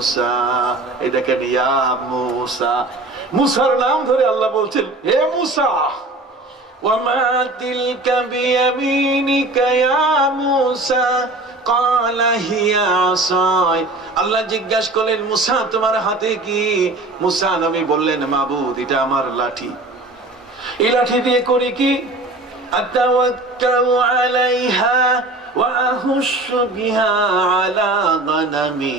মুসা, এই দেখেন ইয়া মুসা, মুসার নাম ধরে আল্লাহ বলছেন হে মুসা। ওয়ামা তিলকা বিয়ামিনিকা ইয়া মুসা ক্বালা হিয়া আসাই। আল্লাহ জিজ্ঞাসা করলেন মুসা তোমার হাতে কি? মুসা নবী বললেন মাবুদ এটা আমার লাঠি। এই লাঠি দিয়ে করি কি? আতাওয়াক্কালু আলাইহা ওয়া আহুশু বিহা আলা গানামি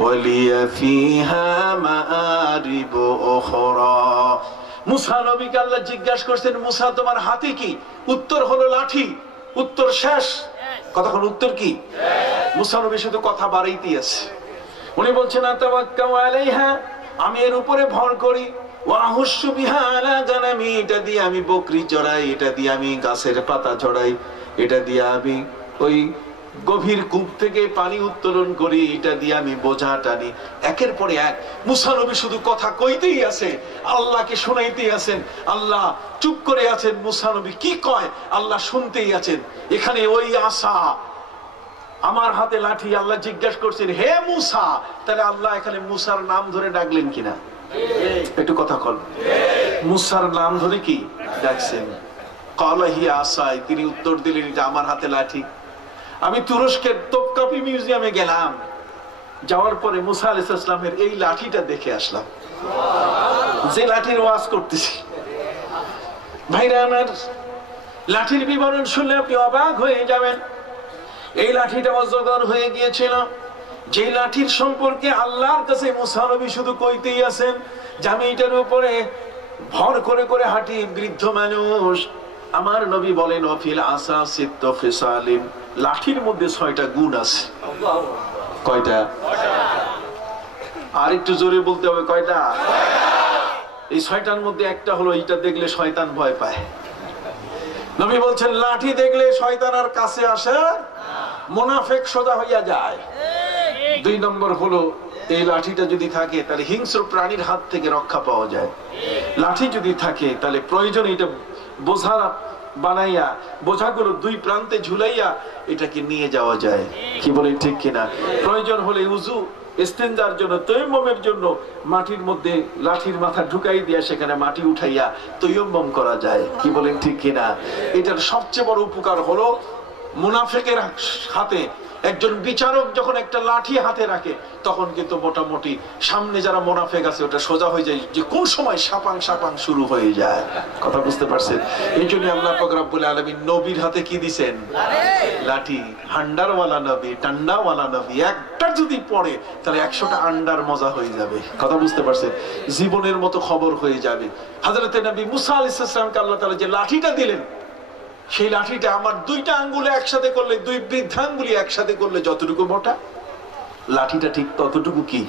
ওয়ালিয়া ফিহা মাআরিবু উখরা। মুসা নবীকে আল্লাহ জিজ্ঞাসা করছেন মুসা তোমার হাতে কি? উত্তর হলো লাঠি। উত্তর শেষ। কতক্ষণ উত্তর কি? মুসা নবী শুধু কথা বাড়াইতেই আছে। উনি বলছেন আতাওয়াক্কালু আলাইহা, আমি এর উপরে ভর করি, ওয়া আহুশু বিহা আলা গানামি, এটা দিয়ে আমি বকরি চড়াই, এটা দিয়ে আমি গাছের পাতা চড়াই, এটা দিয়ে আমি ওই গভীর কূপ থেকে পানি উত্তোলন করি, এটা দিয়ে আমি বোঝা টানি। একের পরে এক মুসা নবী শুধু কথা কইতেই আছে, আল্লাহকে শুনাইতেই আছেন। আল্লাহ চুপ করে আছেন, মুসা নবী কি কয় আল্লাহ শুনতেই আছেন। এখানে ওই আসা আমার হাতে লাঠি, আল্লাহ জিজ্ঞাসা করছেন হে মুসা। তাহলে আল্লাহ এখানে মুসার নাম ধরে ডাকলেন কিনা? একটু কথা কল। মুসার নাম ধরে কি ডাকছেন? ক্বালা হিয়া আসাই, তিনি উত্তর দিলেন এটা আমার হাতে লাঠি। আমি তুরস্কের তোপকাপি মিউজিয়ামে গেলাম, যাওয়ার পরে মুসা আলাইহিস সালামের এই লাঠিটা দেখে আসলাম, যে লাঠির ওয়াজ করতেছি। ভাইরা আমার, লাঠির বিবরণ শুনলে আপনি অবাক হয়ে যাবেন। এই লাঠিটা অজগর হয়ে গিয়েছিল, যে লাঠির সম্পর্কে আল্লাহর কাছে মুসা নবী শুধু কইতেই আছেন যে আমি এটার উপরে ভর করে করে হাঁটি, বৃদ্ধ মানুষ। আমার নবী বলেন অফিল আসা সিত্ত ফিসালিন, লাঠির মধ্যে 6টা গুণ আছে। কয়টা? আর একটু জোরে বলতে হবে কয়টা? এই 6টার মধ্যে একটা হলো এটা দেখলে শয়তান ভয় পায়। নবী বলছেন লাঠি দেখলে শয়তান আর কাছে আসে, মুনাফিক সোজা হইয়া যায়। 2 নম্বর হলো এই লাঠিটা যদি থাকে তাহলে হিংস্র প্রাণীর হাত থেকে রক্ষা পাওয়া যায়। লাঠি যদি থাকে তাহলে প্রয়োজন এটা বোঝা বানাইয়া, বোঝাগুলো 2 প্রান্তে ঝুলাইয়া এটাকে নিয়ে যাওয়া যায়। কি বলেন ঠিক কিনা? প্রয়োজন হলে উযু ইস্তেনজার জন্য, তায়াম্মুমের জন্য মাটির মধ্যে লাঠির মাথা ঢুকাই দিয়া সেখানে মাটি উঠাইয়া তায়াম্মুম করা যায়। কি বলেন ঠিক কিনা? এটার সবচেয়ে বড় উপকার হলো মুনাফিকের হাতে একজন বিচারক যখন একটা লাঠি হাতে রাখে তখন কিন্তু মোটামুটি সামনে যারা মুনাফিক আছে ওটা সোজা হয়ে যায় যে কোন সময় সাপাং সাপাং শুরু হয়ে যায়। কথা বুঝতে পারছেন? এই জন্য আল্লাহ পাক রব্বুল আলামিন নবীর হাতে কি দিবেন? লাঠি। হান্ডারওয়ালা নবী, টান্ডাওয়ালা নবী, একটা যদি পড়ে তাহলে 100টা আন্ডার মজা হয়ে যাবে। কথা বুঝতে পারছেন? জীবনের মতো খবর হয়ে যাবে। হযরতে নবী মুসা আলাইহিস সালামকে আল্লাহ তাআলা যে লাঠিটা দিলেন, সেই লাঠিটা আমার 2টা আঙ্গুলে একসাথে করলে, 2 বৃদ্ধাঙ্গুলি একসাথে করলে যতটুকু মোটা, লাঠিটা ঠিক ততটুকু কি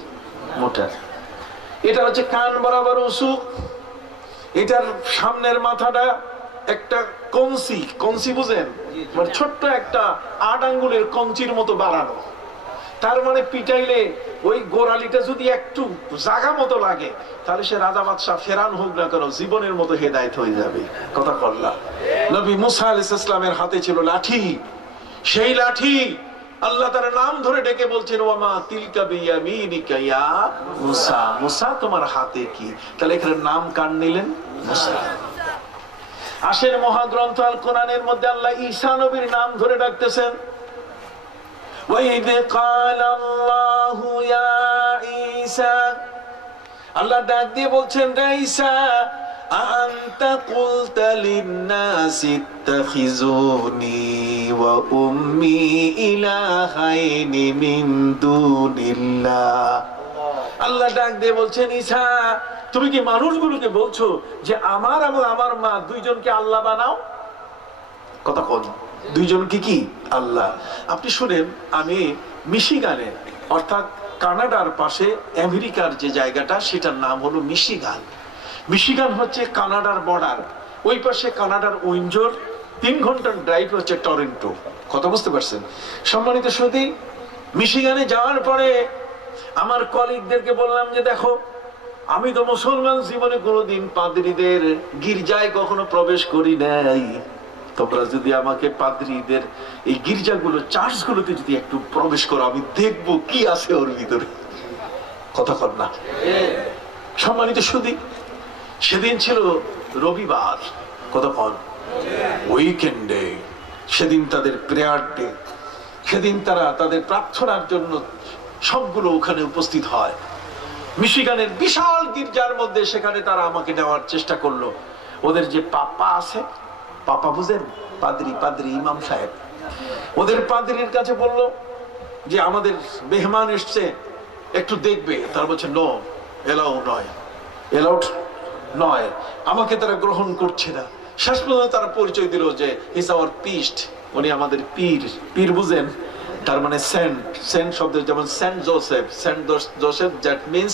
মোটা। এটা হচ্ছে কান বরাবর উঁচু, এটার সামনের মাথাটা একটা কঞ্চি, কঞ্চি বুঝেন? মানে ছোট্ট একটা 8 আঙ্গুলের কঞ্চির মতো বাড়ানো। তার মানে পিটাইলে ওই গোড়ালিটা যদি একটু জাগা মতো লাগে তাহলে সে রাজা বাদশাহ ফেরান হোক না কেন জীবনের মতো হেদায়েত হয়ে যাবে। কথা বললা। নবী মুসা আলাইহিস সালামের হাতে ছিল লাঠি, সেই লাঠি আল্লাহ তার নাম ধরে ডেকে বলছেন ওয়ামা তিলকা বিয়ামিনিকা ইয়া মুসা। মুসা তোমার হাতে কি? তাহলে এখানে নাম কার নিলেন? মুসা। আসেন মহাগ্রন্থ আল কোরআনের মধ্যে আল্লাহ ঈসা নবীর নাম ধরে ডাকতেছেন। وَإِذْ قَالَ اللَّهُ يَا عِيسَى, আল্লাহ ডাক দিয়ে বলছেন রে ঈসা, আনতা কুলতা লিন-নাসি ইত্তাখিজুনি ওয়া উম্মি ইলাহাইনি মিন দুনিল্লাহ। আল্লাহ ডাক দিয়ে বলছেন ঈসা তুমি কি মানুষগুলোকে বলছো যে আমার এবং আমার মা দুইজনকে আল্লাহ বানাও? কথা কোন? দুইজনকে কি আল্লাহ? আপনি শুনেন, আমি মিশিগানে অর্থাৎ কানাডার পাশে আমেরিকার যে জায়গাটা সেটার নাম হলো মিশিগান। মিশিগান হচ্ছে কানাডার বর্ডার, ওই পাশে কানাডার উইন্ডজোর, 3 ঘন্টার ড্রাইভ হচ্ছে টরন্টো। কথা বুঝতে পারছেন? সম্মানিত সুধী, মিশিগানে যাওয়ার পরে আমার কলিগদেরকে বললাম যে দেখো আমি তো মুসলমান, জীবনে কোনোদিন পাদ্রীদের গির্জায় কখনো প্রবেশ করি নাই, তোমরা যদি আমাকে পাদ্রীদের এই গির্জাগুলো চার্চগুলোতে যদি একটু প্রবেশ করো আমি দেখবো কি আছে ওর ভিতরে। কথা কর না। সম্মানিত সুধী, সেদিন ছিল রবিবার, কতক্ষণ উইকেন্ডে, সেদিন তাদের প্রেয়ার ডে, সেদিন তারা তাদের প্রার্থনার জন্য সবগুলো ওখানে উপস্থিত হয়। মিশিগানের বিশাল গির্জার মধ্যে, সেখানে তারা আমাকে নেওয়ার চেষ্টা করলো। ওদের যে পাপা আছে, পাপা বুঝেন, পাদ্রি ইমাম সাহেব, ওদের পাদ্রির কাছে বলল যে আমাদের মেহমান এসছে, একটু দেখবে। তারা বলছে নো, এলাউড নয়, আমাকে তারা গ্রহণ করছে না। শেষ পর্যন্ত তারা পরিচয় দিল যে ইজ আওয়ার পিস্ট, উনি আমাদের পীর বুঝেন, তার মানে সেন্ট শব্দ, যেমন saint Joseph, that means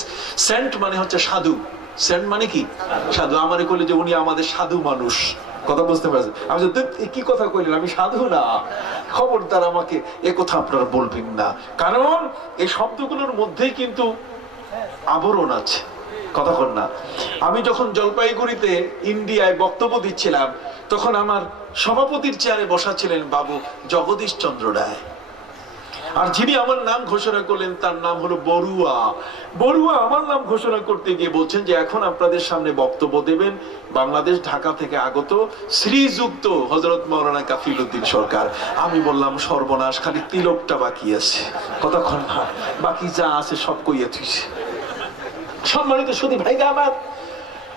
saint মানে হচ্ছে সাধু, সেন্ট মানে কি সাধু। আমারে কইলে যে উনি আমাদের সাধু মানুষ, কথা বুঝতে পারছেন? আমি কি কথা কইলেন, আমি সাধু না, খবরদার আমাকে এ কথা আপনারা বলবেন না, কারণ এই শব্দগুলোর মধ্যেই কিন্তু আবরণ আছে, কথা কন না। আমি যখন জলপাইগুড়িতে ইন্ডিয়ায় বক্তব্য দিচ্ছিলাম, তখন আমার সভাপতির চেয়ারে বসা ছিলেন বাবু জগদীশ চন্দ্র রায়, আর যিনি আমার নাম ঘোষণা করলেন তার নাম হলো বড়ুয়া। আমার নাম ঘোষণা করতে গিয়ে বলছেন যে এখন আপনাদের সামনে বক্তব্য দেবেন বাংলাদেশ ঢাকা থেকে আগত শ্রীযুক্ত হযরত মাওলানা কাফিল উদ্দিন সরকার। আমি বললাম সর্বনাশ, খালি তিলকটা বাকি আছে, কতক্ষণ বাকি যা আছে সব কইয়া থুইছে। সম্মানিত সুধী ভাইরা আমার,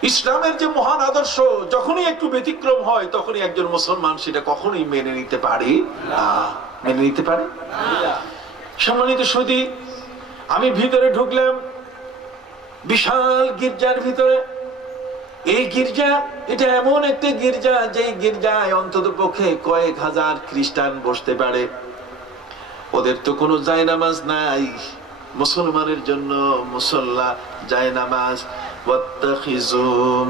ইসলামের যে মহান আদর্শ যখনই একটু ব্যতিক্রম হয়, তখনই একজন মুসলমান সেটা কখনোই মেনে নিতে পারে না, মেনে নিতে পারে না। সম্মানিত সুধী, আমি ভিতরে ঢুকলাম, বিশাল গির্জার ভিতরে। এই গির্জা, এটা এমন একটা গির্জা যে গির্জায় অন্তত পক্ষে কয়েক হাজার খ্রিস্টান বসতে পারে। ওদের তো কোনো জায়নামাজ নাই, মুসলমানের জন্য মুসল্লা জায়নামাজ। ওয়াত্তাখিযু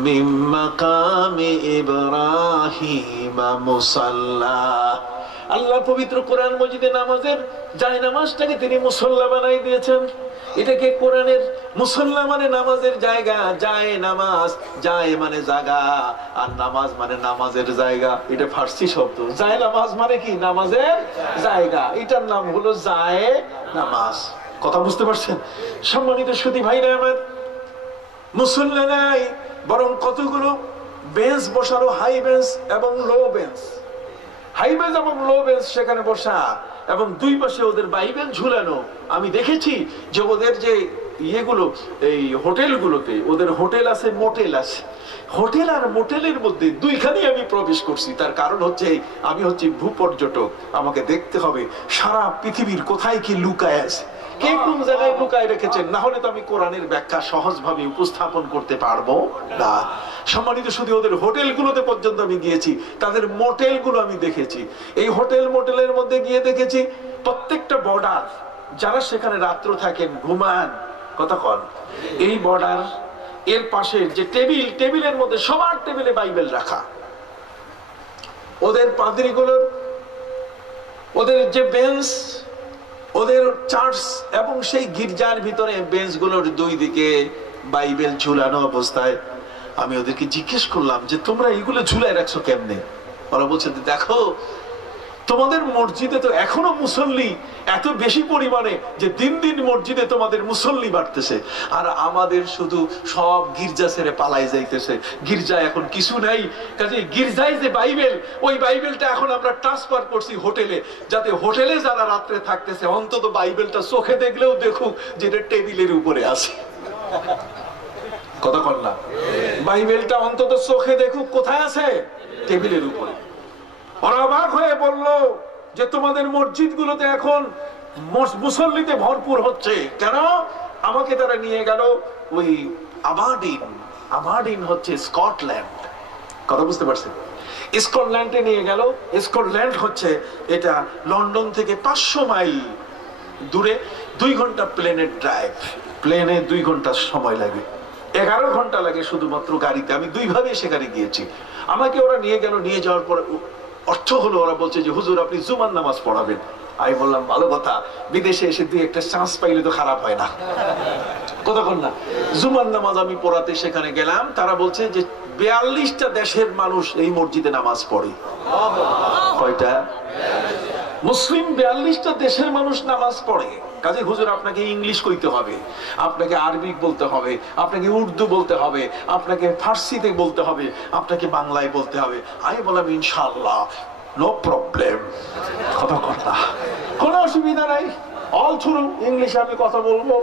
মিন মাকামি ইব্রাহিম মুসাল্লা। আল্লাহ পবিত্র কোরআন মজিদে নামাজের জায়নামাজটাকে তিনি মুসল্লা বানাই দিয়েছেন। এটাকে কোরআনের মুসল্লা মানে নামাজের জায়গা, জায়নামাজ, জায় মানে জায়গা, আর নামাজ মানে নামাজের জায়গা। এটা ফার্সি শব্দ। জায়নামাজ মানে কি? নামাজের জায়গা। এটার নাম হলো জায়নামাজ। কথা বুঝতে পারছেন? সম্মানিত সুধী ভাইরা আমার, মুসল্লা নাই, বরং কতগুলো বেঞ্চ বসানো, হাই বেঞ্চ এবং লো বেঞ্চ। হাই বেঞ্চ এবং লো বেঞ্চ সেখানে বসা, এবং দুই পাশে ওদের বাইবেল ঝুলানো। আমি দেখেছি যে ওদের যে ইয়েগুলো, এই হোটেলগুলোতে, ওদের হোটেল আছে, মোটেল আছে। হোটেল আর মোটেলের মধ্যে দুইখানেই আমি প্রবেশ করছি। তার কারণ হচ্ছে আমি হচ্ছি ভূপর্যটক, আমাকে দেখতে হবে সারা পৃথিবীর কোথায় কি লুকায় আছে, কে কোন জায়গায় লুকায় রেখেছেন, না হলে তো আমি কোরআনের ব্যাখ্যা সহজভাবে উপস্থাপন করতে পারবো না। সম্মানিত শুধু ওদের হোটেলগুলোতে পর্যন্ত আমি গিয়েছি, তাদের মোটেলগুলো আমি দেখেছি। এই হোটেল মোটেলের মধ্যে গিয়ে দেখেছি প্রত্যেকটা বর্ডার, যারা সেখানে রাত্র থাকেন, ঘুমান, কথা কন, এই বর্ডার এর পাশে যে টেবিলের মধ্যে সবার টেবিলে বাইবেল রাখা। ওদের পাদ্রীগুলোর, ওদের যে বেঞ্চ, ওদের চার্চ এবং সেই গির্জার ভিতরে বেঞ্চগুলোর দুই দিকে বাইবেল ঝুলানো অবস্থায়। আমি ওদেরকে জিজ্ঞেস করলাম যে তোমরা এগুলো ঝুলাই রাখছো কেমনে? ওরা বলছে দেখো, তোমাদের মসজিদে তো এখনো মুসল্লি এত বেশি পরিমাণে যে দিন দিন মসজিদে তোমাদের মুসল্লি বাড়তেছে, আর আমাদের শুধু সব গির্জা ছেড়ে পালাই যাইতেছে। গির্জায় এখন কিছু নাই, কাজে গির্জায় যে বাইবেল, ওই বাইবেলটা এখন আমরা ট্রান্সফার করছি হোটেলে, যাতে হোটেলে যারা রাত্রে থাকতেছে অন্তত বাইবেলটা চোখে দেখলেও দেখুক যেটা টেবিলের উপরে আছে। কথা কর না, বাইবেলটা অন্তত চোখে দেখুক কোথায় আছে, টেবিলের উপরে। ওরা অবাক হয়ে বলল যে তোমাদের মসজিদ গুলোতে এখন মুসল্লিতে ভরপুর হচ্ছে কেন? আমাকে তারা নিয়ে গেল ওই আবারডিন হচ্ছে স্কটল্যান্ড, কথা বুঝতে পারছেন? স্কটল্যান্ডে নিয়ে গেল। স্কটল্যান্ড হচ্ছে এটা লন্ডন থেকে 500 মাইল দূরে, 2 ঘন্টা প্লেনের ড্রাইভ। প্লেনে 2 ঘন্টা সময় লাগে, 11 ঘন্টা লাগে শুধুমাত্র গাড়িতে। আমি 2 ভাবে সেখানে গিয়েছি। আমাকে ওরা নিয়ে গেল, নিয়ে যাওয়ার পর অর্থ হলো ওরা বলছে যে হুজুর আপনি জুমার নামাজ পড়াবেন। আমি বললাম ভালো কথা, বিদেশে এসে 2-1টা চান্স পাইলে তো খারাপ হয় না, কথা বল না। জুমার নামাজ আমি পড়াতে সেখানে গেলাম। তারা বলছে যে 42টা দেশের মানুষ এই মসজিদে নামাজ পড়ে। কয়টা? মুসলিম 42টা দেশের মানুষ নামাজ পড়ে। কাজে হুজুর আপনাকে ইংলিশ কইতে হবে, আপনাকে আরবি বলতে হবে, আপনাকে উর্দু বলতে হবে, আপনাকে ফার্সিতে বলতে হবে, আপনাকে বাংলায় বলতে হবে। আমি বললাম ইনশাআল্লাহ, নো প্রবলেম, কথা কোনো অসুবিধা নাই, অল থ্রু ইংলিশে আমি কথা বলবো।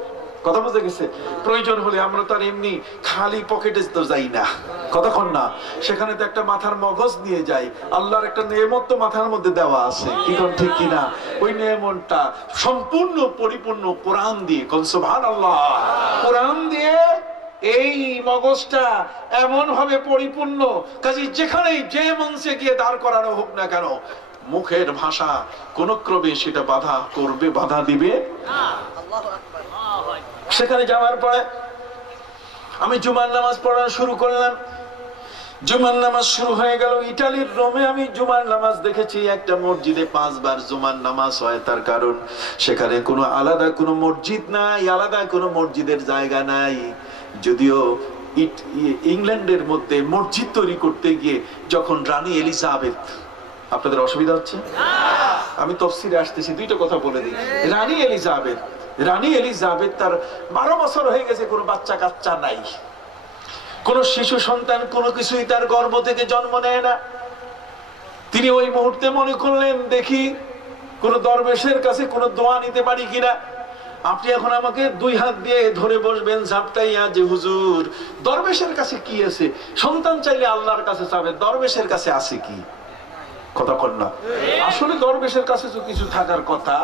কথা বুঝে গেছে? প্রয়োজন হলে আমরা তো আর এমনি খালি পকেটে তো যাই না, কতক্ষণ না, সেখানে তো একটা মাথার মগজ নিয়ে যাই। আল্লাহর একটা নেয়ামত তো মাথার মধ্যে দেওয়া আছে, কি কোন ঠিক কিনা? ওই নেয়ামতটা সম্পূর্ণ পরিপূর্ণ কোরআন দিয়ে, কোন সুবহানাল্লাহ, কোরআন দিয়ে এই মগজটা এমন ভাবে পরিপূর্ণ, কাজে যেখানেই যে মঞ্চে গিয়ে দাঁড় করানো হোক না কেন, মুখের ভাষা কোন ক্রমে সেটা বাধা করবে, বাধা দিবে না। সেখানে যাওয়ার পরে আমি জুমার নামাজ পড়া শুরু করলাম। জুমার নামাজ শুরু হয়ে গেল। ইটালির রোমে আমি জুমার নামাজ দেখেছি, একটা মসজিদে 5 বার জুমার নামাজ হয়। তার কারণ সেখানে কোনো আলাদা কোনো মসজিদ নাই, আলাদা কোনো মসজিদের জায়গা নাই। যদিও ইংল্যান্ডের মধ্যে মসজিদ তৈরি করতে গিয়ে যখন রানী এলিজাবেথ, আপনাদের অসুবিধা হচ্ছে, আমি তফসিরে আসতেছি, দুইটা কথা বলে দিই। রানী এলিজাবেথ তার 12 বছর হয়ে গেছে, কোনো বাচ্চা কাচ্চা নাই, কোন শিশু সন্তান কোনো কিছুই তার গর্ভ থেকে জন্ম নেয় না। তিনি ওই মুহূর্তে মনে করলেন, দেখি কোন দরবেশের কাছে কোনো দোয়া নিতে পারি কিনা। আপনি এখন আমাকে 2 হাত দিয়ে ধরে বসবেন ঝাপটাইয়া, যে হুজুর দরবেশের কাছে কি আছে? সন্তান চাইলে আল্লাহর কাছে চাবে, দরবেশের কাছে আছে কি? কথা কর না। আসলে দরবেশের কাছে তো কিছু থাকার কথা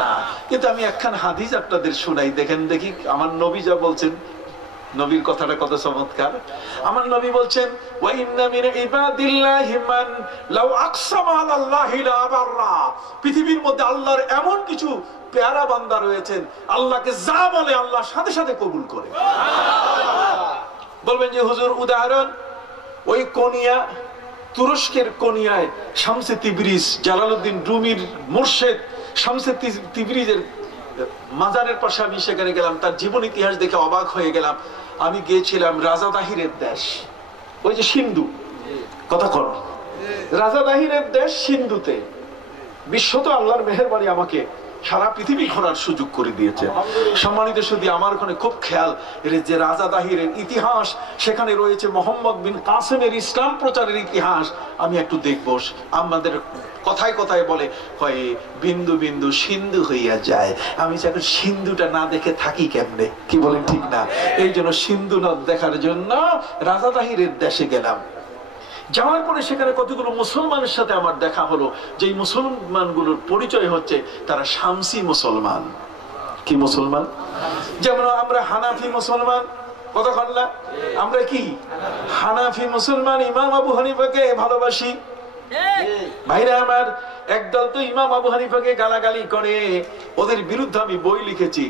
না, কিন্তু আমি একখান হাদিস আপনাদের শোনাই, দেখেন দেখি আমার নবী যা বলছেন। নবীর কথাটা কত চমৎকার। আমার নবী বলছেন, ওয়া ইন্না মিন ইবাদিল্লাহি মান লাউ আকসামা আলাল্লাহি লা বাররা। পৃথিবীর মধ্যে আল্লাহর এমন কিছু পেয়ারা বান্দা রয়েছেন, আল্লাহকে যা বলে আল্লাহ সাথে সাথে কবুল করে। বলবেন যে হুজুর উদাহরণ, ওই কোনিয়া, তুরস্কের কোনিয়ায় শামসে তিবরিজ, জালালউদ্দিন রুমির মুর্শেদ শামসে তিবরিজের মাজারের পাশে আমি সেখানে গেলাম। তার জীবন ইতিহাস দেখে অবাক হয়ে গেলাম। আমি গিয়েছিলাম রাজা দাহিরের দেশ, ওই যে সিন্ধু, কথা কর, রাজা দাহিরের দেশ সিন্ধুতে। বিশ্ব তো আল্লাহর মেহেরবানি, আমাকে সারা পৃথিবী ঘোরার সুযোগ করে দিয়েছে। সম্মানিত শুধু আমার ওখানে খুব খেয়াল, এর যে রাজা দাহিরের ইতিহাস, সেখানে রয়েছে মোহাম্মদ বিন কাসেমের ইসলাম প্রচারের ইতিহাস। আমি একটু দেখবো। আমাদের কথায় কথায় বলে হয় বিন্দু বিন্দু সিন্ধু হইয়া যায়। আমি এখন সিন্ধুটা না দেখে থাকি কেমনে, কি বলেন ঠিক না? এই জন্য সিন্ধু নদ দেখার জন্য রাজা দাহিরের দেশে গেলাম। যাওয়ার পরে সেখানে কতগুলো মুসলমানের সাথে আমার দেখা হলো, যে মুসলমানগুলোর পরিচয় হচ্ছে তারা শামসি মুসলমান। কি মুসলমান? যেমন আমরা হানাফি মুসলমান, কতক্ষণ না, আমরা কি হানাফি মুসলমান, ইমাম আবু হানিফাকে ভালোবাসি। ভাইরা আমার, একদল তো ইমাম আবু হানিফাকে গালাগালি করে, ওদের বিরুদ্ধে আমি বই লিখেছি।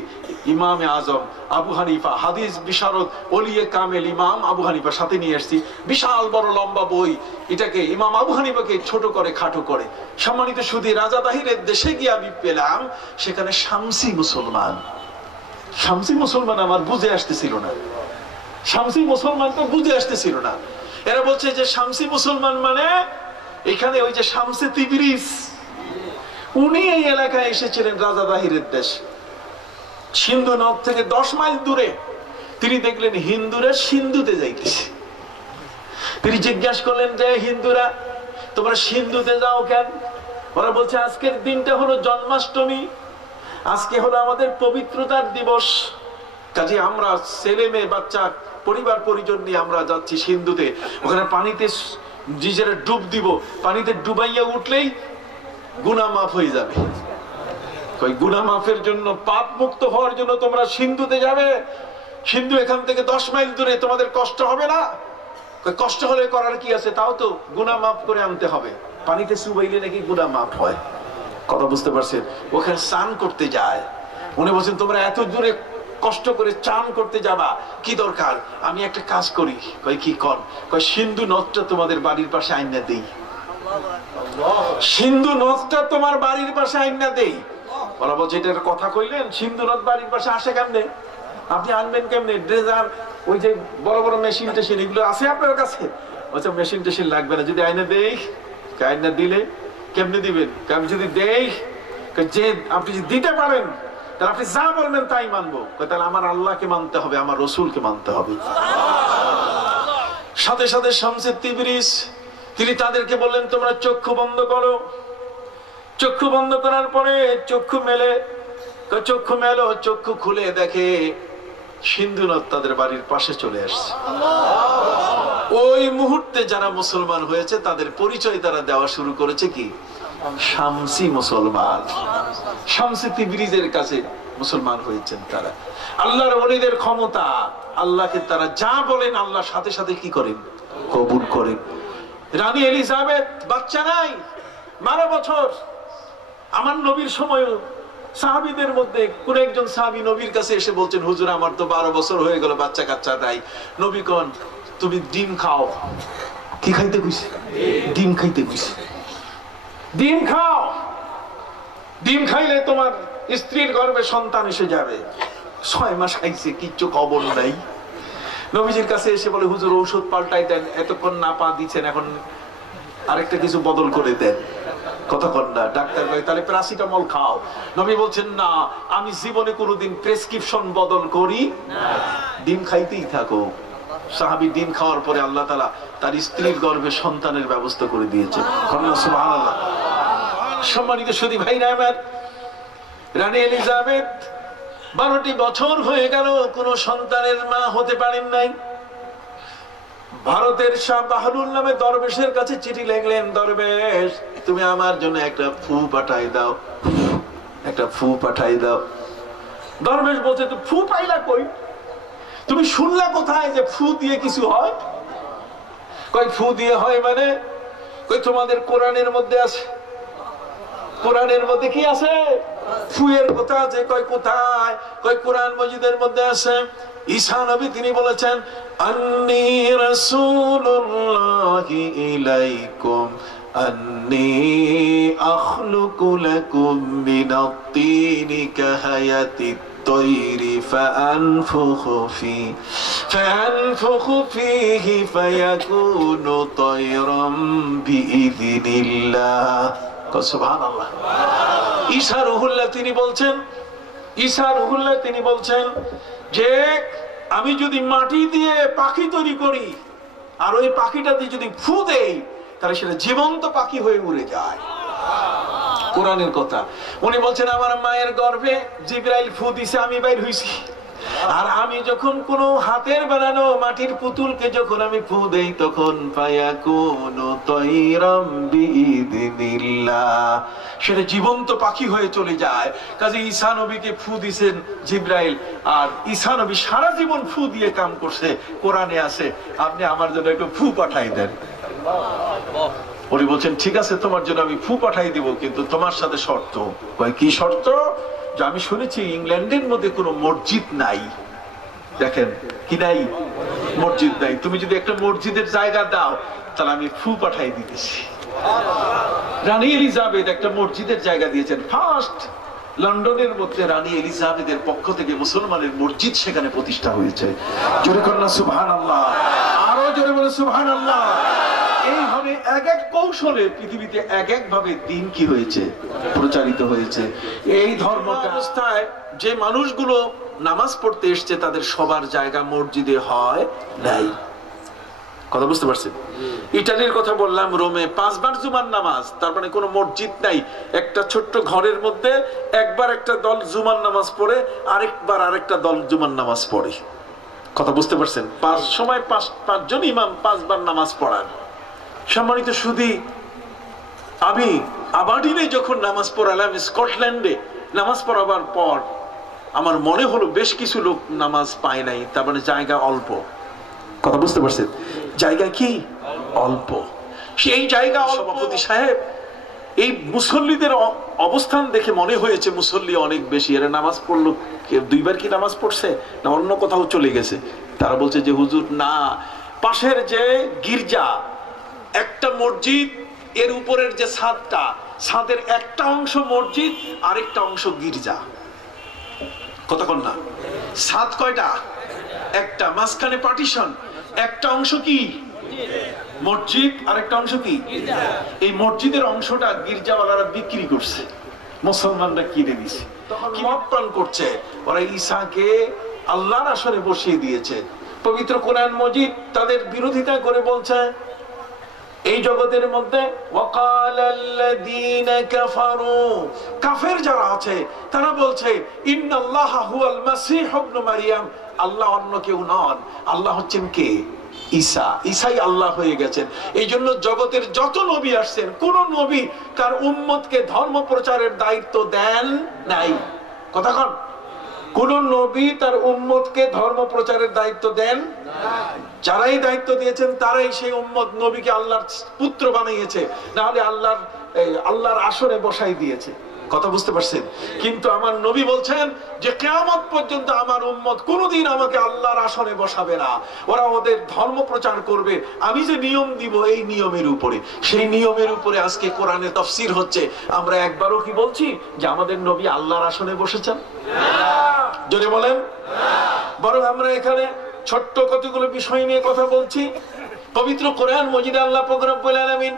ইমামে আজম আবু হানিফা, হাদিস বিশারদ ওলিয়ে কামেল ইমাম আবু হানিফা, সাথে নিয়ে আসছি বিশাল বড় লম্বা বই। এটাকে ইমাম আবু হানিফাকে ছোট করে, খাটো করে। সম্মানিত সুধী, রাজা দাহিরের দেশে গিয়ে আমি পেলাম সেখানে শামসি মুসলমান। শামসি মুসলমান আমার বুঝে আসতেছিল না, শামসি মুসলমান তো বুঝে আসতেছিল না। এরা বলছে যে শামসি মুসলমান মানে এখানে ওই যে শামসে তিবরিজ, উনি এই এলাকায় এসেছিলেন রাজা দাহিরের দেশ, সিন্ধু নদ থেকে 10 মাইল দূরে। তিনি দেখলেন হিন্দুরা সিন্ধুতে যাইতেছে। তিনি জিজ্ঞাসা করলেন যে হিন্দুরা তোমরা সিন্ধুতে যাও কেন? ওরা বলছে আজকের দিনটা হলো জন্মাষ্টমী, আজকে হলো আমাদের পবিত্রতার দিবস। কাজে আমরা ছেলে মেয়ে বাচ্চা পরিবার পরিজন নিয়ে আমরা যাচ্ছি সিন্ধুতে, ওখানে পানিতে নিজেরা ডুব দিব, পানিতে ডুবাইয়া উঠলেই গুনাহ মাফ হয়ে যাবে। ওই গুনাহ মাফের জন্য, পাপ মুক্ত হওয়ার জন্য তোমরা সিন্ধুতে যাবে। সিন্ধু এখান থেকে 10 মাইল দূরে, তোমাদের কষ্ট হবে না? কষ্ট হলে করার কি আছে, তাও তো গুনাহ মাফ করে আনতে হবে। পানিতে চুবাইলে নাকি গুনাহ মাফ হয়, কথা বুঝতে পারছেন? ওখানে স্নান করতে যায়। উনি বলছেন তোমরা এত দূরে কষ্ট করে চান করতে যাবা, কি দরকার? আমি একটা কাজ করি। কই কি কর? কই সিন্ধু নদটা তোমাদের বাড়ির পাশে আইনা দেই। সিন্ধু নদটা তোমার বাড়ির পাশে আইনা দেই। ওরা বলছে এটার কথা কইলেন, সিন্ধু নদ বাড়ির পাশে আসে কেমনে? আপনি আনবেন কেমনে? ড্রেজার, ওই যে বড় বড় মেশিন টেশিন এগুলো আছে আপনার কাছে? বলছে মেশিন টেশিন লাগবে না, যদি আইনা দেই। আইনা দিলে কেমনে দিবেন? আমি যদি দেই, যে আপনি যদি দিতে পারেন তাহলে আপনি যা বলবেন তাই মানবো। তাহলে আমার আল্লাহকে মানতে হবে, আমার রসুলকে মানতে হবে। সাথে সাথে শামসে তিবরিজ তিনি তাদেরকে বললেন তোমরা চক্ষু বন্ধ করো। চক্ষু বন্ধ করার পরে চক্ষু মেলে, চক্ষু খুলে দেখে সিন্ধু নদ তাদের বাড়ির পাশে চলে আসছে। ওই মুহূর্তে যারা মুসলমান হয়েছে তাদের পরিচয় তারা দেওয়া শুরু করেছে কি, শামসি মুসলমান। শামসি তিবরিজের কাছে মুসলমান হয়েছেন তারা। আল্লাহর ওলিদের ক্ষমতা, আল্লাহকে তারা যা বলেন আল্লাহ সাথে সাথে কি করেন, কবুল করেন। রানী এলিজাবেথ বাচ্চা নাই, 12 বছর। আমার নবীর সময় সাহাবীদের মধ্যে কোন একজন সাহাবী নবীর কাছে এসে বলছেন হুজুর আমার তো 12 বছর হয়ে গেল, বাচ্চা কাচ্চা নাই। নবী কোন তুমি ডিম খাও। কি খাইতে কইছে? ডিম খাইতে কইছে। ডিম খাও, ডিম খাইলে তোমার স্ত্রীর গর্ভে সন্তান এসে যাবে। 6 মাস খাইছে, কিচ্ছু খবর নাই। নবীজির কাছে এসে বলে হুজুর ঔষধ পাল্টাই দেন, এতক্ষণ না পা দিচ্ছেন, এখন আরেকটা কিছু বদল করে দেন। কতক্ষণ না ডাক্তার বলে তাহলে প্যারাসিটামল খাও। নবী বলছেন না, আমি জীবনে কোনোদিন প্রেসক্রিপশন বদল করি না, ডিম খাইতেই থাকো। সাহাবী ডিম খাওয়ার পরে আল্লাহ তাআলা তার স্ত্রীর গর্ভে সন্তানের ব্যবস্থা করে দিয়েছেন। সুবহানাল্লাহ। সম্মানিত সুধী ভাইরা আমার, রানী এলিজাবেথ 12টি বছর হয়ে গেল কোন সন্তানের মা হতে পারেন নাই। ভারতের শাহ বাহাদুর নামে দরবেশের কাছে চিঠি লিখলেন, দরবেশ তুমি আমার জন্য একটা ফু পাঠাই দাও, একটা ফু পাঠাই দাও। দরবেশ বলছে তো ফু পাইলা কই, তুমি শুনলা কোথায় যে ফু দিয়ে কিছু হয়? কই ফু দিয়ে হয় মানে? কই তোমাদের কোরআনের মধ্যে আছে। কোরআনের মধ্যে কি আছে? ফুয়ের কথা আছে। কই কোথায়? কই কোরআন মজিদের মধ্যে আছে। ঈসা নবী তিনি বলেছেন আন্নী রাসূলুল্লাহি ইলাইকুম আন্নী আখলুকু লাকুম মিনাত তিনি কাহায়াতিত তৈরি ফাআনফুখু ফীহি ফায়াকুনু তায়রাম বিইযনিল্লাহ। সুবহানাল্লাহ। ঈসা রূহুল্লাহ তিনি বলছেন যে আমি যদি মাটি দিয়ে পাখি তৈরি করি আর ওই পাখিটা দিয়ে যদি ফু দেই তাহলে সেটা জীবন্ত পাখি হয়ে উড়ে যায়। কোরআনের কথা। উনি বলছেন আমার মায়ের গর্ভে জিবরাইল ফু দিছে, আমি বাইর হইছি। আর আমি যখন কোন হাতের বানানো মাটির পুতুলকে যখন আমি ফু দেই তখন ফায়াকুনু তায়রাম বিইযনিল্লাহ, সেটা জীবন্ত পাখি হয়ে চলে যায়। কাজে ঈসা নবীকে ফু দিয়েছেন জিবরাইল, আর ঈসা নবী সারা জীবন ফু দিয়ে কাম করছে। কোরআনে আছে আপনি আমার জন্য একটু ফু পাঠাই দেন। উনি বলছেন ঠিক আছে তোমার জন্য আমি ফু পাঠাই দিব, কিন্তু তোমার সাথে শর্ত। কয় কি শর্ত? যে আমি শুনেছি ইংল্যান্ডের মধ্যে কোনো মসজিদ নাই। দেখেন কি নাই, মসজিদ নাই। তুমি যদি একটা মসজিদের জায়গা দাও তাহলে আমি ফু পাঠাই দিতেছি। রানী এলিজাবেথ একটা মসজিদের জায়গা দিয়েছেন। ফার্স্ট লন্ডনের মধ্যে রানী এলিজাবেথের পক্ষ থেকে মুসলমানের মসজিদ সেখানে প্রতিষ্ঠা হয়েছে। জোরে কন্যা সুবহানাল্লাহ, আরো জোরে বলে সুবহানাল্লাহ। এইভাবে এক এক কৌশলে পৃথিবীতে এক এক ভাবে দিন কি হয়েছে, প্রচারিত হয়েছে। এই ধর্ম ব্যবস্থায় যে মানুষগুলো নামাজ পড়তে এসছে তাদের সবার জায়গা মসজিদে হয় নাই। কথা বুঝতে পারছেন? ইটালির কথা বললাম, রোমে 5 বার জুমার নামাজ, তার মানে কোনো মসজিদ নাই। একটা ছোট্ট ঘরের মধ্যে একবার একটা দল জুমার নামাজ পড়ে, আরেকবার আরেকটা দল জুমার নামাজ পড়ে। কথা বুঝতে পারছেন? 5 সময় 5 জন ইমাম 5 বার নামাজ পড়ান। সম্মানিত সুধী, আমি আবারডিনে যখন নামাজ পড়ালাম, স্কটল্যান্ডে নামাজ পড়াবার পর আমার মনে হলো বেশ কিছু লোক নামাজ পায় নাই, তার মানে জায়গা অল্প। কথা বুঝতে পারছেন? জায়গা কি অল্প। সেই জায়গা সভাপতি সাহেব এই মুসল্লিদের অবস্থান দেখে মনে হয়েছে মুসল্লি অনেক বেশি, এরা নামাজ পড়লো, 2 বার কি নামাজ পড়ছে না অন্য কোথাও চলে গেছে। তারা বলছে যে হুজুর না, পাশের যে গির্জা, একটা মসজিদ, এর উপরের যে ছাদটা, ছাদের একটা অংশ মসজিদ আরেকটা অংশ গির্জা। কতক্ষণ না? ছাদ কয়টা? একটা, মাঝখানে পার্টিশন, একটা অংশ কি মসজিদ, আরেকটা অংশ কি এই মসজিদের অংশটা গির্জাওয়ালারা বিক্রি করছে, মুসলমানরা কিনে নিছে। তখন মদ পান করছে। ওরা ঈসাকে আল্লাহর আসনে বসিয়ে দিয়েছে। পবিত্র কোরআন মজিদ তাদের বিরোধিতা করে বলছে এই জগতের মধ্যে ওয়াকালাল্লাযীনা কাফারু, কাফের যারা আছে তারা বলছে ইন্নাল্লাহা হুয়াল মাসীহ ইবনে মারইয়াম, আল্লাহ অন্য কেউ নন, আল্লাহ হচ্ছেন কে? ঈসা। ঈসাই আল্লাহ হয়ে গেছেন। এই জন্য জগতের যত নবী আসছেন, কোন নবী তার উম্মতকে ধর্ম প্রচারের দায়িত্ব দেন নাই। কথা কন, কোন নবী তার উম্মতকে ধর্ম প্রচারের দায়িত্ব দেন নাই। যারাই দায়িত্ব দিয়েছেন তারাই সেই উম্মত নবীকে আল্লাহর পুত্র বানিয়েছে, না হলে আল্লাহর আসরে বসাই দিয়েছে। কথা বুঝতে পারছেন? কিন্তু আমার নবী বলছেন যে কিয়ামত পর্যন্ত আমার উম্মত কোনোদিন আমাকে আল্লাহর আসনে বসাবে না, ওরা ওদের ধর্ম প্রচার করবে আমি যে নিয়ম দিব এই নিয়মের উপরে। সেই নিয়মের উপরে আজকে কোরআনে তাফসীর হচ্ছে। আমরা একবারও কি বলছি যে আমাদের নবী আল্লাহর আসনে বসেছেন? জোরে বলেন। বরং আমরা এখানে ছোট্ট কতগুলো বিষয় নিয়ে কথা বলছি। পবিত্র কোরআন মজিদে আল্লাহ পাক রব্বুল আলামিন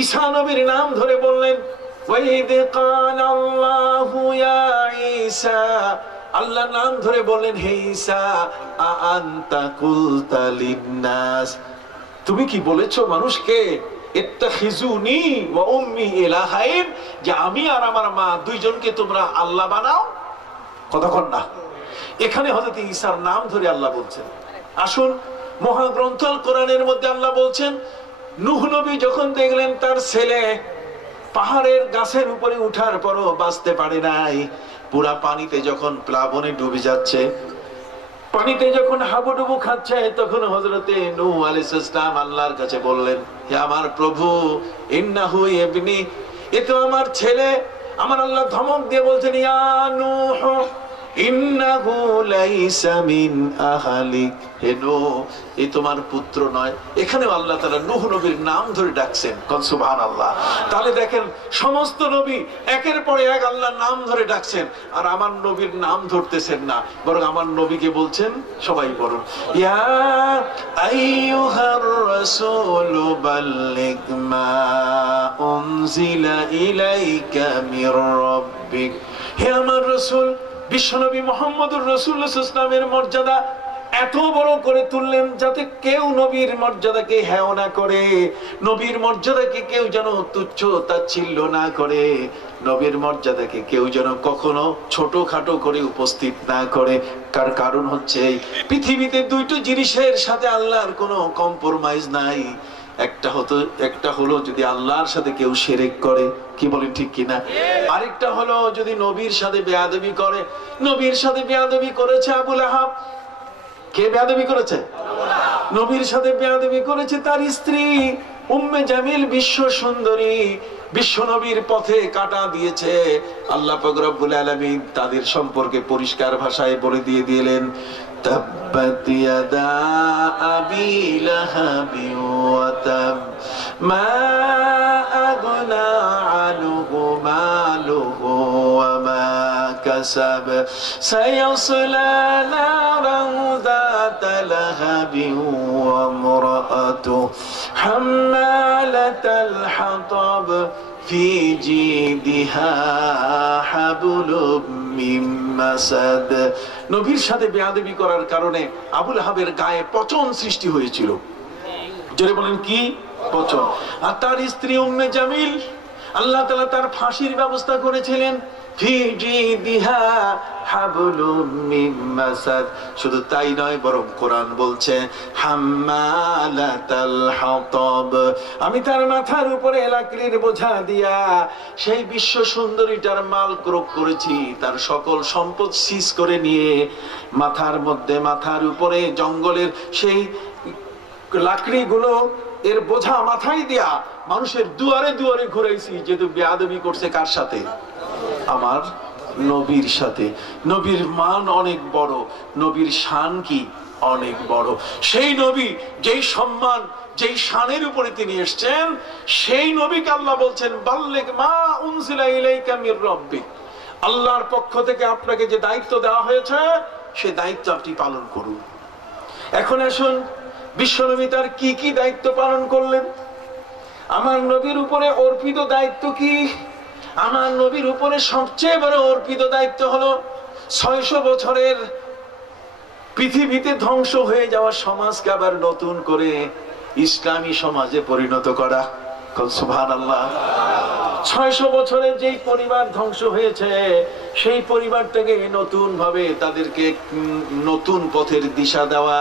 ঈসা নবীর নাম ধরে বললেন ওয়াইদ কালাল্লাহু ইয়া ঈসা, আল্লাহ নাম ধরে বললেন হে ঈসা আনতা কুলতা লিন্নাস, তুমি কি বলেছো মানুষকে ইত্তাখিজুনি ওয়া উম্মি ইলাহাইন, যে আমি আর আমার মা দুইজনকে তোমরা আল্লাহ বানাও? কতক্ষণ না এখানে হযরত ঈসার নাম ধরে আল্লাহ বলছেন। আসুন মহাগ্রন্থ কোরআনের মধ্যে আল্লাহ বলছেন নূহ নবী যখন দেখলেন তার ছেলে পাহাড়ের গাছের উপরে উঠার পরও বাঁচতে পারে নাই, পুরা পানিতে যখন প্লাবনে ডুবে যাচ্ছে, পানিতে যখন হাবুডুবু খাচ্ছে, তখন হযরতে নূহ আলাইহিস সালাম আল্লাহর কাছে বললেন হে আমার প্রভু ইন্নাহু ইবনি, এ তো আমার ছেলে। আমার আল্লাহ ধমক দিয়ে বলছেন ইয়া নূহ ইন্নাহু লাইসা মিন আহলিক, হে নূহ এ তোমার পুত্র নয়। এখানেও আল্লাহ তাআলা নূহ নবীর নাম ধরে ডাকছেন। কোন সুবহানাল্লাহ। তাহলে দেখেন সমস্ত নবী একের পর এক আল্লাহর নাম ধরে ডাকছেন, আর আমার নবীর নাম ধরতেছেন না, বরং আমার নবীকে বলছেন, সবাই বলুন ইয়া আইয়ুহার রাসূল বাল্লিগ মা উনজিলা ইলাইকা মির রাব্বিক, হে আমার রাসূল বিশ্বনবী মুহাম্মদুর রাসূলুল্লাহ সাল্লাল্লাহু আলাইহি ওয়াসাল্লামের মর্যাদা এত বড় করে তুললেন যাতে কেউ নবীর মর্যাদাকে হেয় না করে, নবীর মর্যাদাকে কেউ যেন তুচ্ছ তাচ্ছিল্য না করে, নবীর মর্যাদাকে কেউ যেন কখনো ছোটখাটো করে উপস্থিত না করে। তার কারণ হচ্ছে পৃথিবীতে দুইটো জিনিসের সাথে আল্লাহর কোনো কম্প্রোমাইজ নাই। একটা হলো যদি আল্লাহর সাথে কেউ শিরক করে, কি বলেন ঠিক কিনা? আরেকটা হলো যদি নবীর সাথে বেয়াদবি করে। নবীর সাথে বেয়াদবি করেছে আবু লাহাব। কে বেয়াদবি করেছে? নবীর সাথে বেয়াদবি করেছে তার স্ত্রী উম্মে জামিল, বিশ্ব সুন্দরী, বিশ্ব নবীর পথে কাটা দিয়েছে। আল্লাহ পাক রব্বুল আলামিন তাদের সম্পর্কে পরিষ্কার ভাষায় বলে দিয়ে দিলেন তাব্বাত ইয়াদা আবি লাহাবি ওয়া তাব মা আগনা আনহু মালুহু ওয়া মা কাসাব সায়াসলা নারান যাতা লাহাবি ওয়া ইমরাআতুহু হাম্মালাতাল হাতাব ফি জিদিহা হাবলুম মিন মাসাদ। নবীর সাথে বেয়াদবি করার কারণে আবু লাহাবের গায়ে পচন সৃষ্টি হয়েছিল। জোরে বলেন কি পচন? আর তার স্ত্রী উম্মে জামিল, আল্লাহ তাআলা তার ফাঁসির ব্যবস্থা করেছিলেন। ফি জিদিহা হাবলুম মিন মাসাদ। শুধু তাই নয়, বরং কোরআন বলছে হাম্মালাতাল হাতাব, আমি তার মাথার উপরে লাকড়ির বোঝা দিয়া সেই বিশ্ব সুন্দরীটার মাল ক্রোক করেছি, তার সকল সম্পদ সিজ করে নিয়ে মাথার উপরে জঙ্গলের সেই লাকড়িগুলো এর বোঝা মাথায় দিয়া মানুষের দুয়ারে দুয়ারে ঘুরাইছি। যেহেতু বেয়াদবি করছে কার সাথে? আমার নবীর সাথে। নবীর মান অনেক বড়, নবীর শান কি অনেক বড়। সেই নবী যেই সম্মান যেই শানের উপরে তিনি এসেছেন, সেই নবীকে আল্লাহ বলছেন বাল্লিগ মা উনজিলা ইলাইকা মির রাব্বিক, আল্লাহর পক্ষ থেকে আপনাকে যে দায়িত্ব দেওয়া হয়েছে সেই দায়িত্ব আপনি পালন করুন। এখন আসুন বিশ্বনবী তার কি কি দায়িত্ব পালন করলেন। আমার নবীর উপরে অর্পিত দায়িত্ব কি? আমার নবীর উপরে সবচেয়ে বড় অর্পিত দায়িত্ব হলো 600 বছরের পৃথিবীতে ধ্বংস হয়ে যাওয়া সমাজকে আবার নতুন করে ইসলামী সমাজে পরিণত করা। সুবহানাল্লাহ। 600 বছরের যেই পরিবার ধ্বংস হয়েছে সেই পরিবারটাকে নতুন ভাবে তাদেরকে নতুন পথের দিশা দেওয়া।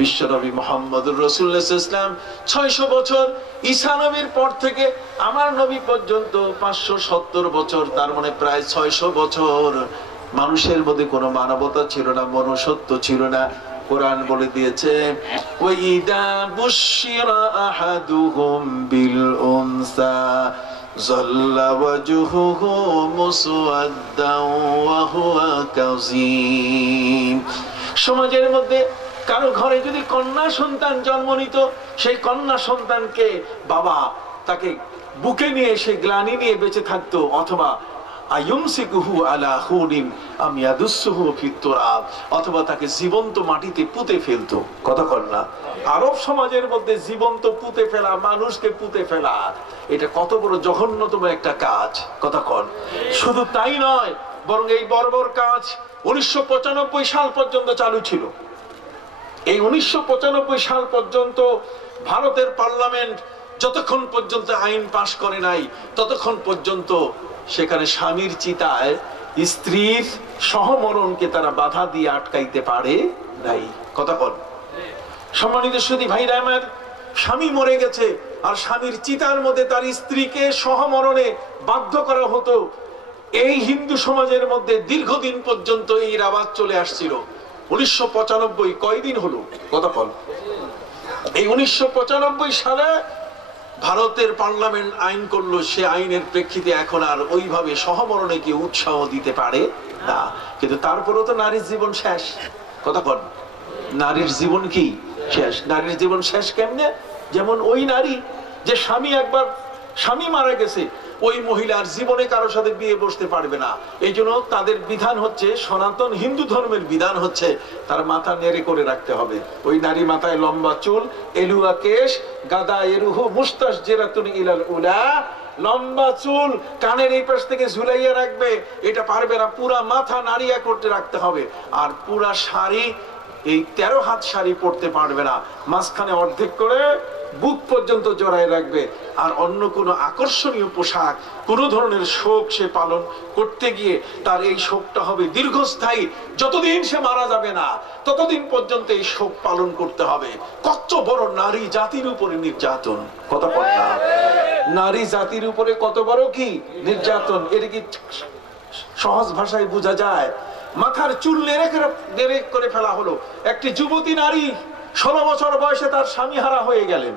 বিশ্বনবী মুহাম্মদুর রাসূলুল্লাহ সাল্লাল্লাহু আলাইহি ওয়াসাল্লাম 600 বছর, ঈসা নবীর পর থেকে আমার নবী পর্যন্ত 570 বছর, তার মানে প্রায় 600 বছর মানুষের মধ্যে কোনো মানবতা ছিল না, মনুষ্যত্ব ছিল না। কোরআন বলে দিয়েছে ওয়াইদা বুশিরা আহাদুহুম বিল উনসা যাল্লা ওয়াজহুহু মুসওয়াদ্দান ওয়া হুয়া কাযীম। সমাজের মধ্যে কারো ঘরে যদি কন্যা সন্তান জন্ম নিত, সেই কন্যা সন্তানকে বাবা তাকে বুকে নিয়ে সে গ্লানি নিয়ে বেঁচে থাকতো, অথবা আয়ুমসিকুহু আলা হুনিম আম ইয়াদুসসুহু ফিত তুরাব, অথবা তাকে জীবন্ত মাটিতে পুঁতে ফেলতো। কথা কর না? আরব সমাজের মধ্যে জীবন্ত পুঁতে ফেলা, মানুষকে পুঁতে ফেলা, এটা কত বড় জঘন্যতম একটা কাজ। কথা কর। শুধু তাই নয়, বরং এই বর্বর কাজ 1995 সাল পর্যন্ত চালু ছিল। এই 1995 সাল পর্যন্ত ভারতের পার্লামেন্ট যতক্ষণ পর্যন্ত আইন পাশ করে নাই, ততক্ষণ পর্যন্ত সেখানে স্বামীর চিতায় স্ত্রীর সহমরণকে তারা বাধা দিয়ে আটকাইতে পারে নাই। কথা বল। সম্মানিত সুধী ভাইরা আমার, স্বামী মরে গেছে আর স্বামীর চিতার মধ্যে তার স্ত্রীকে সহমরণে বাধ্য করা হতো। এই হিন্দু সমাজের মধ্যে দীর্ঘদিন পর্যন্ত এই আওয়াজ চলে আসছিল। 1995 কয়দিন হলো? কথা বল। এই 1995 সালে ভারতের পার্লামেন্ট আইন করলো, সে আইনের প্রেক্ষিতে এখন আর ওইভাবে সহমরণে কেউ উৎসাহ দিতে পারে না। কিন্তু তারপরেও তো নারীর জীবন শেষ। কথা বল। নারীর জীবন কি শেষ? নারীর জীবন শেষ কেমনে? যেমন ওই নারী যে স্বামী মারা গেছে, ওই মহিলার জীবনে কারোর সাথে বিয়ে বসতে পারবে না। এই জন্য তাদের বিধান হচ্ছে, সনাতন হিন্দু ধর্মের বিধান হচ্ছে, তার মাথা নেড়ে করে রাখতে হবে। ওই নারী মাথায় লম্বা চুল, এলুয়া কেশ, গাদা এরুহু মুস্তাশজিরাতুন ইলাল উলা, লম্বা চুল কানের এই পাশ থেকে ঝুলাইয়া রাখবে। এটা পারবে না, পুরা মাথা নাড়িয়া করতে রাখতে হবে। আর পুরা শাড়ি, এই 13 হাত শাড়ি পরতে পারবে না, মাঝখানে অর্ধেক করে বুক পর্যন্ত জড়ায় রাখবে। আর অন্য কোনো আকর্ষণীয় পোশাক, কোনো ধরনের শোক সে পালন করতে গিয়ে তার এই শোকটা হবে দীর্ঘস্থায়ী। যতদিন সে মারা যাবে না ততদিন পর্যন্ত এই শোক পালন করতে হবে। কত বড় নারী জাতির উপরে নির্যাতন! কথা বল না? নারী জাতির উপরে কত বড় কি নির্যাতন! এটা কি সহজ ভাষায় বোঝা যায়? মাথার চুল নেড়ে করে ফেলা হলো। একটি যুবতী নারী 16 বছর বয়সে তার স্বামী হারা হয়ে গেলেন।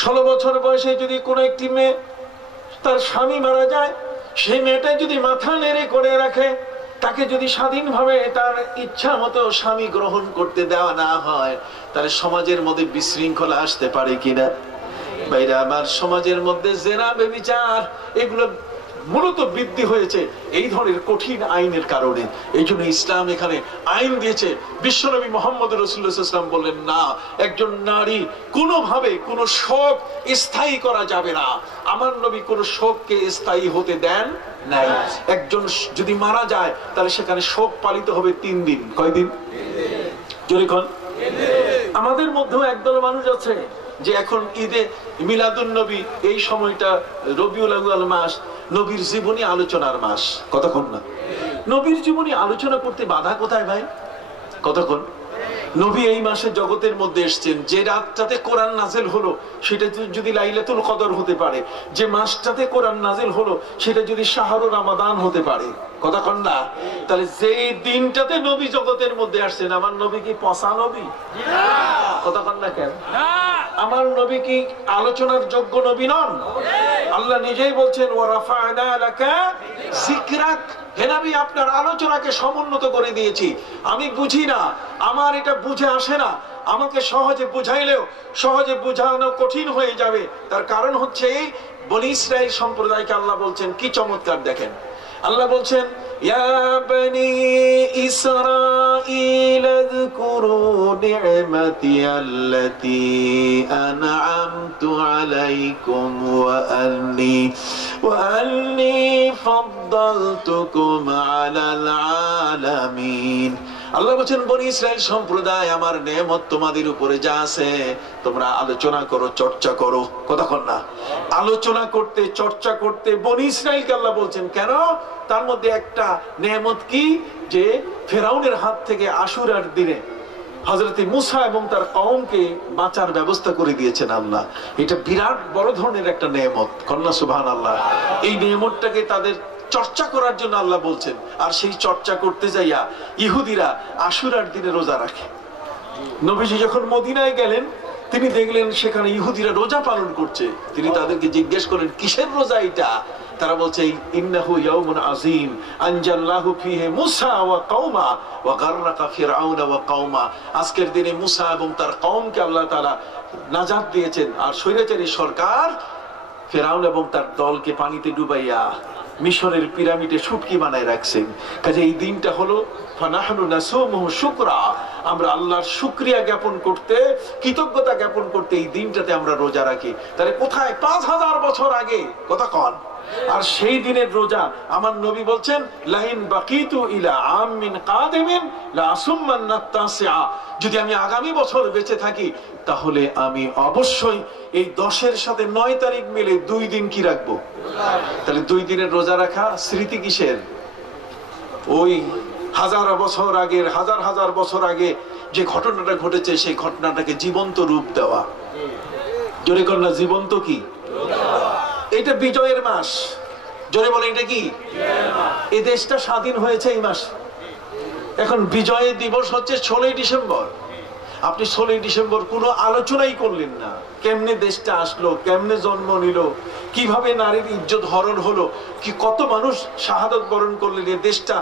16 বছর বয়সে যদি কোনো একটি মেয়ে তার স্বামী মারা যায়, সেই মেয়েটা যদি মাথা নেড়ে করে রাখে, তাকে যদি স্বাধীনভাবে তার ইচ্ছা মতো স্বামী গ্রহণ করতে দেওয়া না হয়, তাহলে সমাজের মধ্যে বিশৃঙ্খলা আসতে পারে কিনা? ভাইরা আমার, সমাজের মধ্যে জেনা, ব্যভিচার এগুলো মূলত বৃদ্ধি হয়েছে এই ধরনের কঠিন আইনের কারণে। এই জন্য ইসলাম এখানে আইন দিয়েছে। বিশ্বনবী মুহাম্মদ রাসূলুল্লাহ সাল্লাল্লাহু আলাইহি ওয়াসাল্লাম বললেন, না, একজন নারী কোনোভাবে কোনো শোক স্থায়ী করা যাবে না। আমার নবী কোনো শোককে স্থায়ী হতে দেন নাই। একজন যদি মারা যায় তাহলে সেখানে শোক পালিত হবে 3 দিন। কয়দিন? জোরে কোন? আমাদের মধ্যেও একদল মানুষ আছে যে এখন ঈদে মিলাদুন নবী, এই সময়টা রবিউল আউয়াল মাস, নবীর জীবনী আলোচনার মাস। কতক্ষণ না? নবীর জীবনী আলোচনা করতে বাধা কোথায় ভাই? কতক্ষণ? নবী এই মাসে জগতের মধ্যে এসেছেন। যে রাতটাতে কোরআন নাজিল হলো সেটা যদি লাইলাতুল কদর হতে পারে, যে মাসটাতে কোরআন নাজিল হলো সেটা যদি শাহরুর রমাদান হতে পারে, কতক্ষণ না? তাহলে যে দিনটাতে নবী জগতের মধ্যে আসছেন, আমার নবী কি পচা নবী? কতক্ষণ না? কেন? আমার নবী কি আলোচনার যোগ্য নবী নন? আল্লাহ নিজেই বলছেন, ওয়া রাফা'না লাকা যিকরাক, হে নবী আপনার আলোচনাকে সমুন্নত করে দিয়েছি। আমি বুঝি না, আমার এটা বুঝে আসে না, আমাকে সহজে বুঝাইলেও সহজে বুঝানো কঠিন হয়ে যাবে। তার কারণ হচ্ছে এই বনি ইসরাইল সম্প্রদায়কে আল্লাহ বলছেন কি চমৎকার! দেখেন, আল্লাহ বলছেন, ইয়া বনি ইসরাঈল আযকুরু নি'মাতি আল্লাতী আন'আমতু আলাইকুম ওয়া আন্নী ফাদ্দালতুকুম আলাল আলামিন। আল্লাহ বলেন বনি ইসরাইল সম্প্রদায় আমার নেয়ামত তোমাদের উপরে যা আছে তোমরা আলোচনা করো, চর্চা করো। কতক্ষণ না আলোচনা করতে, চর্চা করতে বনি ইসরাইলকে আল্লাহ বলছেন কেন? তার মধ্যে একটা নেয়ামত কি, যে ফেরাউনের হাত থেকে আশুরার দিনে হযরত মূসা এবং তার কওমকে বাঁচার ব্যবস্থা করে দিয়েছেন আল্লাহ। এটা বিরাট বড় ধরনের একটা নেয়ামত। কন্যা সুবহানাল্লাহ। এই নেয়ামতটাকে তাদের চর্চা করার জন্য আল্লাহ বলছেন। আর সেই চর্চা করতে যাইয়া ইহুদিরা আশুরার দিনে রোজা রাখে। নবীজি যখন মদিনায় গেলেন তিনি দেখলেন সেখানে ইহুদিরা রোজা পালন করছে। তিনি তাদেরকে জিজ্ঞেস করেন কিসের রোজা এটা? তারা বলছে ইন্নাহু ইয়াউমুন আযীম আনজাল্লাহু ফীহি মূসা ওয়া কওমা ওয়া গাররাকা ফিরআউনা ওয়া কওমা। আজকের দিনে মূসা এবং তার কওমকে আল্লাহ তাআলা নাজাত দিয়েছেন, আর স্বৈরাচারী সরকার ফিরআউন এবং তার দলকে পানিতে ডুবাইয়া মিশরের পিরামিডে শুটকি বানায় রাখছেন। কাজে এই দিনটা হলো ফানাহনু নাসুমুহু শুকরা, আমরা আল্লাহর শুকরিয়া জ্ঞাপন করতে, কৃতজ্ঞতা জ্ঞাপন করতে এই দিনটাতে আমরা রোজা রাখি। তাহলে কোথায় 5000 বছর আগে কথা কন। আর সেই দিনের রোজা আমার নবী বলছেন লাইন বাকিতু ইলা আমিন কাদিমিন লা আসুম্মান্নাত তাসিআ, যদি আমি আগামী বছর বেঁচে থাকি তাহলে আমি অবশ্যই এই 10-এর সাথে 9 তারিখ মিলে 2 দিন কি রাখবো। তাহলে 2 দিনের রোজা রাখা স্মৃতি কিসের? ওই হাজার হাজার বছর আগে যে ঘটনাটা ঘটেছে সেই ঘটনাটাকে জীবন্ত রূপ দেওয়া। জোরে কন্যা জীবন্ত কি? এটা বিজয়ের মাস। জোরে বলে এটা কি? এই দেশটা স্বাধীন হয়েছে এই মাস। এখন বিজয় দিবস হচ্ছে 16ই ডিসেম্বর। আপনি 16ই ডিসেম্বর কোনো আলোচনাই করলেন না। কেমনে দেশটা আসলো, কেমনে জন্ম নিল, কিভাবে নারীর ইজ্জত হরণ হলো, কি কত মানুষ শাহাদাত বরণ করলেন, এই দেশটা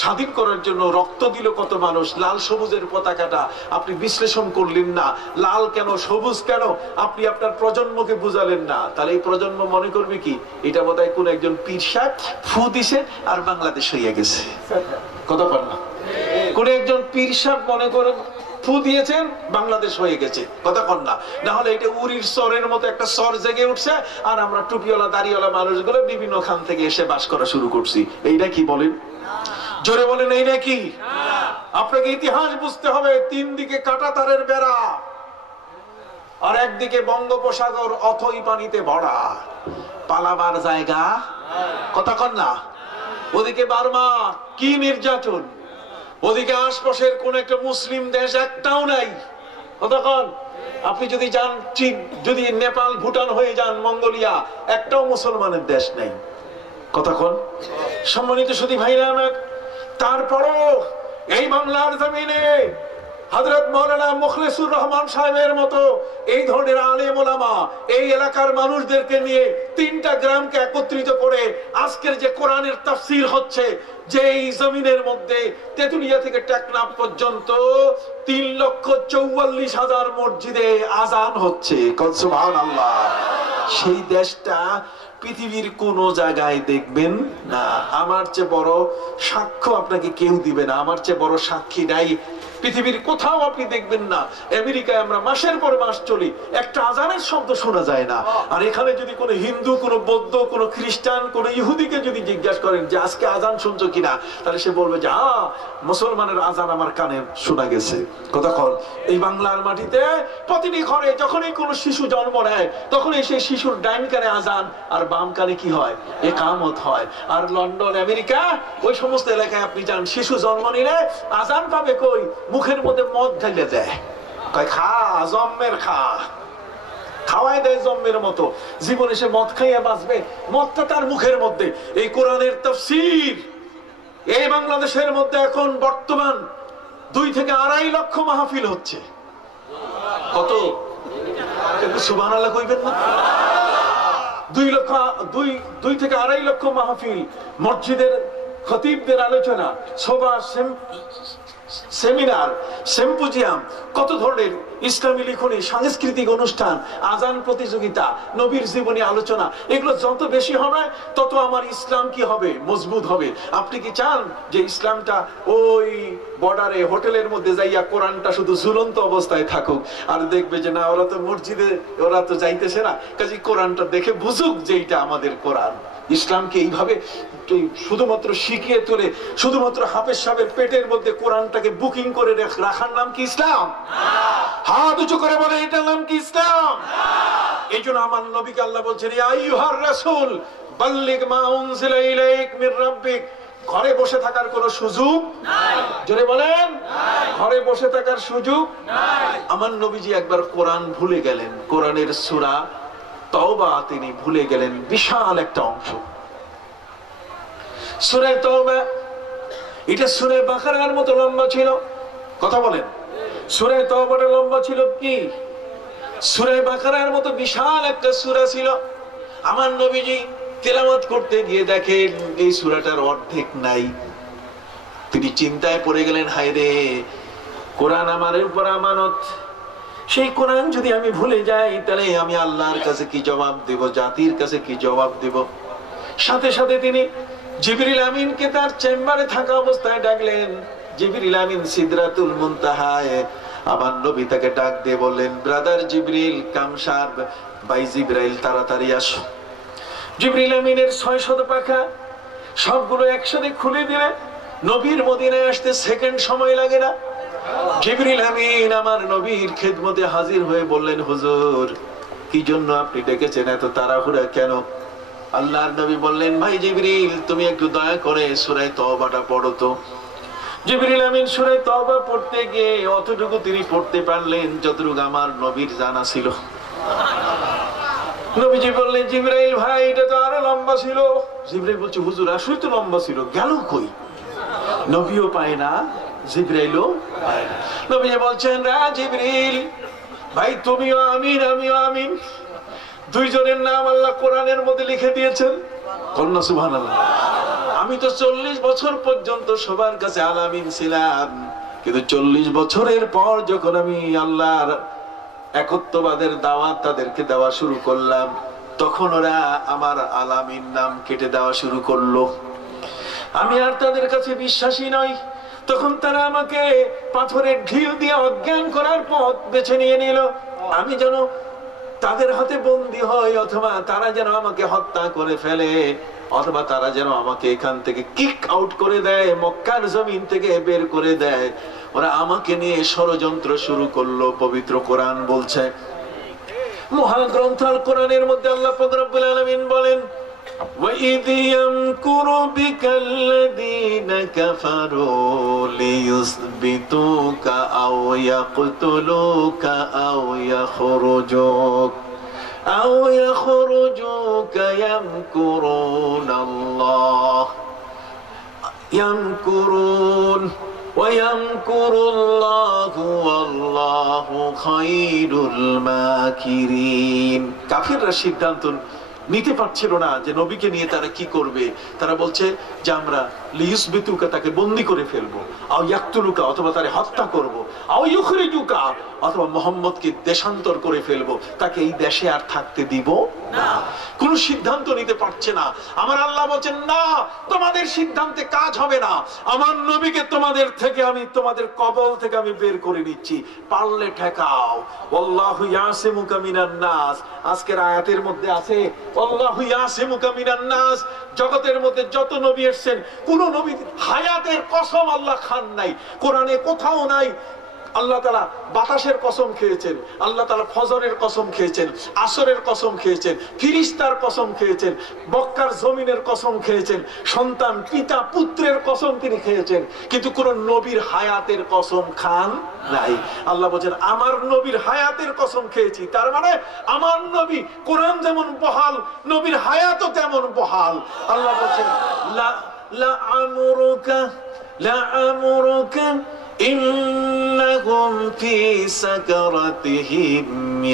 স্বাধীন করার জন্য রক্ত দিল কত মানুষ। লাল সবুজের পতাকাটা আপনি বিশ্লেষণ করলেন না, লাল কেন সবুজ কেন আপনি আপনার প্রজন্মকে বুঝালেন না। তাহলে এই প্রজন্ম মনে করবে কি এটা বোধহয় কোন একজন পীর সাহেব ফু দিছে আর বাংলাদেশ হইয়া গেছে। কথা বল না, কোন একজন পীর সাহেব মনে করে ফু দিয়েছেন বাংলাদেশ হয়ে গেছে। কথা কন না, না হলে এটা উরির সরের মতো একটা সর জেগে উঠছে আর আমরা টুপিওয়ালা দাড়িওয়ালা মানুষগুলো বিভিন্ন খান থেকে এসে বাস করা শুরু করছি। এইটা কি বলেন? জোরে বলেন এই নাকি? আপনাকে ইতিহাস বুঝতে হবে। 3 দিকে কাঁটাতারের বেড়া আর একদিকে বঙ্গোপসাগর অথই পানিতে ভরা, পালাবার জায়গা কথা কন না। ওদিকে বার্মা, কি নির্যাতন। ওদিকে আশপাশের কোন একটা মুসলিম দেশ একটাও নাই। কথা কন। আপনি যদি যান ঠিক, যদি নেপাল ভুটান হয়ে যান, মঙ্গোলিয়া, একটাও মুসলমানের দেশ নেই। কথা কন। সম্মানিত সুধী ভাইরা আমার, তারপরও এই বাংলার জমিনে হযরত মাওলানা মুখলিসুর রহমান সাহেবের মতো এই ধরনের আলেম ওলামা এই এলাকার মানুষদেরকে নিয়ে 3টা গ্রামকে একত্রিত করে আজকের যে কোরআনের তাফসীর হচ্ছে, যে এই জমিনের মধ্যে তেতুলিয়া থেকে টেকনাফ পর্যন্ত 3,44,000 মসজিদে আজান হচ্ছে। সুবহানাল্লাহ। সেই দেশটা পৃথিবীর কোন জায়গায় দেখবেন না। আমার চেয়ে বড় সাক্ষ্য আপনাকে কেউ দিবে না, আমার চেয়ে বড় সাক্ষী নাই পৃথিবীর কোথাও আপনি দেখবেন না। আমেরিকায় আমরা মাসের পর মাস চলি, একটা আজানের শব্দ শোনা যায় না। আর এখানে যদি কোনো হিন্দু, কোনো বৌদ্ধ, কোনো খ্রিস্টান, কোনো ইহুদিকে যদি জিজ্ঞাসা করেন যে আজকে আজান শুনছো কিনা, তাহলে সে বলবে যে মুসলমানের আজান আমার কানে শোনা গেছে। কতক্ষণ এই বাংলার মাটিতে প্রতিটি ঘরে যখনই কোনো শিশু জন্ম নেয় তখনই সেই শিশুর ডাইন কানে আজান আর বাম কানে কি হয়? ইকামত হয়। আর লন্ডন, আমেরিকা ওই সমস্ত এলাকায় আপনি যান, শিশু জন্ম নিলে আজান পাবে কই? মুখের মধ্যে মদ ঢেলে দেয়, কয় খা জম্মের খা, খাওয়াই দেয় জম্মের মতো। জীবনে সে মদ খাইয়া বাঁচবে, মদটা তার মুখের মধ্যে। এই কোরআনের তাফসীর এই বাংলাদেশের মধ্যে এখন বর্তমান 2 থেকে 2.5 লক্ষ মাহফিল হচ্ছে। কত? সুবহানাল্লাহ কইবেন না? 2 থেকে 2.5 লক্ষ মাহফিল, মসজিদের খতিবদের আলোচনা, সেমিনার, সিম্পোজিয়াম, কত ধরনের ইসলামী লিখনী, সাংস্কৃতিক অনুষ্ঠান, আজান প্রতিযোগিতা, নবীর জীবনী আলোচনা, এগুলো যত বেশি হবে তত আমার ইসলাম কি হবে? মজবুত হবে। আপনি কি চান যে ইসলামটা ওই বর্ডারে হোটেলের মধ্যে যাইয়া কোরআনটা শুধু ঝুলন্ত অবস্থায় থাকুক, আর দেখবে যে না ওরা তো মসজিদে ওরা তো যাইতেছে না, কাজে কোরআনটা দেখে বুঝুক যে এটা আমাদের কোরআন। ইসলামকে এইভাবে শুধুমাত্র শিখিয়ে তোলে, শুধুমাত্র হাফেজ সাহেবের পেটের মধ্যে কোরআনটাকে বুকিং করে রাখার নাম কি ইসলাম? হাত উঁচু করে বলে এটার নাম কি ইসলাম? এই জন্য আমার নবীকে আল্লাহ বলছেন, ইয়া আইয়ুহার রাসূল বাল্লিগ মা উনজিলা ইলাইক মির রাব্বিক। ঘরে বসে থাকার কোনো সুযোগ নাই। জোরে বলেন, ঘরে বসে থাকার সুযোগ নাই। আমার নবীজি একবার কোরআন ভুলে গেলেন, কোরআনের সূরা তওবা তিনি ভুলে গেলেন, বিশাল একটা অংশ। সূরা তওবা এটা সূরা বাকারার মতো লম্বা ছিল। কথা বলেন, সূরা তওবার লম্বা ছিল কি? সূরা বাকারার মতো বিশাল একটা সূরা ছিল। আমার নবীজি তেলাওয়াত করতে গিয়ে দেখেন এই সূরাটার অর্ধেক নাই। তিনি চিন্তায় পড়ে গেলেন, হায় রে, কোরআন আমার উপর আমানত, সেই কোরআন যদি আমি ভুলে যাই তাহলে আমি আল্লাহর কাছে কি জবাব দেব, জাতির কাছে কি জবাব দেব? সাথে সাথে তিনি জিবরিল আমিনকে তার চেম্বারে থাকা অবস্থায় ডাকলেন। জিবরিল আমিন সিদরাতুল মুনতাহায়, আমার নবী তাকে ডাক দিয়ে বললেন, ব্রাদার জিবরিল, কামসার ভাই জিবরাইল, তাড়াতাড়ি আসো। জিবরিল আমিনের 600 পাখা সবগুলো একসাথে খুলে দিলে নবীর মদিনায় আসতে সেকেন্ড সময় লাগে না। জিবরিল আমিন আমার নবীর খেদমতে হাজির হয়ে বললেন, হুজুর, কি জন্য আপনি ডেকেছেন, এত তাড়াহুড়া কেন? আল্লাহর নবী বললেন, ভাই জিবরিল, তুমি একটু দয়া করে সূরা তওবাটা পড়ো তো। জিবরিল আমিন সূরা তওবা পড়তে গিয়ে অতটুকু তিনি পড়তে পারলেন যতটুকু আমার নবীর জানা ছিল। নবীজি বললেন, জিবরাইল ভাই, এটা তো আরো লম্বা ছিল। জিবরাইল বলছে, হুজুর আসলে তো লম্বা ছিল, গেল কই? নবীও পায় না, জিবরাইলও পায় না। নবীজি বলছেন, রা জিবরিল ভাই, তুমিও আমিন আমিও আমিন, দুইজনের নাম আল্লাহ কোরআনের মধ্যে লিখে দিয়েছেন। কন্যা সুবহানাল্লাহ। আমি তো 40 বছর পর্যন্ত সবার কাছে আলামিন ছিলাম, কিন্তু 40 বছরের পর যখন আমি আল্লাহর একত্ববাদের দাওয়াত তাদেরকে দেওয়া শুরু করলাম, তখন ওরা আমার আলামিন নাম কেটে দেওয়া শুরু করলো। আমি আর তাদের কাছে বিশ্বাসী নই। তখন তারা আমাকে পাথরের ঢিল দিয়ে অজ্ঞান করার পথ বেছে নিয়ে নিল। আমি যেন তাদের হাতে বন্দী হয়, অথবা তারা যেন আমাকে হত্যা করে ফেলে, অথবা তারা যেন আমাকে এখান থেকে কিক আউট করে দেয়, মক্কার জমিন থেকে বের করে দেয়। ওরা আমাকে নিয়ে ষড়যন্ত্র শুরু করলো। পবিত্র কোরআন বলছে, মহাগ্রন্থ আল কোরআনের মধ্যে আল্লাহ পাক রব্বুল আলামিন বলেন, وَإِذْ يَمْكُرُ بِكَ الَّذِينَ كَفَرُوا لِيُثْبِتُوكَ أَوْ يَقْتُلُوكَ أَوْ يَخْرُجُوكَ يَمْكُرُونَ اللَّهَ يَمْكُرُونَ وَيَمْكُرُ اللَّهُ وَاللَّهُ خَيْرُ الْمَاكِرِينَ। কাফিররা সিদ্ধান্ত নিতে পারছিল না যে নবীকে নিয়ে তারা কি করবে। তারা বলছে যে আমরা লিয়ুসবিতুকা, তাকে বন্দী করে ফেলবো, আও ইয়াকতুলুকা, অথবা তারে হত্যা করব, আও ইউখরিজুকা, অথবা মুহাম্মদকে দেশান্তর করে ফেলবো, তাকে এই দেশে আর থাকতে দিব না। কোন সিদ্ধান্ত নিতে পারছে না। আমার আল্লাহ বলেন, না, তোমাদের সিদ্ধান্তে কাজ হবে না। আমার নবীকে তোমাদের থেকে আমি, তোমাদের কবল থেকে আমি বের করে নিচ্ছি, পারলে ঠেকাও। আল্লাহু ইয়াসিমুকা মিনান নাস। আজকের আয়াতের মধ্যে আছে, আল্লাহু ইয়াসিমুকা মিনান নাস। জগতের মধ্যে যত নবী এসেছেন, কোন নবী হায়াতের কসম আল্লাহ খান নাই, কোরআনে কোথাও নাই। আল্লাহ তাআলা বাতাসের কসম খেয়েছেন, আল্লাহ তাআলা ফজরের কসম খেয়েছেন, আসরের কসম খেয়েছেন, ফিরিস্তার কসম খেয়েছেন, মক্কার জমিনের কসম খেয়েছেন, সন্তান পিতা পুত্রের কসম তিনি খেয়েছেন, কিন্তু কোন নবীর হায়াতের কসম খান নাই। আল্লাহ বলেন, আমার নবীর হায়াতের কসম খেয়েছি, তার মানে আমার নবী কোরআন যেমন বহাল, নবীর হায়াতও তেমন বহাল। আল্লাহ বলেন, লা আমরুকা ইন্নাহুম في سكرتهم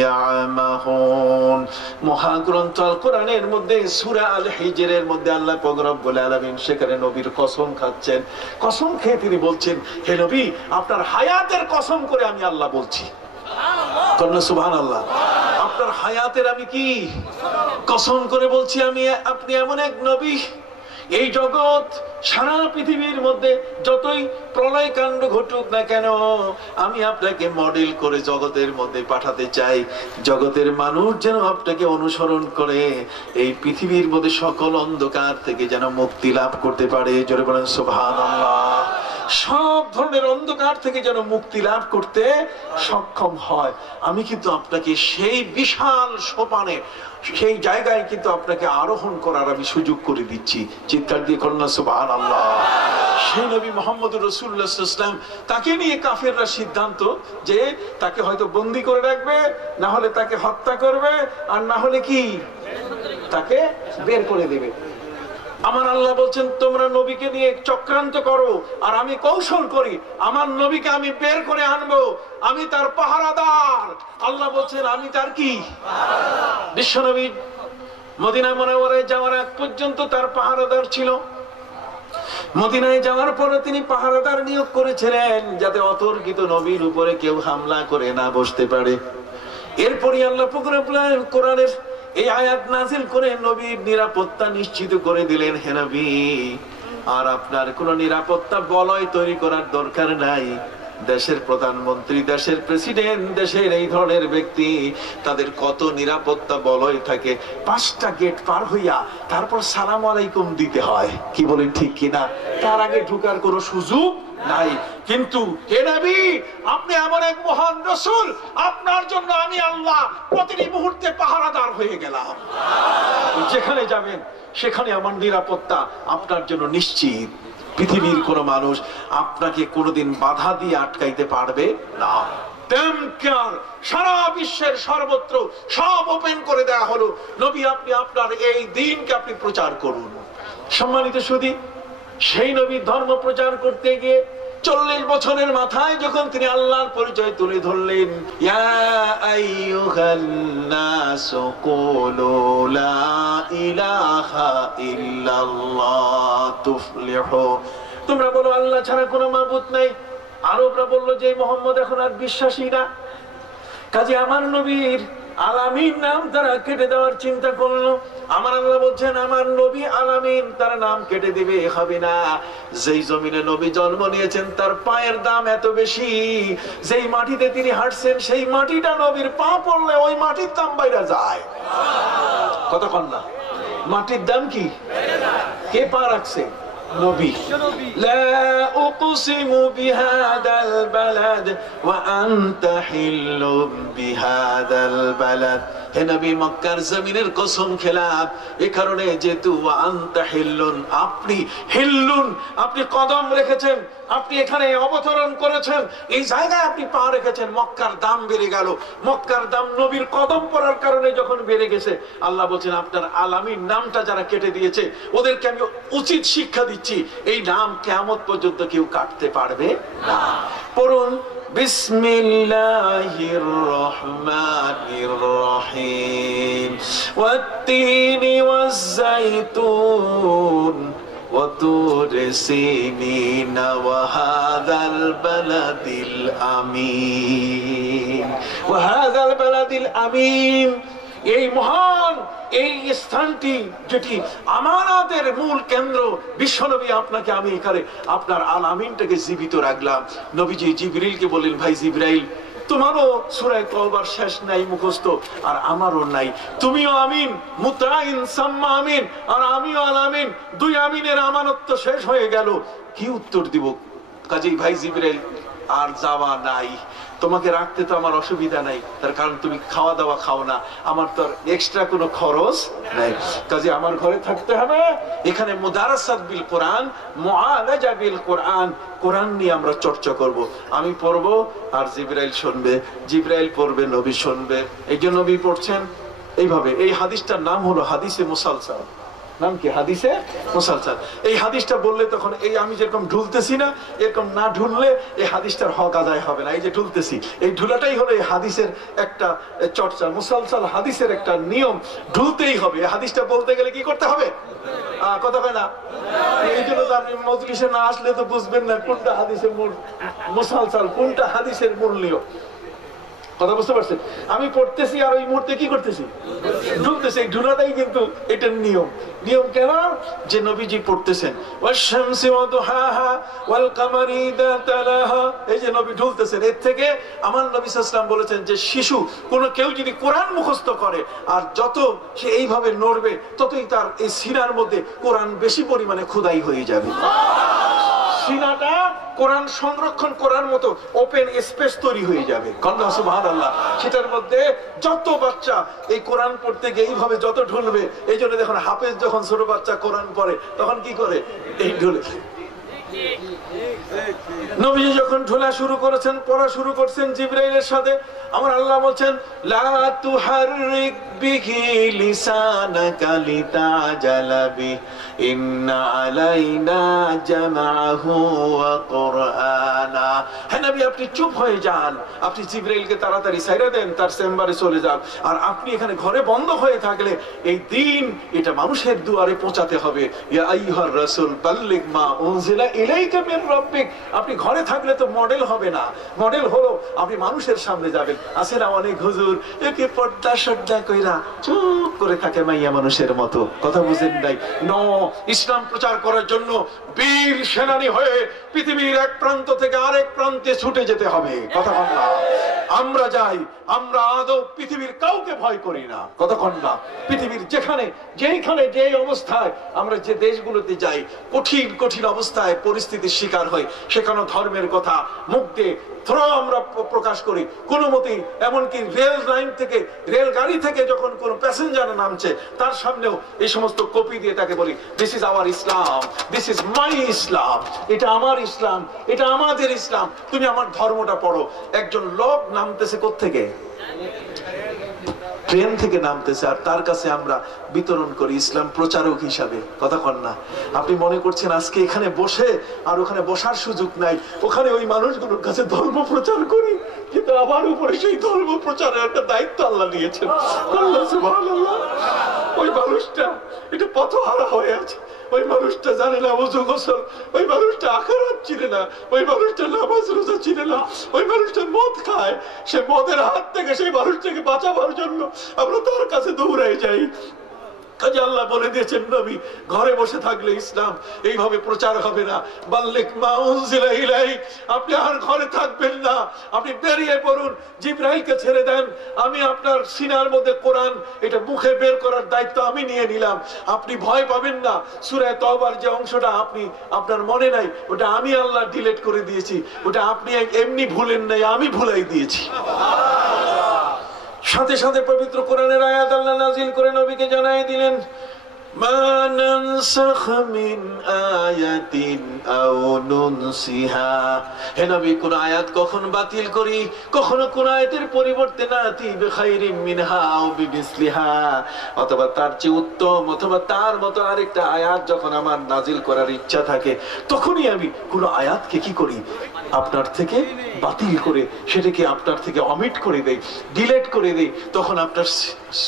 يعمهون মহাগ্রন্থ আল কোরআনের মধ্যে সূরা আল হিজরের মধ্যে আল্লাহ পাক রব্বুল আলামিন সেখানে নবীর কসম খাচ্ছেন। কসম খেয়ে তিনি বলছেন, হে নবী, আপনার হায়াতের কসম করে আমি আল্লাহ বলছি। সুবহানাল্লাহ। আপনার হায়াতের আমি কি কসম করে বলছি, আমি আপনি এমন এক নবী, এই জগৎ সারা পৃথিবীর মধ্যে যতই প্রলয় কাণ্ড ঘটুক না কেন, আমি আপনাকে মডেল করে জগতের মধ্যে পাঠাতে চাই। জগতের মানুষ যেন আপনাকে অনুসরণ করে এই পৃথিবীর মধ্যে সকল অন্ধকার থেকে যেন মুক্তি লাভ করতে পারে। জোরে বলেন সুবহানাল্লাহ। সব ধরনের অন্ধকার থেকে যেন মুক্তি লাভ করতে সক্ষম হয়। আমি কিন্তু আপনাকে সেই বিশাল সোপানে, সেই জায়গায় কিন্তু আপনাকে আরোহণ করার আমি সুযোগ করে দিচ্ছি। চিৎকার দিয়ে করুন না সুবহানাল্লাহ। সেই নবী মুহাম্মদুর রাসূলুল্লাহ সাল্লাল্লাহু আলাইহি ওয়াসাল্লাম, তাকে নিয়ে কাফেররা সিদ্ধান্ত যে তাকে হয়তো বন্দী করে রাখবে, না হলে তাকে হত্যা করবে, আর না হলে কি তাকে বের করে দেবে। আমার আল্লাহ বলছেন, তোমরা নবীকে নিয়ে চক্রান্ত করো আর আমি কৌশল করি, আমার নবীকে আমি বের করে আনবো, আমি তার পাহারাদার। আল্লাহ বলছেন, আমি তার কি বিশ্বনবী মদিনা মুনাওয়ারায় যাওয়ার আগ পর্যন্ত তার পাহারাদার ছিল। মদিনায় যাওয়ার পরে তিনি পাহারাদার নিয়োগ করেছিলেন যাতে অতর্কিত নবীর উপরে কেউ হামলা করে না বসতে পারে। এরপরই আল্লাহ পাক রব্বুল আলামিন কোরআনের এই আয়াত নাযিল করে নবীর নিরাপত্তা নিশ্চিত করে দিলেন। হে নবী, আর আপনার কোন নিরাপত্তা বলয় তৈরি করার দরকার নাই। দেশের প্রধানমন্ত্রী, দেশের প্রেসিডেন্ট, দেশের এই ধরনের ব্যক্তি, তাদের কত নিরাপত্তা বলয় থাকে। 5টা গেট পার হইয়া তারপর সালাম আলাইকুম দিতে হয়, কি বলেন ঠিক কিনা? তার আগে ঢোকার কোনো সুযোগ নাই। কিন্তু হে নবী, আপনি এমন এক মহান রাসূল, আপনার জন্য আমি আল্লাহ প্রতিটি মুহূর্তে পাহারাদার হয়ে গেলাম। যেখানে যাবেন সেখানে আমার নিরাপত্তা আপনার জন্য নিশ্চিত। পৃথিবীর কোন মানুষ আপনাকে কোনোদিন বাধা দিয়ে আটকাইতে পারবে না। সারা বিশ্বের সর্বত্র সব ওপেন করে দেয়া হলো। নবী, আপনি আপনার এই দ্বীনকে আপনি প্রচার করুন। সম্মানিত সুধী, সেই নবীর ধর্ম প্রচার করতে গিয়ে 40 বছরের মাথায় যখন তিনি আল্লাহর পরিচয় তুলে ধরলেন, ইয়া আইয়ুহান নাসু কুলু লা ইলাহা ইল্লাল্লাহ তুফলিহু, তোমরা বলো আল্লাহ ছাড়া কোনো মাবুদ নাই। আরবরা বলল যে মুহাম্মদ এখন আর বিশ্বাসী না, কাজে আমার নবীর আলামিন নাম তারা কেটে দেওয়ার চিন্তা করলো। আমার আল্লাহ বলছেন, আমার নবী আলামিন তার নাম কেটে দিবে হবে না। যেই জমিনে নবী জন্ম নিয়েছেন তার পায়ের দাম এত বেশি, যেই মাটিতে তিনি হাঁটছেন সেই মাটিটা নবীর পা পড়লে ওই মাটির দাম বাইরে যায়। কতক্ষণ না মাটির দাম কি কে পা রাখছে? নবী। লা উকসিমু বিহাদাল বালাদ ওয়া আনতা হিল্লুম বিহাদাল বালাদ, হে নবী মক্কার জমিনের কসম খেলাম এই কারণে যেহেতু ওয়া আনতা হিল্লুন, আপনি হিল্লুন, আপনি কদম রেখেছেন, আপনি এখানে অবতরণ করেছেন, এই জায়গায় আপনি পা রেখেছেন, মক্কার দাম বেড়ে গেল। মক্কার দাম নবীর কদম পড়ার কারণে যখন বেড়ে গেছে, আল্লাহ বলছেন আপনার আলামিন নামটা যারা কেটে দিয়েছে ওদেরকে আমি উচিত শিক্ষা দিচ্ছি, এই নাম কিয়ামত পর্যন্ত কেউ কাটতে পারবে না। পড়ুন বিসমিল্লাহির রহমানির রহিম, ওয়াত-তিনি ওয়াজ-যাইতুন وطور سينين وهذا البلد الأمين وهذا البلد الأمين, এই মহান এই স্থানটি যেটি আমানতের মূল কেন্দ্র, বিশ্বনবী আপনাকে আমি এখানে আপনার আলামিনটাকে জীবিত রাখলাম। নবীজি জিবরিলকে বললেন, ভাই জিবরাইল, তোমারও সূরা তওবার শেষ নাই মুখস্থ, আর আমারও নাই, তুমিও আমিন মুতাইন সাম্মা আমিন, আর আমিও আলামিন, দুই আমিনের আমানত তো শেষ হয়ে গেল, কি উত্তর দিব? কাজেই ভাই জিবরাইল আর যাওয়া নাই, তোমাকে রাখতে তো আমার অসুবিধা নাই, তার কারণ তুমি খাওয়া দাওয়া খাও না, আমার তো এক্সট্রা কোনো খরচ নাই, কাজে আমার ঘরে থাকতে হবে। এখানে মুদারাসাত বিল কোরআন, মুআলাজা বিল কোরআন, কোরআন নিয়ে আমরা চর্চা করব, আমি পড়বো আর জিবরাইল শুনবে, জিবরাইল পড়বে নবী শুনবে। এই যে নবী পড়ছেন এইভাবে, এই হাদিসটার নাম হলো হাদিসে মুসালসাল। নাম কি? হাদিসে মুসালসাল। এই হাদিসটা বললে তখন এই আমি যেরকম ঢুলতেছি না, এরকম না ঢুললে এই হাদিসটার হক আদায় হবে না। এই যে ঢুলতেছি, এই ঢুলাটাই হলো এই হাদিসের একটা চর্চা, মুসালসাল হাদিসের একটা নিয়ম, ঢুলতেই হবে। এই হাদিসটা বলতে গেলে কি করতে হবে? কথা হয় না। এই জন্য তো আপনি মজলিসে না আসলে তো বুঝবেন না কোনটা হাদিসের মূল মুসালসাল, কোনটা হাদিসের মূল নিয়ম। কথা বুঝতে পারছেন? আমি পড়তেছি আর ওই মুহূর্তে কি করতেছি? ঢুলতেছি। এই ঢুলাটাই কিন্তু এটার নিয়ম। নিয়ম কেন? যে নবীজি পড়তেছেন ওয়াশ-শামসি ওয়া দুহাহা ওয়াল কামারি ইযা তালাহা, এই যে নবী ঢুলতেছেন, এর থেকে আমার নবী সাল্লাল্লাহু আলাইহি ওয়াসাল্লাম বলেছেন যে শিশু কোন কেউ যদি কোরআন মুখস্থ করে আর যত সে এইভাবে নড়বে ততই তার এই সিনার মধ্যে কোরআন বেশি পরিমাণে খোদাই হয়ে যাবে। সিনাটা কোরআন সংরক্ষণ করার মতো ওপেন স্পেস তৈরি হয়ে যাবে। কন্যা সুবহানাল্লাহ। সেটার মধ্যে যত বাচ্চা এই কোরআন পড়তে গিয়ে এইভাবে যত ঢুলবে, এই জন্য দেখুন হাফেজ যখন ছোট বাচ্চা কোরআন পড়ে তখন কি করে? এই ঢুলে। নবীজি যখন ঢোলা শুরু করেছেন, পড়া শুরু করছেন জিবরাইলের সাথে, আমার আল্লাহ বলছেন লা তুহাররিক বিহি লিসানাকা লিতাজালা বি ইন্না আলাইনা জামাআহু ওয়া কুরআনা। হে নবী, আপনি চুপ হয়ে যান, আপনি জিবরাইলকে তাড়াতাড়ি ছাইড়া দেন, তার চেম্বারে চলে যান। আর আপনি এখানে ঘরে বন্ধ হয়ে থাকলে এই দিন এটা মানুষের দুয়ারে পৌঁছাতে হবে। ইয়া আইয়ুহার রাসূল বাল্লিগ মা উনজিলা ইলাইকা মির রাব্বিক। আপনি ঘরে থাকলে তো মডেল হবে না, মডেল হলো আপনি মানুষের সামনে যাবেন। আছে না অনেক হুজুর একে পর্দা সর্দা কইরা চুপ করে থাকে মাইয়া মানুষের মতো। কথা বুঝেন নাই? নো, ইসলাম প্রচার করার জন্য বীর সেনানী হয়ে পৃথিবীর এক প্রান্ত থেকে আরেক প্রান্তে ছুটে যেতে হবে। কথা বল না। আমরা যাই, আমরা আদৌ পৃথিবীর কাউকে ভয় করি না। কতক্ষণ না পৃথিবীর যেখানে যেইখানে যে অবস্থায় আমরা যে দেশগুলোতে যাই, কঠিন কঠিন অবস্থায় পরিস্থিতির শিকার হই, সেখানে ধর্মের কথা মুখ দিয়ে আমরা প্রকাশ করি কোন মতেই। এমনকি রেল লাইন থেকে, রেল গাড়ি থেকে যখন কোন প্যাসেঞ্জার নামছে তার সামনেও এই সমস্ত কপি দিয়ে তাকে বলি this is our Islam, this is my Islam, এটা আমার ইসলাম, এটা আমাদের ইসলাম, তুমি আমার ধর্মটা পড়ো। একজন লোক নামতেছে কোত্থেকে? ট্রেন থেকে নামতেছে, আর তার কাছে আমরা বিতরণ করি ইসলাম প্রচারক হিসাবে। কথা কন না? আপনি মনে করছেন আজকে এখানে বসে আর ওখানে বসার সুযোগ নাই, ওখানে ওই মানুষগুলোর কাছে ধর্ম প্রচার করি, কিন্তু আমার উপরে সেই ধর্ম প্রচারের একটা দায়িত্ব আল্লাহ নিয়েছেন। আল্লাহ সুবহানাল্লাহ। ওই মানুষটা এটা পথহারা হয়ে আছে, ওই মানুষটা জানে না ওযু গোসল, ওই মানুষটা আখিরাত চিনে না, ওই মানুষটা নামাজ রোজা চিনে না, ওই মানুষটা মদ খায়, সে মদের হাত থেকে সেই মানুষটাকে বাঁচাবার জন্য আমরা তার কাছে দৌড়াই যাই। কাজে আল্লাহ বলে দিয়েছেন নবী ঘরে বসে থাকলে ইসলাম এইভাবে প্রচার হবে না। বাল্লিগ মা উনজিলা ইলাইক, আপনি আর ঘরে থাকবেন না, আপনি বেরিয়ে পড়ুন, জিবরাইলকে ছেড়ে দেন। আমি আপনার সিনার মধ্যে কোরআন এটা মুখে বের করার দায়িত্ব আমি নিয়ে নিলাম, আপনি ভয় পাবেন না। সূরা তাওবার যে অংশটা আপনি আপনার মনে নাই, ওটা আমি আল্লাহ ডিলিট করে দিয়েছি, ওটা আপনি এমনি ভুলেন নাই, আমি ভুলাই দিয়েছি। সাথে সাথে পবিত্র কোরআনের আয়াত আল্লাহ নাযিল করে নবীকে জানাই দিলেন মা নানসাখ মিন আয়াতিন আও নুনসিহা। হে নবী, কোন আয়াত কখন বাতিল করি, কখনো কোন আয়াতের পরিবর্তে নাতি বিখাইরিম মিনহা আও বিমিসলিহা, অথবা তার চেয়ে উত্তম অথবা তার মতো আরেকটা আয়াত যখন আমার নাজিল করার ইচ্ছা থাকে, তখনই আমি কোন আয়াতকে কি করি, আপনার থেকে বাতিল করে সেটাকে আপনার থেকে অমিট করে দেই, ডিলিট করে দেই। তখন আপনার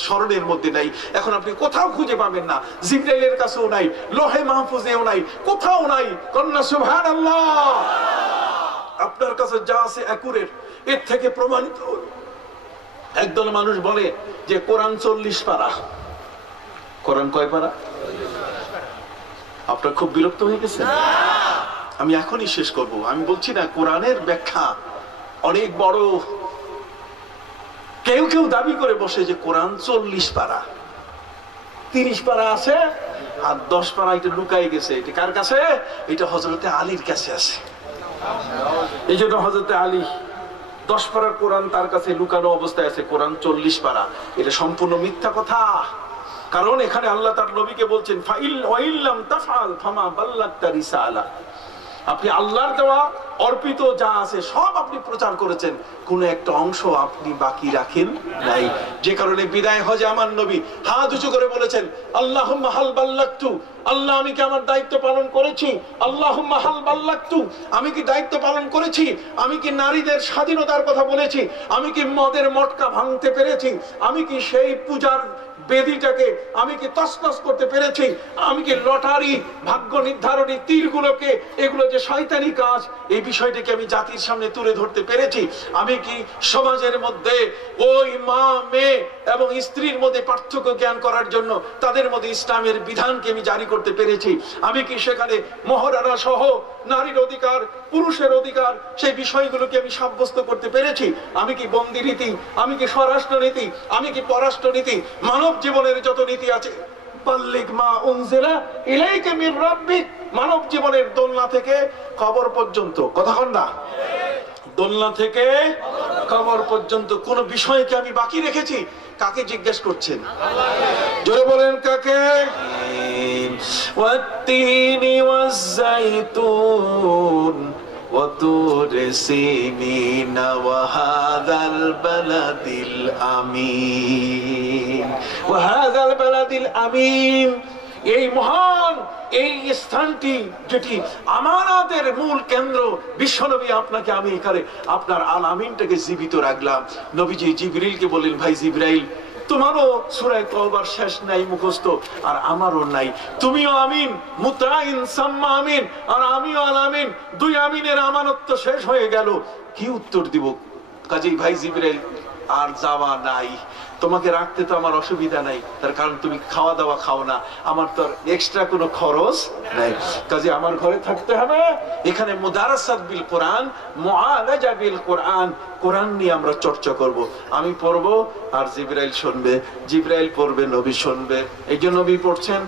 স্মরণের মধ্যে নাই, এখন আপনি কোথাও খুঁজে পাবেন না, জিবরাইলের কাছেও নাই, লোহে মাহফুজেও নাই, কোথাও নাই। কন্যা সুবহানাল্লাহ। আপনার কাছে যা আছে একুরেট, এর থেকে প্রমাণিত। একদল মানুষ বলে যে কোরআন 40 পারা। কোরআন কয় পারা? আপনার খুব বিরক্ত হয়ে গেছে? আমি এখনই শেষ করব। আমি বলছি না কোরআনের ব্যাখ্যা অনেক বড়। কেউ কেউ দাবি করে বসে যে কোরআন 40 পারা, 30 পারা আছে আর 10 পারা এটা লুকাই গেছে। এটা কার কাছে? এটা হযরতে আলীর কাছে আছে। এই জন্য হযরতে আলী 10 পারার কোরআন তার কাছে লুকানো অবস্থায় আছে, কোরআন 40 পারা। এটা সম্পূর্ণ মিথ্যা কথা। কারণ এখানে আল্লাহ তার নবীকে বলছেন ফাইল ওয়াইল্লাম তাফআল ফামা বাল্লাগতা রিসালা। আপনি আল্লাহর দেওয়া অর্পিত যা আছে সব আপনি প্রচার করেছেন, কোন একটা অংশ আপনি বাকি রাখেন নাই। যে কারণে বিদায় হজে আমার নবী হাত উঁচু করে বলেছেন, আল্লাহুম্মা হাল বাল্লাগতু, আল্লাহ আমি কি আমার দায়িত্ব পালন করেছি? আল্লাহুম্মা হাল বাল্লাগতু, আমি কি দায়িত্ব পালন করেছি? আমি কি নারীদের স্বাধীনতার কথা বলেছি? আমি কি মদের মটকা ভাঙতে পেরেছি? আমি কি সেই পূজার বেদিটাকে আমি কি তছনছ করতে পেরেছি? আমি কি লটারি, ভাগ্য নির্ধারণী তীরগুলোকে, এগুলো যে শয়তানি কাজ, এই বিষয়টাকে আমি জাতির সামনে তুলে ধরতে পেরেছি? আমি কি সমাজের মধ্যে ওই মা, মেয়ে এবং স্ত্রীর মধ্যে পার্থক্য জ্ঞান করার জন্য তাদের মধ্যে ইসলামের বিধানকে আমি জারি করতে পেরেছি? আমি কি সেখানে মহারানা সহ নারীর অধিকার, পুরুষের অধিকার, সেই বিষয়গুলোকে আমি সাব্যস্ত করতে পেরেছি? আমি কি বন্দি নীতি, আমি কি স্বরাষ্ট্র নীতি, আমি কি পররাষ্ট্র নীতি, মানব জীবনের যত নীতি আছে, বাল্লিগ মা উনজিলা ইলাইকা মির রাব্বিক, মানব জীবনের দোলনা থেকে কবর পর্যন্ত, কতক্ষণ না, দোলনা থেকে কবর পর্যন্ত কোন বিষয়কে আমি বাকি রেখেছি? কাকে জিজ্ঞেস করছেন? জোরে বলেন কাকে? ওয়াত্তিনি ওয়াজ-যাইতুন ওয়া তুরি সিনিনা ওয়া হাযাল বালাদিল আমিন, ওয়া হাযাল বালাদিল আমিন। এই মহান এই স্থানটি যেটি আমানতের মূল কেন্দ্র, বিশ্বনবী আপনাকে আমি এখানে আপনার আল আমিনটাকে জীবিত রাখলাম। নবীজি জিবরিলকে বললেন, ভাই জিবরাইল, তোমারও সূরা তওবার শেষ নাই মুখস্থ, আর আমারও নাই, তুমিও আমিন, মুতাইন সাম্মা আমিন, আর আমিও আল আমিন, দুই আমিনের আমানত তো শেষ হয়ে গেল, কি উত্তর দিব? কাজেই ভাই জিবরাইল, আর যাওয়া নাই, তোমাকে রাখতে তো আমার অসুবিধা নাই, তার কারণ তুমি খাওয়া দাওয়া খাও না, আমার তো এক্সট্রা কোনো খরচ নাই, কাজে আমার ঘরে থাকতে হবে। এখানে মুদারাসাত বিল কোরআন, মুআলাজা বিল কোরআন, কোরআন নিয়ে আমরা চর্চা করব, আমি পড়বো আর জিবরাইল শুনবে, জিবরাইল পড়বে, নবী শুনবে। এই যে নবী পড়ছেন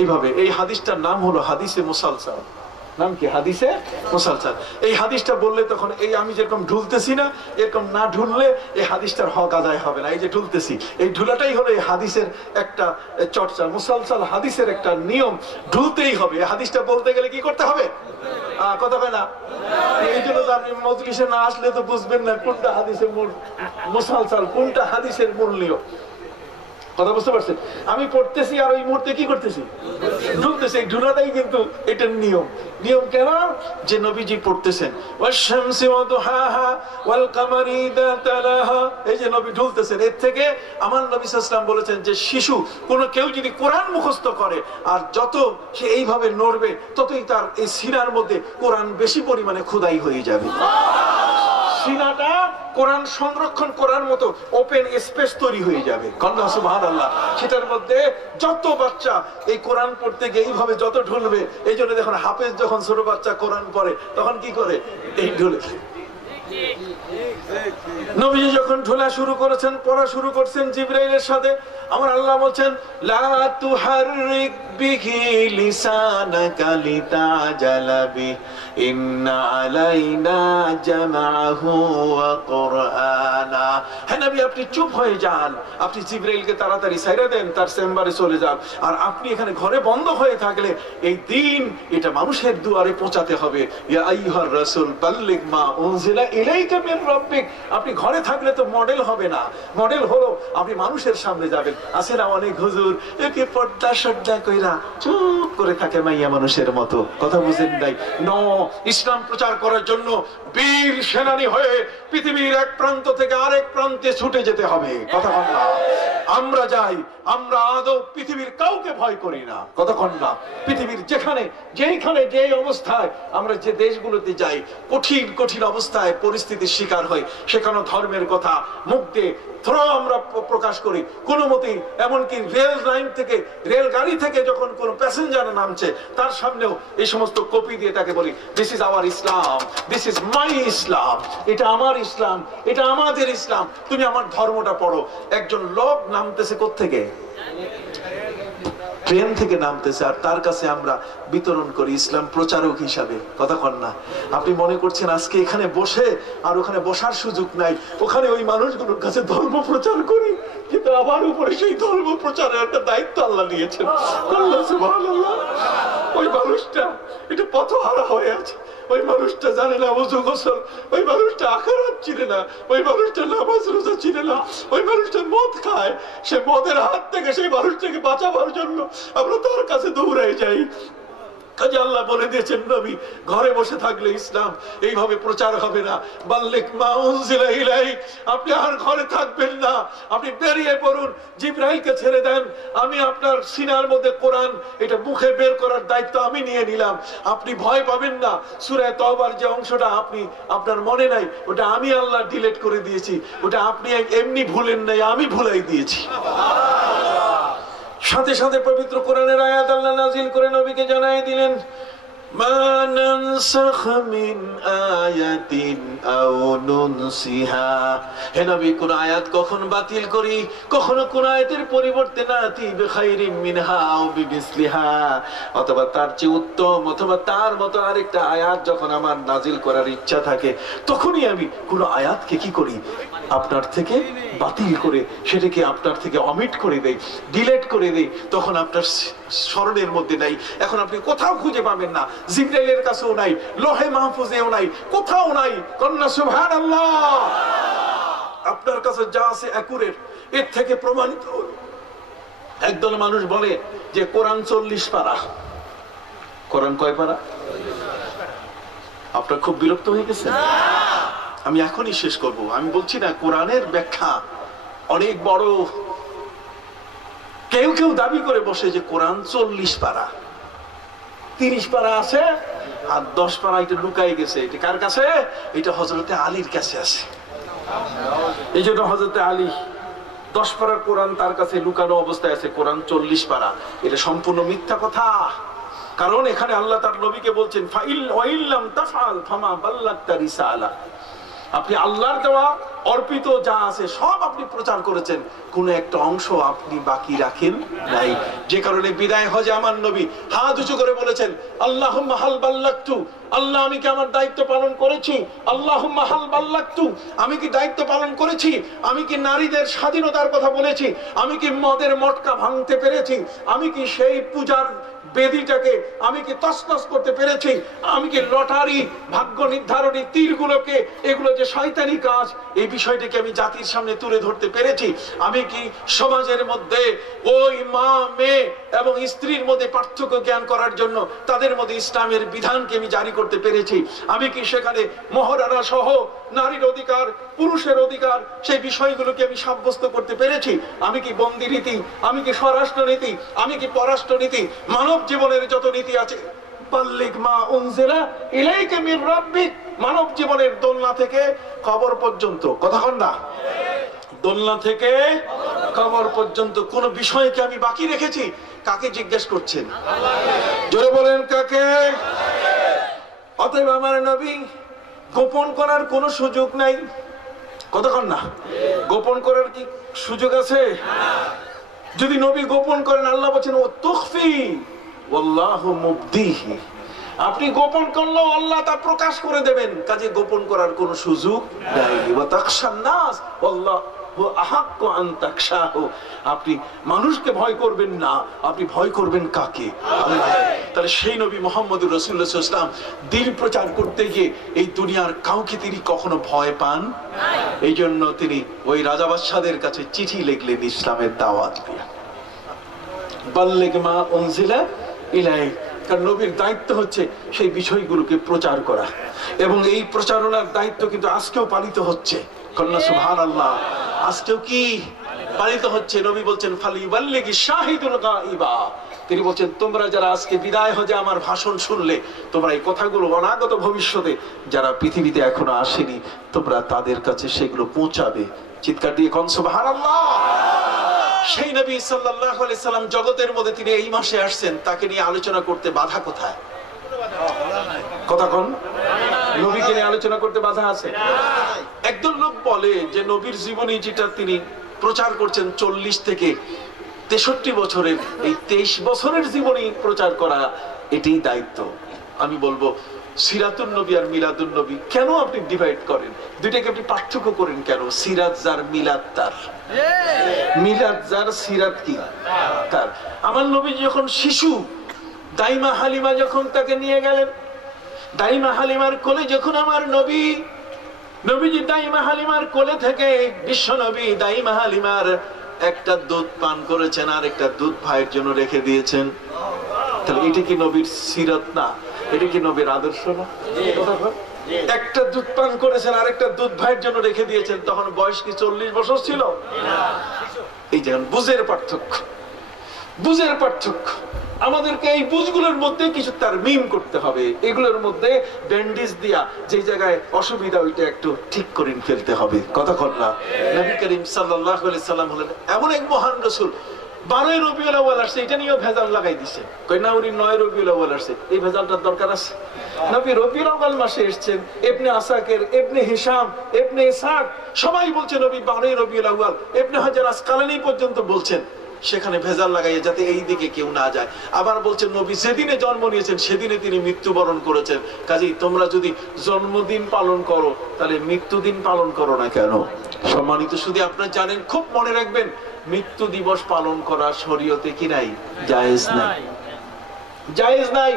এইভাবে। এই হাদিসটার নাম হলো হাদিসে মুসালসাল। নাম কি? হাদিসে মুসালসাল। এই হাদিসটা বললে তখন এই আমি যেরকম ঢুলতেছি না, এরকম না ঢুললে এই হাদিসটার হক আদায় হবে না। এই যে ঢুলতেছি, এই ঢুলাটাই হলো এই হাদিসের একটা চর্চা, মুসালসাল হাদিসের একটা নিয়ম, ঢুলতেই হবে। এই হাদিসটা বলতে গেলে কি করতে হবে? কথা হয় না? এই জন্য তো আপনি মজলিসে না আসলে তো বুঝবেন না কোনটা হাদিসের মূল মুসালসাল, কোনটা হাদিসের মূল নিয়ম। কথা বুঝতে পারছেন? আমি পড়তেছি আর ওই মুহূর্তে কি করতেছি? ঢুলতেছি। এই ঢুলাটাই কিন্তু এটার নিয়ম। নিয়ম কেন? যে নবীজি পড়তেছেন ওয়াশ-শামসি ওয়া দুহাহা ওয়াল কামারি ইযা তালাহা, এই যে নবী ঢুলতেছেন, এর থেকে আমার নবী সাল্লাল্লাহু আলাইহি ওয়াসাল্লাম বলেছেন যে শিশু কোন কেউ যদি কোরআন মুখস্থ করে আর যত সে এইভাবে নড়বে ততই তার এই সিনার মধ্যে কোরআন বেশি পরিমাণে খোদাই হয়ে যাবে। সিনাটা কোরআন সংরক্ষণ করার মতো ওপেন স্পেস তৈরি হয়ে যাবে। কন্যা সুবহানাল্লাহ। সেটার মধ্যে যত বাচ্চা এই কোরআন পড়তে গিয়ে এইভাবে যত ঢুলবে, এই জন্য দেখুন হাফেজ যখন ছোট বাচ্চা কোরআন পড়ে তখন কি করে? এই ঢুলে। নবীজি যখন ঢোলা শুরু করেছেন, পড়া শুরু করছেন জিবরাইলের সাথে, আমার আল্লাহ বলছেন লা তুহাররিক বিহি লিসানাকা লিতাজালা বি ইন্না আলাইনা জামাআহু ওয়া কুরআনা। হে নবী, আপনি চুপ হয়ে যান, আপনি জিবরাইলকে তাড়াতাড়ি ছাইরা দেন, তার চেম্বারে চলে যান। আর আপনি এখানে ঘরে বন্ধ হয়ে থাকলে এই দিন এটা মানুষের দুয়ারে পৌঁছাতে হবে। ইয়া আইয়ুহার রাসূল বাল্লিগ মা উনজিলা ইলাইকা মির রাব্বিক। আপনি ঘরে থাকলে তো মডেল হবে না, মডেল হলো আপনি মানুষের সামনে যাবেন। আছে না অনেক হুজুর একে পর্দা সর্দা কইরা চুপ করে থাকে মাইয়া মানুষের মতো। কথা বুঝেন নাই? নো, ইসলাম প্রচার করার জন্য বীর সেনানী হয়ে পৃথিবীর এক প্রান্ত থেকে আরেক প্রান্তে ছুটে যেতে হবে। কথা বল না? আমরা যাই, আমরা আদৌ পৃথিবীর কাউকে ভয় করি না। কতক্ষণ না পৃথিবীর যেখানে যেইখানে যে অবস্থায় আমরা যে দেশগুলোতে যাই, কঠিন কঠিন অবস্থায় পরিস্থিতির শিকার হই, সেখানে ধর্মের কথা মুখ দিয়ে আমরা প্রকাশ করি কোন মতেই। এমনকি রেল লাইন থেকে, রেল গাড়ি থেকে যখন কোন প্যাসেঞ্জার নামছে তার সামনেও এই সমস্ত কপি দিয়ে তাকে বলি this is our Islam, this is my Islam, এটা আমার ইসলাম, এটা আমাদের ইসলাম, তুমি আমার ধর্মটা পড়ো। একজন লোক নামতেছে কোত্থেকে? ট্রেন থেকে নামতেছে, আর তার কাছে আমরা বিতরণ করি ইসলাম প্রচারক হিসাবে। কথা কন না? আপনি মনে করছেন আজকে এখানে বসে আর ওখানে বসার সুযোগ নাই, ওখানে ওই মানুষগুলোর কাছে ধর্ম প্রচার করি, কিন্তু আমার উপরে সেই ধর্ম প্রচারের একটা দায়িত্ব আল্লাহ নিয়েছেন। আল্লাহ সুবহানাল্লাহ। ওই মানুষটা এটা পথহারা হয়ে আছে, ওই মানুষটা জানে না ওযু গোসল, ওই মানুষটা আখিরাত চিনে না, ওই মানুষটা নামাজ রোজা চিনে না, ওই মানুষটা মদ খায়, সে মদের হাত থেকে সেই মানুষটাকে বাঁচাবার জন্য আমরা তার কাছে দৌড়াই যাই। কাজে আল্লাহ বলে দিয়েছেন নবী ঘরে বসে থাকলে ইসলাম এইভাবে প্রচার হবে না। বাল্লিগ মা উনজিলা ইলাইক, আপনি আর ঘরে থাকবেন না, আপনি বেরিয়ে পড়ুন, জিবরাইলকে ছেড়ে দেন, আমি আপনার সিনার মধ্যে কোরআন এটা মুখে বের করার দায়িত্ব আমি নিয়ে নিলাম, আপনি ভয় পাবেন না। সূরা তওবার যে অংশটা আপনি আপনার মনে নাই, ওটা আমি আল্লাহ ডিলিট করে দিয়েছি, ওটা আপনি এমনি ভুলেন নাই, আমি ভুলাই দিয়েছি। সাথে সাথে পবিত্র কোরআনের আয়াত আল্লাহ নাজিল করে নবীকে জানাই দিলেন, মা নানসাখ মিন আয়াতিন আও নুনসিহা, হে নবী কোন আয়াত কখন বাতিল করি, কখনো কোন আয়াতের পরিবর্তে নাতি বিখাইরিন মিনহা আও বিমিসলিহা, অথবা তার চেয়ে উত্তম অথবা তার মতো আরেকটা আয়াত যখন আমার নাজিল করার ইচ্ছা থাকে, তখনই আমি কোন আয়াতকে কি করি, আপনার থেকে বাতিল করে সেটাকে আপনার থেকে অমিট করে দেই, ডিলিট করে দেই, তখন আপনার স্মরণের মধ্যে নাই, এখন আপনি কোথাও খুঁজে পাবেন না, জিবরাইলের কাছেও নাই, লোহে মাহফুজেও নাই, কোথাও নাই। কন্যা সুবহানাল্লাহ। আপনার কাছে যা আছে একুরেট, এর থেকে প্রমাণিত। একদল মানুষ বলে যে কোরআন 40 পারা। কোরআন কয় পারা? আপনার খুব বিরক্ত হয়ে গেছে? আমি এখনই শেষ করব। আমি বলছি না কোরআনের ব্যাখ্যা অনেক বড়। কেউ কেউ দাবি করে বসে যে কোরআন 40 পারা, 30 পারা আছে আর 10 পারা এটা লুকাই গেছে। এটা কার কাছে? এটা হযরতে আলীর কাছে আছে। এই জন্য হযরতে আলী 10 পারা কোরআন তার কাছে লুকানো অবস্থায় আছে, কোরআন 40 পারা। এটা সম্পূর্ণ মিথ্যা কথা। কারণ এখানে আল্লাহ তার নবীকে বলছেন ফাইল ওয়াইল্লাম তাফআল ফামা বাল্লাগতা রিসালা, আপনি আল্লাহর দেওয়া অর্পিত যা আছে সব আপনি প্রচার করেছেন, কোন একটা অংশ আপনি বাকি রাখেন নাই। যে কারণে বিদায় হজে আমার নবী হাত উঁচু করে বলেছেন আল্লাহুম্মা হাল বাল্লাগতু, আল্লাহ আমি কি আমার দায়িত্ব পালন করেছি? আল্লাহুম্মা হাল বাল্লাগতু, আমি কি দায়িত্ব পালন করেছি? আমি কি নারীদের স্বাধীনতার কথা বলেছি? আমি কি মদের মটকা ভাঙতে পেরেছি? আমি কি সেই পূজার বেদিটাকে আমি কি তছনছ করতে পেরেছি? আমি কি লটারি ভাগ্য নির্ধারণী তীরগুলোকে, এগুলো যে শয়তানি কাজ, এই বিষয়টাকে আমি জাতির সামনে তুলে ধরতে পেরেছি? আমি কি সমাজের মধ্যে ওই মা মেয়ে এবং স্ত্রীর মধ্যে পার্থক্য জ্ঞান করার জন্য তাদের মধ্যে ইসলামের বিধানকে আমি জারি করতে পেরেছি? আমি কি সেখানে মহারানা সহ নারীর অধিকার, পুরুষের অধিকার, সেই বিষয়গুলোকে আমি সাব্যস্ত করতে পেরেছি? আমি কি বন্দি নীতি, আমি কি স্বরাষ্ট্র নীতি, আমি কি পররাষ্ট্র নীতি, মানব জীবনের যত নীতি আছে, বাল্লিগ মা উনজিলা ইলাইকা মির রাব্বিক, মানব জীবনের দোলনা থেকে কবর পর্যন্ত, কথা কন না, দোলনা থেকে কবর পর্যন্ত কোন বিষয়কে আমি বাকি রেখেছি? কাকে জিজ্ঞেস করছেন? জোরে বলেন কাকে? অতএব আমার নবী গোপন করার কোন সুযোগ নাই, কথা কন না, গোপন করার কি সুযোগ আছে? যদি নবী গোপন করেন, আল্লাহ বলেন ও তুখফি ওয়াল্লাহু মুবদিহি, আপনি গোপন করলেও আল্লাহ তা প্রকাশ করে দেবেন, কাজে গোপন করার কোনো সুযোগ নাই। ওয়া তাখশান নাস ওয়াল্লাহু আহাক্কু আন তাখশাহু, আপনি মানুষকে ভয় করবেন না, আপনি ভয় করবেন কাকে? আল্লাহ। তাহলে সেই নবী মুহাম্মদুর রাসূলুল্লাহ সাল্লাল্লাহু আলাইহি ওয়াসাল্লাম দ্বীন প্রচার করতে গিয়ে এই দুনিয়ার কাউকে তিনি কখনো ভয় পান নাই। এই জন্য তিনি ওই রাজা বাদশাদের কাছে চিঠি লিখলেন ইসলামের দাওয়াত দিয়ে, বাল্লিগ মা উনজিলা ইলাইক। কারণ নবীর দায়িত্ব হচ্ছে সেই বিষয়গুলোকে প্রচার করা, এবং এই প্রচারণার দায়িত্ব কিন্তু আজকেও পালিত হচ্ছে। কন্যা সুবহানাল্লাহ, আজকেও কি পালিত হচ্ছে? নবী বলছেন ফালিবাল্লিগি শাহিদুল গায়বা, তিনি বলছেন তোমরা যারা আজকে বিদায় হজে আমার ভাষণ শুনলে, তোমরা এই কথাগুলো অনাগত ভবিষ্যতে যারা পৃথিবীতে এখনো আসেনি, তোমরা তাদের কাছে সেগুলো পৌঁছাবে। চিৎকার দিয়ে কোন সুবহানাল্লাহ। সেই নবী সাল্লাল্লাহু আলাইহি সাল্লাম জগতের মধ্যে তিনি এই মাসে আসছেন, তাকে নিয়ে আলোচনা করতে বাধা কোথায়? কথা কোন? নবীকে নিয়ে আলোচনা করতে বাধা আছে? একদল লোক বলে যে নবীর জীবনী যেটা তিনি প্রচার করছেন 40 থেকে 63 বছরের, এই 23 বছরের জীবনী প্রচার করা এটাই দায়িত্ব। আমি বলবো সিরাতুন নবী আর মিলাদুন নবী কেন আপনি ডিভাইড করেন? দুইটাকে আপনি পার্থক্য করেন কেন? সিরাত যার, মিলাদ তার। মিলাদ যার, সিরাত কি তার। আমার নবী যখন শিশু, দাইমা হালিমা যখন তাকে নিয়ে গেলেন, দাইমা হালিমার কোলে যখন আমার নবীজি দাইমা হালিমার কোলে থেকে বিশ্ব নবী দাইমা হালিমার একটা দুধ পান করেছেন আর একটা দুধ ভাইয়ের জন্য রেখে দিয়েছেন। তাহলে এটা কি নবীর সিরাত না? এটা কি নবীর আদর্শ না? একটা দুধ পান করেছেন আর একটা দুধ ভাইয়ের জন্য রেখে দিয়েছেন। তখন বয়স কি 40 বছর ছিল? এই যেমন বুঝের পার্থক্য। আমাদেরকে এই বুঝগুলোর মধ্যে কিছু তারমিম করতে হবে। এগুলোর মধ্যে ব্যান্ডেজ দিয়া যে জায়গায় অসুবিধা ওইটা একটু ঠিক করে ফেলতে হবে। কথা না? নবী করিম সাল্লাল্লাহু আলাইহি সাল্লাম হলেন এমন এক মহান রাসূল, 12 রবিউল আউয়াল আসছে, এটা নিয়েও ভেজাল লাগাই দিছে। কই না উনি 9 রবিউল আউয়াল আসছে, এই ভেজালটার দরকার আছে? নবী রবিউল আউয়াল মাসে এসেছেন। ইবনে আসাকির, ইবনে হিশাম, ইবনে ইসহাক সবাই বলছে নবী 12 রবিউল আউয়াল। ইবনে হাজার আসকালানী পর্যন্ত বলছেন সেখানে ভেজাল লাগাইয়া যাতে এই দিকে কেউ না যায়। আবার বলছেন নবী যেদিনে জন্ম নিয়েছেন সেদিনে তিনি মৃত্যুবরণ করেছেন। কাজেই তোমরা যদি জন্মদিন পালন করো তাহলে মৃত্যুদিন পালন করো না কেন? সম্মানিত শুধু আপনারা জানেন, খুব মনে রাখবেন, মৃত্যু দিবস পালন করা শরীয়তে কি নাই? জায়েজ নাই।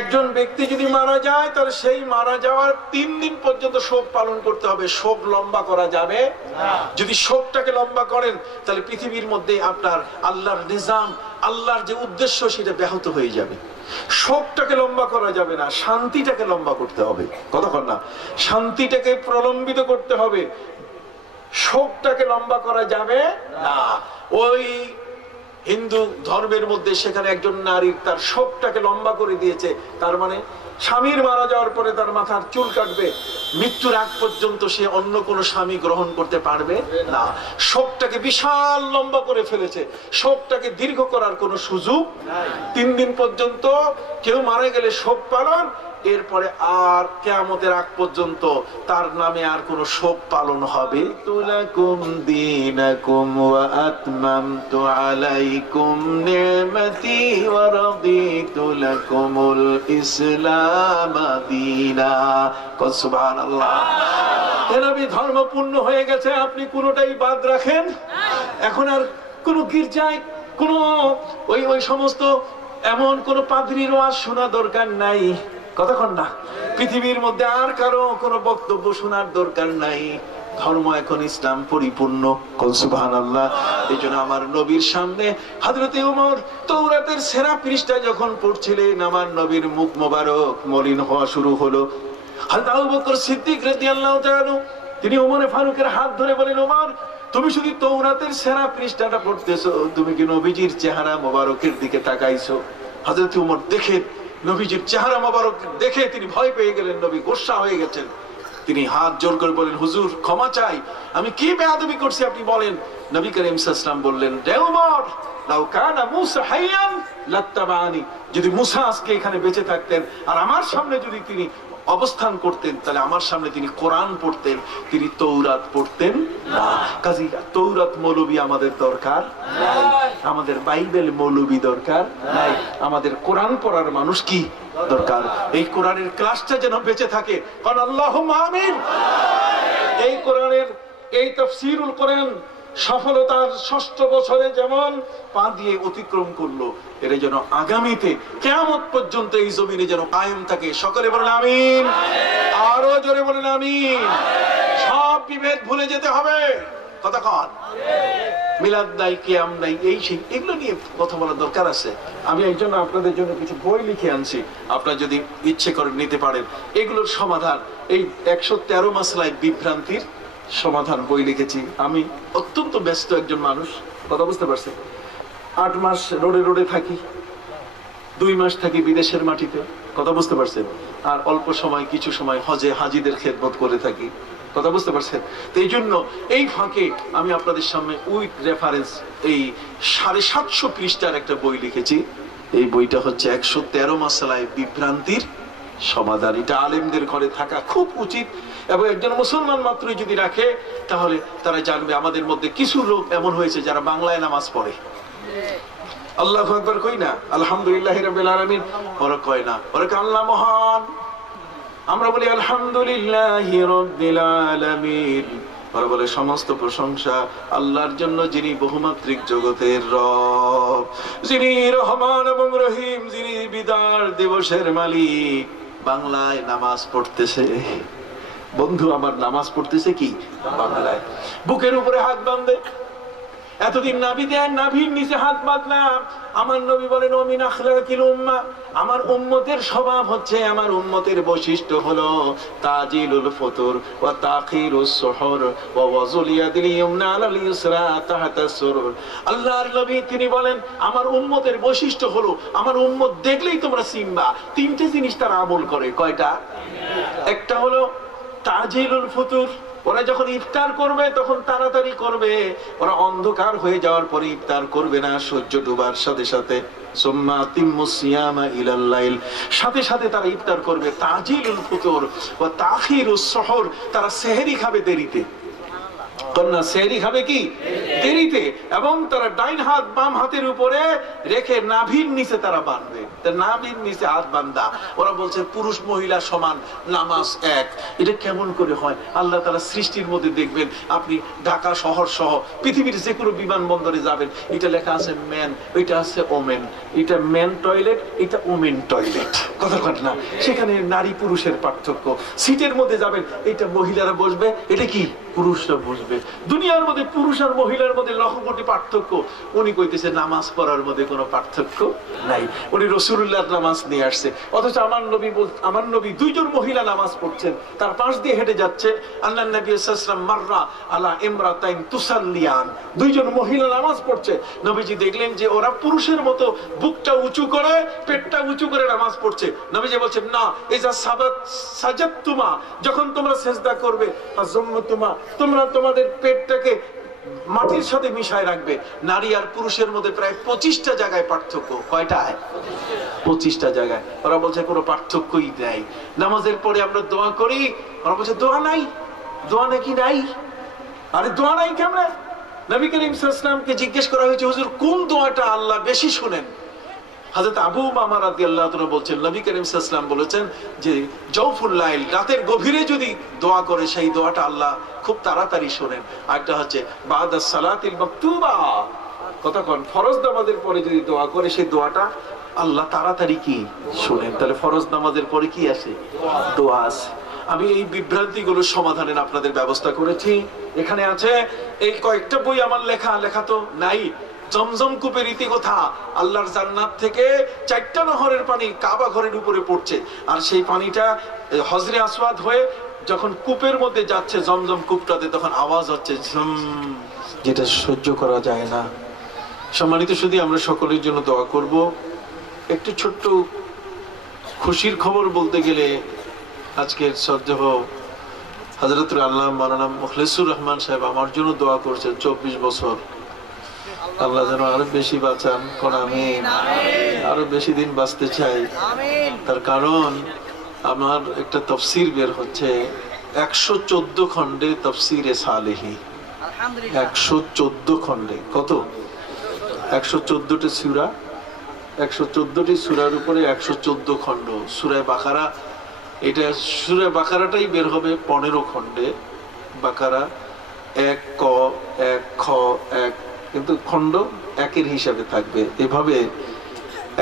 একজন ব্যক্তি যদি মারা যায় তাহলে সেই মারা যাওয়ার 3 দিন পর্যন্ত শোক পালন করতে হবে। শোক লম্বা করা যাবে না। যদি শোকটাকে লম্বা করেন তাহলে পৃথিবীর মধ্যে আপনার আল্লাহর নিজাম, আল্লাহর যে উদ্দেশ্য সেটা ব্যাহত হয়ে যাবে। শোকটাকে লম্বা করা যাবে না, শান্তিটাকে লম্বা করতে হবে। কতক্ষণ না? শান্তিটাকে প্রলম্বিত করতে হবে, শোকটাকে লম্বা করা যাবে না। ওই হিন্দু ধর্মের মধ্যে সেখানে একজন নারীর তার শোকটাকে লম্বা করে দিয়েছে। তার মানে স্বামীর মারা যাওয়ার পরে তার মাথার চুল কাটবে, মৃত্যুর আগ পর্যন্ত সে অন্য কোনো স্বামী গ্রহণ করতে পারবে না। শোকটাকে বিশাল লম্বা করে ফেলেছে, শোকটাকে দীর্ঘ করার কোনো সুযোগ নাই। 3 দিন পর্যন্ত কেউ মারা গেলে শোক পালন, এরপরে আর কিয়ামতের আগ পর্যন্ত তার নামে আর কোনো শোক পালন হবে। তুলাকুম দীনাকুম ওয়া আতমামতু আলাইকুম নি'মাতি ওয়া রাদিতু লাকুমুল ইসলাম দীনা। সুবহানাল্লাহ। নবী ধর্ম পূর্ণ হয়ে গেছে, আপনি কোনটাই বাদ রাখেন? এখন আর কোন গির্জায় কোন ওই সমস্ত এমন কোন পাদ্রীর ওয়াজ শোনা দরকার নাই। কতক্ষণ না? পৃথিবীর মধ্যে আর কারো কোনো বক্তব্য শোনার দরকার নাই। ধর্ম এখন ইসলাম পরিপূর্ণ। সুবহানাল্লাহ। এই জন্য আমার নবীর সামনে হযরত ওমর তাওরাতের সেরা পৃষ্ঠা যখন পড়ছিলেন, আমার নবীর মুখ মোবারক মলিন হওয়া শুরু হলো। হযরত আবু বকর সিদ্দিক রাদিয়াল্লাহু তাআলা তিনি ওমর ফারুকের হাত ধরে বলেন, ওমর তুমি শুধু তাওরাতের সেরা পৃষ্ঠাটা পড়তেছো, তুমি কি নবীজির চেহারা মোবারকের দিকে তাকাইছো? হযরত ওমর দেখে নবীজির চেহারা মোবারক দেখে তিনি ভয় পেয়ে গেলেন, নবী গোসা হয়ে গেছেন। তিনি হাত জোর করে বলেন, হুজুর ক্ষমা চাই, আমি কি বেয়াদবি করছি আপনি বলেন। নবী করিম সাল্লাল্লাহু আলাইহি ওয়াসাল্লাম বললেন, ওমর লাউ কানা মূসা হাইয়ান লাত্তাবানি, যদি মূসা আজকে এখানে বেঁচে থাকতেন আর আমার সামনে যদি তিনি অবস্থান করতেন তাহলে আমার সামনে তিনি কোরআন পড়তেন, তিনি তাওরাত পড়তেন না। কাজী তাওরাত মৌলবী আমাদের দরকার নাই, আমাদের বাইবেল মৌলবী দরকার নাই, আমাদের কোরআন পড়ার মানুষ কি দরকার। এই কোরআনের ক্লাসটা যেন বেঁচে থাকে। কারণ আল্লাহুম্মা আমিন। এই কোরআনের এই তাফসীরুল কোরআন সফলতার 6ষ্ঠ বছরে যেমন পা দিয়ে অতিক্রম করলো, এর যেন আগামীতে কিয়ামত পর্যন্ত এই জমিনে যেন কায়েম থাকে। সকলে বলেন আমিন। আরো জোরে বলেন আমিন। সব বিভেদ ভুলে যেতে হবে। কথা কন, মিলাদ নাই, কিয়াম নাই, এই সেই এগুলো নিয়ে কথা বলার দরকার আছে। আমি এই জন্য আপনাদের জন্য কিছু বই লিখে আনছি, আপনারা যদি ইচ্ছে করেন নিতে পারেন। এগুলোর সমাধান, এই 113 মাসলায় বিভ্রান্তির সমাধান বই লিখেছি। আমি অত্যন্ত ব্যস্ত একজন মানুষ, কথা বুঝতে পারছেন। 8 মাস রোডে থাকি, 2 মাস থাকি বিদেশের মাটিতে, কথা বুঝতে পারছেন। আর অল্প সময় কিছু সময় হজে হাজিদের খেদমত করে থাকি, কথা বুঝতে পারছেন। তো এই জন্য এই ফাঁকে আমি আপনাদের সামনে উইথ রেফারেন্স এই 750 পৃষ্ঠার একটা বই লিখেছি। এই বইটা হচ্ছে 113 মাসলায় বিভ্রান্তির সমাধান। এটা আলেমদের ঘরে থাকা খুব উচিত, এবং একজন মুসলমান মাত্রই যদি রাখে তাহলে তারা জানবে আমাদের মধ্যে কিছু লোক এমন হয়েছে যারা বাংলায় নামাজ পড়ে। আল্লাহু আকবার কই না, আলহামদুলিল্লাহি রাব্বিল আলামিন ওরা কয় না, ওরা আল্লাহ মহান। আমরা বলি আলহামদুলিল্লাহি রাব্বিল আলামিন, ওরা বলে সমস্ত প্রশংসা আল্লাহর জন্য যিনি বহুমাত্রিক জগতের রব, যিনি রহমান এবং রহিম, যিনি বিদার দিবসের মালিক। বাংলায় নামাজ পড়তেছে। বন্ধু আমার নামাজ পড়তেছে কি বাংলায়। বুকের উপরে হাত বাঁধে, এতদিন নাভি দেন, নাভির নিচে হাত বাঁধলাম। আমার নবী বলেন ও মিন আখলাকিল উম্মাহ, আমার উম্মতের স্বভাব হচ্ছে, আমার উম্মতের বৈশিষ্ট্য হলো তাজিলুল ফুতুর ওয়া তাখিরুস সুহুর ওয়া ওয়াজুল ইয়াদিল ইয়ুমনা আলাল ইউসরা তাহতা সুরুর। আল্লাহর নবী তিনি বলেন আমার উম্মতের বৈশিষ্ট্য হলো, আমার উম্মত দেখলেই তোমরা চিনবা তিনটে জিনিস তারা আমল করে। কয়টা? একটা হলো তাজিলুল ফুতুর, ওরা যখন ইফতার করবে তখন তাড়াতাড়ি করবে, ওরা অন্ধকার হয়ে যাওয়ার পরে ইফতার করবে না, সূর্য ডুবার সাথে সাথে। সুম্মা আতিম্মুস সিয়ামা ইলাল লাইল, সাথে সাথে তারা ইফতার করবে। তাজিলুল ফুতুর ওয়া তাখিরুস সুহুর, তারা সেহরি খাবে দেরিতে। কন্যা সেহরি খাবে কি দেরিতে, এবং তারা ডাইন হাত বাম হাতের উপরে রেখে নাভির নিচে তারা বাঁধবে। নাভির নিচে হাত বান্ধা। ওরা বলছে পুরুষ মহিলা সমান, নামাজ এক। এটা কেমন করে হয়? আল্লাহ তাআলা সৃষ্টির মধ্যে দেখবেন, আপনি ঢাকা শহর সহ পৃথিবীর যে কোনো বিমানবন্দরে যাবেন, এটা লেখা আছে ম্যান, ওইটা আছে ওমেন, এটা ম্যান টয়লেট, এটা ওমেন টয়লেট। কথা কথা না, সেখানে নারী পুরুষের পার্থক্য। সিটের মধ্যে যাবেন, এটা মহিলারা বসবে, এটা কি পুরুষরা বসবে। দুনিয়ার মধ্যে পুরুষ আর মহিলার মধ্যে লক্ষ কোটি পার্থক্য। উনি কইতেছে নামাজ পড়ার মধ্যে কোনো পার্থক্য নাই। উনি রাসূলুল্লাহ নামাজ নিয়ে আসছে, অথচ আমার নবী দুইজন মহিলা নামাজ পড়ছেন, তার পাশ দিয়ে হেঁটে যাচ্ছে। আল্লাহ নবী সাল্লাল্লাহু আলাইহি ওয়াসাল্লাম মাররা আলা ইমরাতাইন তুসাল্লিয়ান, দুইজন মহিলা নামাজ পড়ছে। নবীজি দেখলেন যে ওরা পুরুষের মতো বুকটা উঁচু করে, পেটটা উঁচু করে নামাজ পড়ছে। নবীজি বলছেন না, ইজা সাজাদতুমা, যখন তোমরা সিজদা করবে, ফাজুম্মতুমা, তোমরা তোমাদের পেটটাকে মাটির সাথে মিশায় রাখবে। নারী আর পুরুষের মধ্যে প্রায় 25টা জায়গায় পার্থক্য। কয়টা? 25টা জায়গায়। ওরা বলছে কোনো পার্থক্যই নাই। নামাজের পরে আমরা দোয়া করি, ওরা বলছে দোয়া নাই। দোয়া নাকি নাই? আরে দোয়া নাই কেমনে? নবী করিম সাল্লাল্লাহু আলাইহি ওয়াসাল্লামকে জিজ্ঞেস করা হয়েছে, হুজুর কোন দোয়াটা আল্লাহ বেশি শুনেন? হযরত আবু উমামা রাদিয়াল্লাহু তাআলা বলছেন, নবী করিম সাল্লাল্লাহু আলাইহি ওয়াসাল্লাম বলেছেন যে জাওফুল লাইল, রাতের গভীরে যদি দোয়া করে সেই দোয়াটা আল্লাহ খুব তাড়াতাড়ি শুনেন। আরেকটা হচ্ছে বাদাস সালাতিল মাকতুবা, কতক্ষণ ফরজ নামাজের পরে যদি দোয়া করে সেই দোয়াটা আল্লাহ তাড়াতাড়ি কি শুনেন। তাহলে ফরজ নামাজের পরে কি আসে? দোয়া আছে। আমি এই বিভ্রান্তিগুলোর সমাধানের আপনাদের ব্যবস্থা করেছি। এখানে আছে এই কয়েকটা বই আমার লেখা তো নাই। জমজম কূপের ইতিকথা, আল্লাহর জান্নাত থেকে 4টা নহরের পানি কাবা ঘরের উপরে পড়ছে, আর সেই পানিটা হজরে আসওয়াদ হয়ে যখন কূপের মধ্যে যাচ্ছে জমজম কূপটাতে, তখন আওয়াজ হচ্ছে ঝম, যেটা সহ্য করা যায় না। সম্মানিত শুধু আমরা সকলের জন্য দোয়া করব। একটু ছোট্ট খুশির খবর বলতে গেলে, আজকের শ্রদ্ধেয় হযরতুল আল্লামা মাওলানা মুখলিসুর রহমান সাহেব আমার জন্য দোয়া করছেন 24 বছর। আল্লাহ যেন আরো বেশি বাঁচান, কোন আমিন। আরো বেশি দিন বাঁচতে চাই। তার কারণ আমার একটা তাফসীর বের হচ্ছে 114 খণ্ডে তাফসীরে সালেহী। 114 খণ্ডে। কত? 114টি সূরা, 114টি সূরার উপরে 114 খণ্ড। সূরা বাকারা, এটা সূরা বাকারাটাই বের হবে 15 খণ্ডে। বাকারা 1 ক 1 খ 1, কিন্তু খণ্ড একের হিসাবে থাকবে। এভাবে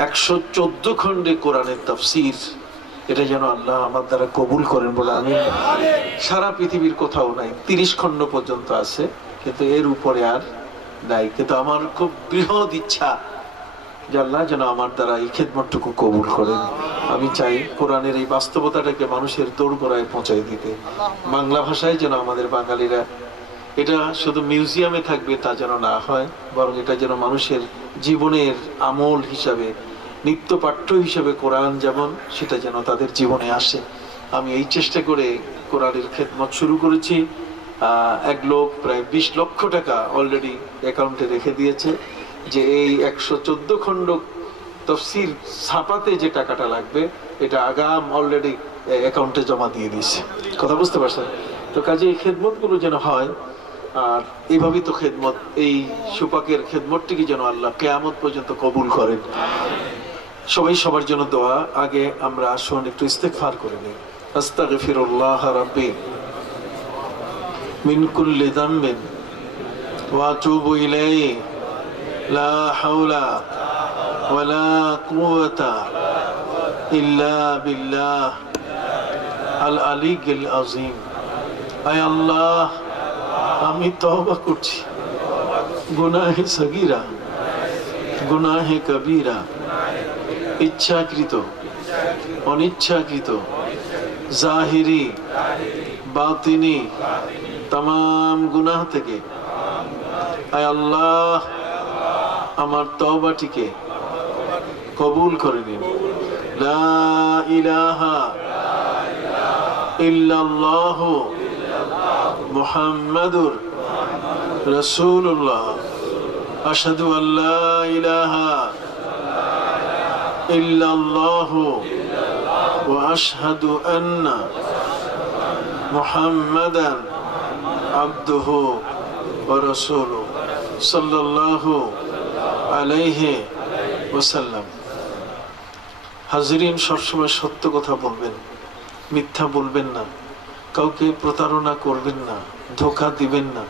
114 খণ্ডে কোরআনের তাফসীর, এটা যেন আল্লাহ আমার দ্বারা কবুল করেন বলে আমি। সারা পৃথিবীর কোথাও নাই। 30 খণ্ড পর্যন্ত আছে, কিন্তু এর উপরে আর নাই। কিন্তু আমার খুব বৃহৎ ইচ্ছা যে আল্লাহ যেন আমার দ্বারা এই খেদমতটুকু কবুল করেন। আমি চাই কোরআনের এই বাস্তবতাটাকে মানুষের দোরগোড়ায় পৌঁছায় দিতে। বাংলা ভাষায় যেন আমাদের বাঙালিরা, এটা শুধু মিউজিয়ামে থাকবে তা যেন না হয়, বরং এটা যেন মানুষের জীবনের আমল হিসাবে, নিত্য পাঠ্য হিসাবে কোরআন যেমন, সেটা যেন তাদের জীবনে আসে। আমি এই চেষ্টা করে কোরআনের খেদমত শুরু করেছি। এক লোক প্রায় 20 লক্ষ টাকা অলরেডি অ্যাকাউন্টে রেখে দিয়েছে, যে এই 114 খণ্ড তাফসীর ছাপাতে যে টাকাটা লাগবে, এটা আগাম অলরেডি অ্যাকাউন্টে জমা দিয়ে দিয়েছে। কথা বুঝতে পারছেন তো? কাজে এই খেদমতগুলো যেন হয়। আর এইভাবেই তো খেদমত, এই সুপাকের খেদমতটিকে যেন আল্লাহ কিয়ামত পর্যন্ত কবুল করেন। সবাই সবার জন্য দোয়া। আগে আমরা আসুন একটু ইস্তেগফার করে নিই। আস্তাগফিরুল্লাহ রাব্বি মিন কুল্লি যামবিন ওয়া আতুবু ইলাইহি লা হাওলা ওয়ালা কুওয়াতা ইল্লা বিল্লাহ আল আলিয়্যিল আযীম। আয় আল্লাহ, আমি তওবা করছি গুনাহে সগীরা, গুনাহে কবীরা, ইচ্ছাকৃত অনিচ্ছাকৃত, জাহিরি বাতিনি तमाम গুনাহ থেকে। আয় আল্লাহ, আমার তওবাটিকে কবুল করে নিন। লা ইলাহা ইল্লাল্লাহ মুহাম্মাদুর রাসূলুল্লাহ। আশহাদু আল্লা ইলাহা ইল্লাল্লাহ ওয়া আশহাদু আন্না মুহাম্মাদান আবদুহু ওয়া রাসূলুহু সাল্লাল্লাহু আলাইহি ওয়াসাল্লাম। হাজিরিন, সবসময় সত্য কথা বলবেন, মিথ্যা বলবেন না, কাউকে প্রতারণা করবেন না, ধোঁকা দিবেন না।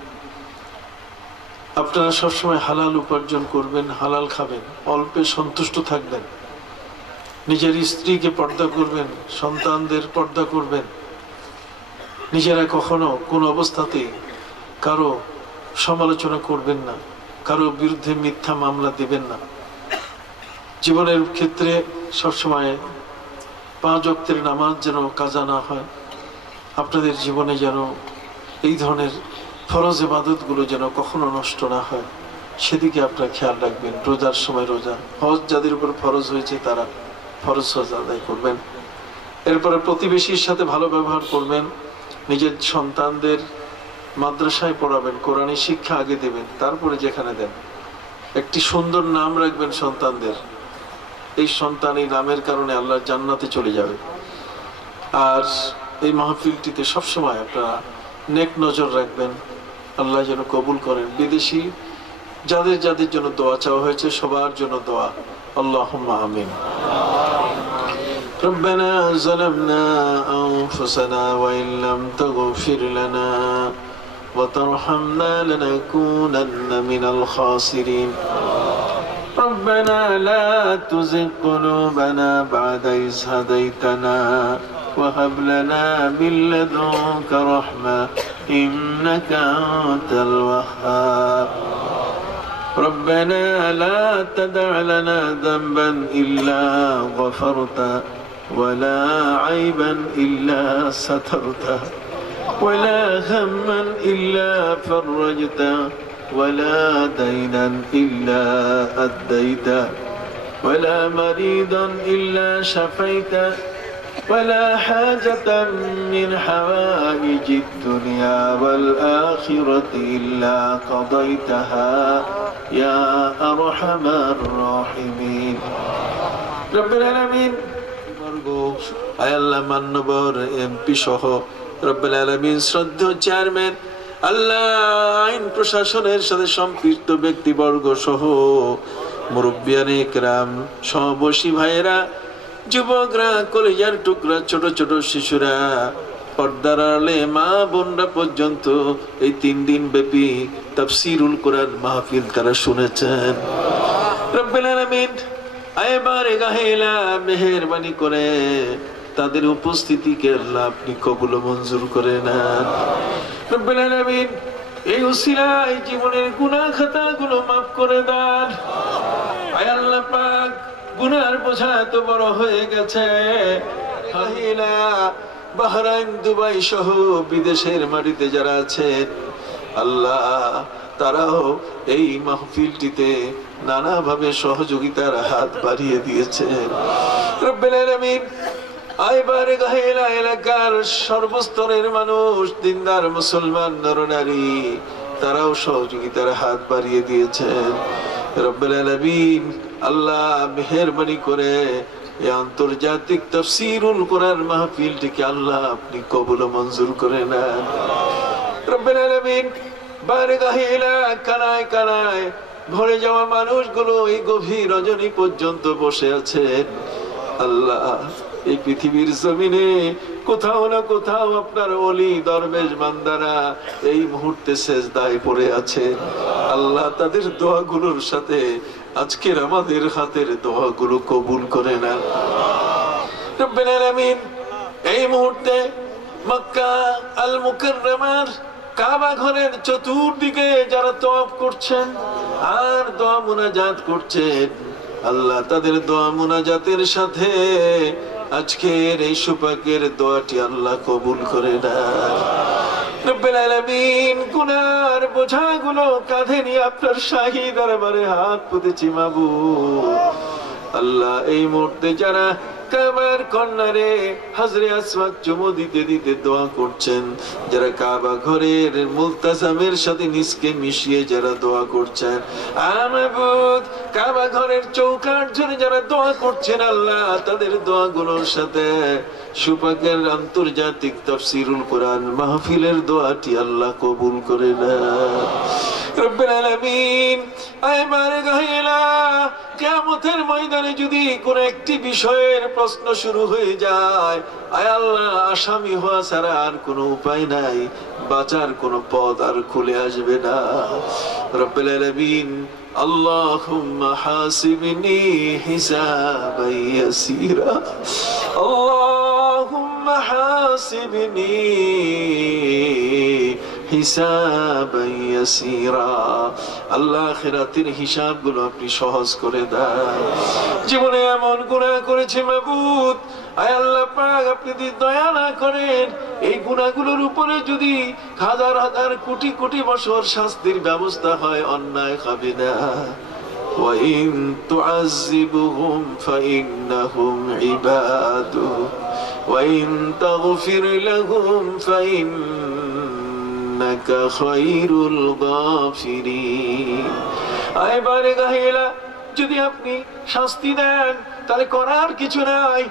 আপনারা সবসময় হালাল উপার্জন করবেন, হালাল খাবেন, অল্পে সন্তুষ্ট থাকবেন, নিজের স্ত্রীকে পর্দা করবেন, সন্তানদের পর্দা করবেন। নিজেরা কখনো কোন অবস্থাতেই কারো সমালোচনা করবেন না, কারো বিরুদ্ধে মিথ্যা মামলা দিবেন না। জীবনের ক্ষেত্রে সবসময় 5 ওয়াক্তের নামাজ যেন কাজা না হয়। আপনাদের জীবনে যেন এই ধরনের ফরজ ইবাদতগুলো যেন কখনো নষ্ট না হয়, সেদিকে আপনারা খেয়াল রাখবেন। রোজার সময় রোজা, হজ যাদের উপর ফরজ হয়েছে তারা ফরজ হজ আদায় করবেন। এরপরে প্রতিবেশীর সাথে ভালো ব্যবহার করবেন। নিজের সন্তানদের মাদ্রাসায় পড়াবেন, কোরআনী শিক্ষা আগে দেবেন, তারপরে যেখানে দেন। একটি সুন্দর নাম রাখবেন সন্তানদের। এই সন্তান এই নামের কারণে আল্লাহর জান্নাতে চলে যাবে। আর এই মাহফিলটিতে সবসময় আপনারা নেক নজর রাখবেন, আল্লাহ যেন কবুল করেন। বিদেশি যাদের যাদের জন্য দোয়া চাওয়া হয়েছে সবার জন্য দোয়া। আল্লাহুম্মা আমিন। ربنا ظلمنا أنفسنا وإن لم تغفر لنا وترحمنا لنكونن من الخاسرين ربنا لا تزغ قلوبنا بعد إذ هديتنا وهب لنا من لدنك رحمة إنك أنت الوهاب ربنا لا تدع لنا ذنبا إلا غفرته ولا عيبا إلا سترته ولا هما إلا فرجته ولا دينا إلا أديته ولا مريضا إلا شفيته ولا حاجة من حوائج الدنيا والآخرة إلا قضيتها يا أرحم الراحمين رب العالمين আয় আল্লাহ, মান্যবর এমপি সহ রব্বুল আলামিন শ্রদ্ধেয় চেয়ারম্যান, আল্লাহ আইন প্রশাসনের সাথে সম্পৃক্ত ব্যক্তিবর্গ সহ মুরব্বিয়ানে ইকরাম, সহবসী ভাইয়েরা, যুবকরা, কলিজার টুকরা, ছোট ছোট শিশুরা, পর্দার আড়ালে মা বোনরা পর্যন্ত এই 3 দিন ব্যাপী তাফসীরুল কোরআন মাহফিল তারা শুনেছেন। রব্বুল আলামিন আইবারে গাহেলা মেহেরবানি করে তাদের উপস্থিতিকে আল্লাহ আপনি কবুল ও মঞ্জুর করে নেন। রব্বুল আলামিন এই উসিলায় জীবনের গুনাহ খাতাগুলো maaf করে দেন। আয় আল্লাহ পাক, গুনার বোঝা এত বড় হয়ে গেছে, গাহেলা, বাহরাইন, দুবাই সহ বিদেশের মাটিতে যারা আছেন আল্লাহ, তারাও এই মাহফিলটিতে নানাভাবে সহযোগিতার হাত বাড়িয়ে দিয়েছেন। রব্বুল আলামিন আইবারে গাহেলা এলাকার সর্বস্তরের মানুষ, দিনদার মুসলমান নরনারী, তারাও সহযোগিতার হাত বাড়িয়ে দিয়েছেন। রব্বুল আলামিন আল্লাহ মেহেরবানি করে এই আন্তর্জাতিক তাফসীরুল কোরআন মাহফিলটিকে আল্লাহ আপনি কবুল ও মঞ্জুর করে নেন। রব্বুল আলামিন বারে গাহেলা কানায় কানায় ভরে যাওয়া মানুষগুলো এই গভীর রজনী পর্যন্ত বসে আছেন আল্লাহ, এই পৃথিবীর জমিনে কোথাও না কোথাও আপনার ওলি দরবেশ বান্দারা এই মুহূর্তে সেজদায় পড়ে আছে আল্লাহ, তাদের দোয়াগুলোর সাথে আজকের আমাদের হাতের দোয়াগুলো কবুল করে নেন। রব্বুল আলামিন এই মুহূর্তে মক্কা আল মুকাররমার কাবা ঘরের চতুর্দিকে যারা তওয়াফ করছেন আর দোয়া মুনাজাত করছেন, আল্লাহ তাদের দোয়া মুনাজাতের সাথে আজকের এই সুপাকের দোয়াটি আল্লাহ কবুল করে নেন। রব্বুল আলামিন গুনার বোঝাগুলো কাঁধে নিয়ে আপনার শাহী দরবারে হাত পেতেছি মাবুদ। আল্লাহ এই মুহূর্তে যারা কাবার কর্নারে হাজরে আসওয়াদ চুমু দিতে দিতে দোয়া করছেন, যারা কাবা ঘরের মুলতাজামের সাথে নিজকে মিশিয়ে যারা দোয়া করছেন, মাবুদ কাবা ঘরের চৌকাঠ ধরে যারা দোয়া করছেন, আল্লাহ তাদের দোয়াগুলোর সাথে সুপাকের আন্তর্জাতিক তাফসীরুল কোরআন মাহফিলের দোয়াটি আল্লাহ কবুল করে নেন। রব্বুল আলামিন আইমারে গাহিলা কিয়ামতের ময়দানে যদি কোন একটি বিষয়ের প্রশ্ন শুরু হয়ে যায়, আয় আল্লাহ আসামি হওয়া ছাড়া আর কোনো উপায় নাই, বাঁচার কোনো পথ আর খুলে আসবে না। রব্বুল আলামিন আল্লাহুম্মা হাসিবনি হিসাবান ইয়াসীরা, আল্লাহুম্মা হাসিবনি হিসাবান ইয়াসীরা। আল্লাহ আখিরাতের হিসাবগুলো আপনি সহজ করে দেন। জীবনে এমন গুনাহ করেছি মাবুদ, আয় আল্লাহ পাক আপনি যদি দয়া না করেন এই গুনাহগুলোর উপরে যদি হাজার হাজার কোটি কোটি বছর শাস্তির ব্যবস্থা হয়, অন্যায় হবে না। وَإِن تُعَذِّبْهُمْ فَإِنَّهُمْ عِبَادُكَ وَإِن تَغْفِرْ لَهُمْ فَإِنَّكَ خَيْرُ الْغَافِرِينَ। আয় বারে গাহিলা যদি আপনি শাস্তি দেন তাহলে করার কিছু নাই,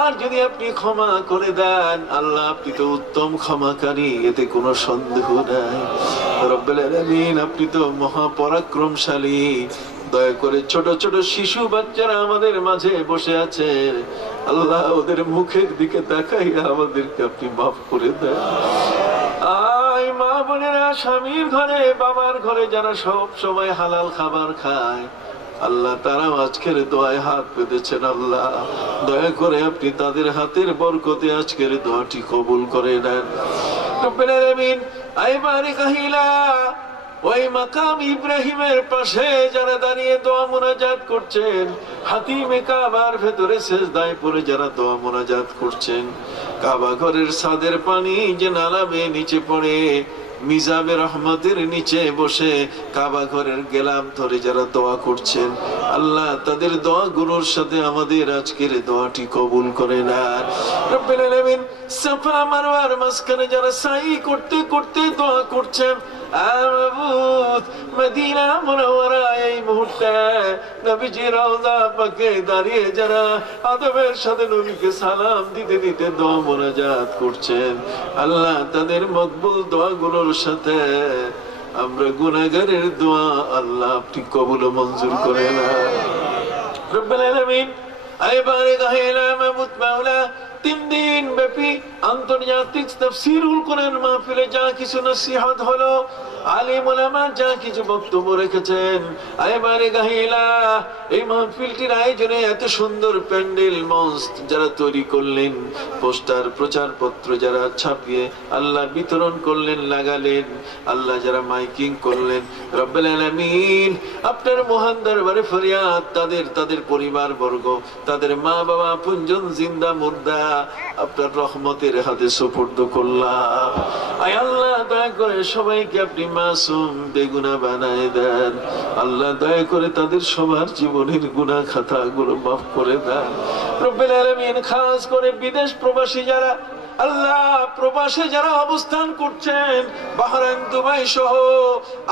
আর যদি আপনি ক্ষমা করে দেন আল্লাহ আপনি তো উত্তম ক্ষমাকারী, এতে কোনো সন্দেহ নাই। রব্বুল আলামিন আপনি তো মহাপরাক্রমশালী। দয়া করে ছোট ছোট শিশু বাচ্চারা আমাদের মাঝে বসে আছে, আল্লাহ ওদের মুখের দিকে তাকাইয়া আমাদেরকে আপনি মাফ করে দেন। আয় মা বোনেরা স্বামীর ঘরে বাবার ঘরে যারা সব সময় হালাল খাবার খায়, আল্লাহ তারাও আজকের দোয়ায় হাত পেতেছেন, আল্লাহ দয়া করে আপনি তাদের হাতের বরকতে আজকের দোয়াটি কবুল করে নেন। রব্বুল আলামিন আইবারে কাহিলা ওই মাকাম ইব্রাহিমের পাশে যারা দাঁড়িয়ে দোয়া মুনাজাত করছেন, হাতিমে কাবার ভেতরে সিজদায় পড়ে যারা দোয়া মুনাজাত করছেন, কাবা ঘরের ছাদের পানি যে নালা বেয়ে নিচে পড়ে মিজাবে রহমতের নিচে বসে কাবা ঘরের গেলাম ধরে যারা দোয়া করছেন, আল্লাহ তাদের দোয়াগুলোর সাথে আমাদের আজকের দোয়াটি কবুল করে নেন। রব্বুল আলামিন সাফা মারওয়ার মাঝখানে যারা সাই করতে করতে দোয়া করছেন, মাবুদ মদিনা মুনাওয়ারা এই মুহূর্তে নবীজির রওজা পাকে দাঁড়িয়ে যারা আদবের সাথে নবীকে সালাম দিতে দিতে দোয়া মুনাজাত করছেন, আল্লাহ তাদের মকবুল দোয়াগুলোর সাথে আমরা গুনাহগারের দোয়া আল্লাহ আপনি কবুল ও মঞ্জুর করে নেন। রব্বুল আলামিন আইবারে গাহিলা মাবুদ মাওলা 3 দিন ব্যাপী আন্তর্জাতিক তাফসীরুল কোরআন মাহফিলে যা কিছু নসিহত হলো, আলিম উলামা যা কিছু বক্তব্য রেখেছেন, এবারে গাহিলা এই মাহফিলটির আয়োজনে এত সুন্দর প্যান্ডেল মঞ্চ যারা তৈরি করলেন, পোস্টার প্রচার পত্র যারা ছাপিয়ে আল্লাহ বিতরণ করলেন লাগালেন, আল্লাহ যারা মাইকিং করলেন, রব্বুল আলামিন আপনার মহান দরবারে ফরিয়াদ তাদের পরিবার বর্গ, তাদের মা বাবা আপনজন জিন্দা মুর্দা আপনার রহমতের হাতে সুপুর্দ করলাম। আয় আল্লাহ দয়া করে সবাইকে আপনি মাসুম বেগুনাহ বানায় দেন, আল্লাহ দয়া করে তাদের সবার জীবনের গুনাহ খাতাগুলো মাফ করে দেন। রব্বুল আলামিন খাস করে বিদেশ প্রবাসী যারা আল্লাহ প্রবাসে যারা অবস্থান করছেন, বাহরাইন দুবাই সহ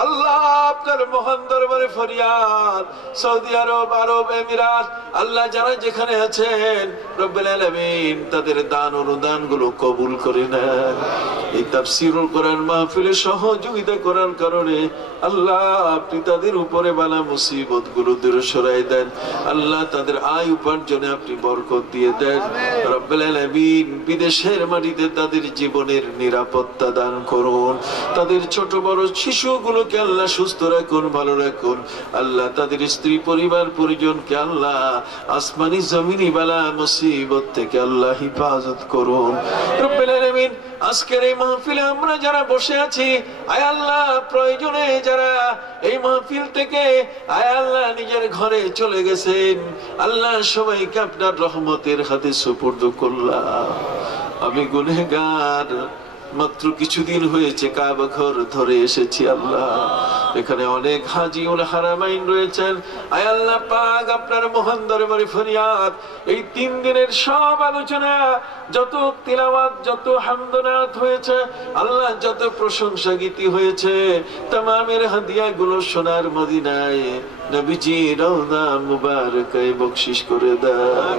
আল্লাহ আপনার মহান দরবারে ফরিয়াদ, সৌদি আরব আরব আমিরাত আল্লাহ যারা যেখানে আছেন রব্বুল আলামিন তাদের দান অনুদান গুলো কবুল করে নেন। এই তাফসীরুল কোরআন মাহফিলে সহযোগিতা করার কারণে আল্লাহ আপনি তাদের উপরে বালা মুসিবত গুলো দূর সরাই দেন, আল্লাহ তাদের আয় উপার্জনে আপনি বরকত দিয়ে দেন। রব্বুল আলামিন বিদেশের মাটিতে তাদের জীবনের নিরাপত্তা দান করুন। তাদের ছোট বড় শিশুগুলোকে আল্লাহ সুস্থ রাখুন, ভালো রাখুন। আল্লাহ তাদের স্ত্রী পরিবার পরিজনকে আল্লাহ আসমানি জমিনি বালা মুসিবত থেকে আল্লাহ হিফাজত করুন। রব্বুল আলামিন, আজকের এই মাহফিলে আমরা যারা বসে আছি, আয় আল্লাহ প্রয়োজনে যারা এই মাহফিল থেকে আয় আল্লাহ নিজের ঘরে চলে গেছেন, আল্লাহ সবাইকে আপনার রহমতের হাতে সুপুর্দ করলাম। আমি গুনেহগার, মাত্র কিছুদিন হয়েছে কাবা ঘর ধরে এসেছি আল্লাহ। এখানে অনেক হাজিউল হারামাইন রয়েছেন। আয় আল্লাহ পাক, আপনার মহান দরবারে ফরিয়াদ, এই 3 দিনের সব আলোচনা, যত তিলাওয়াত, যত হামদনাত হয়েছে আল্লাহ, যত প্রশংসা গীতি হয়েছে, তামামের হাদিয়া গুলো সোনার মদিনায় নবীজি রওজা মুবারকায় বখশিশ করে দাও।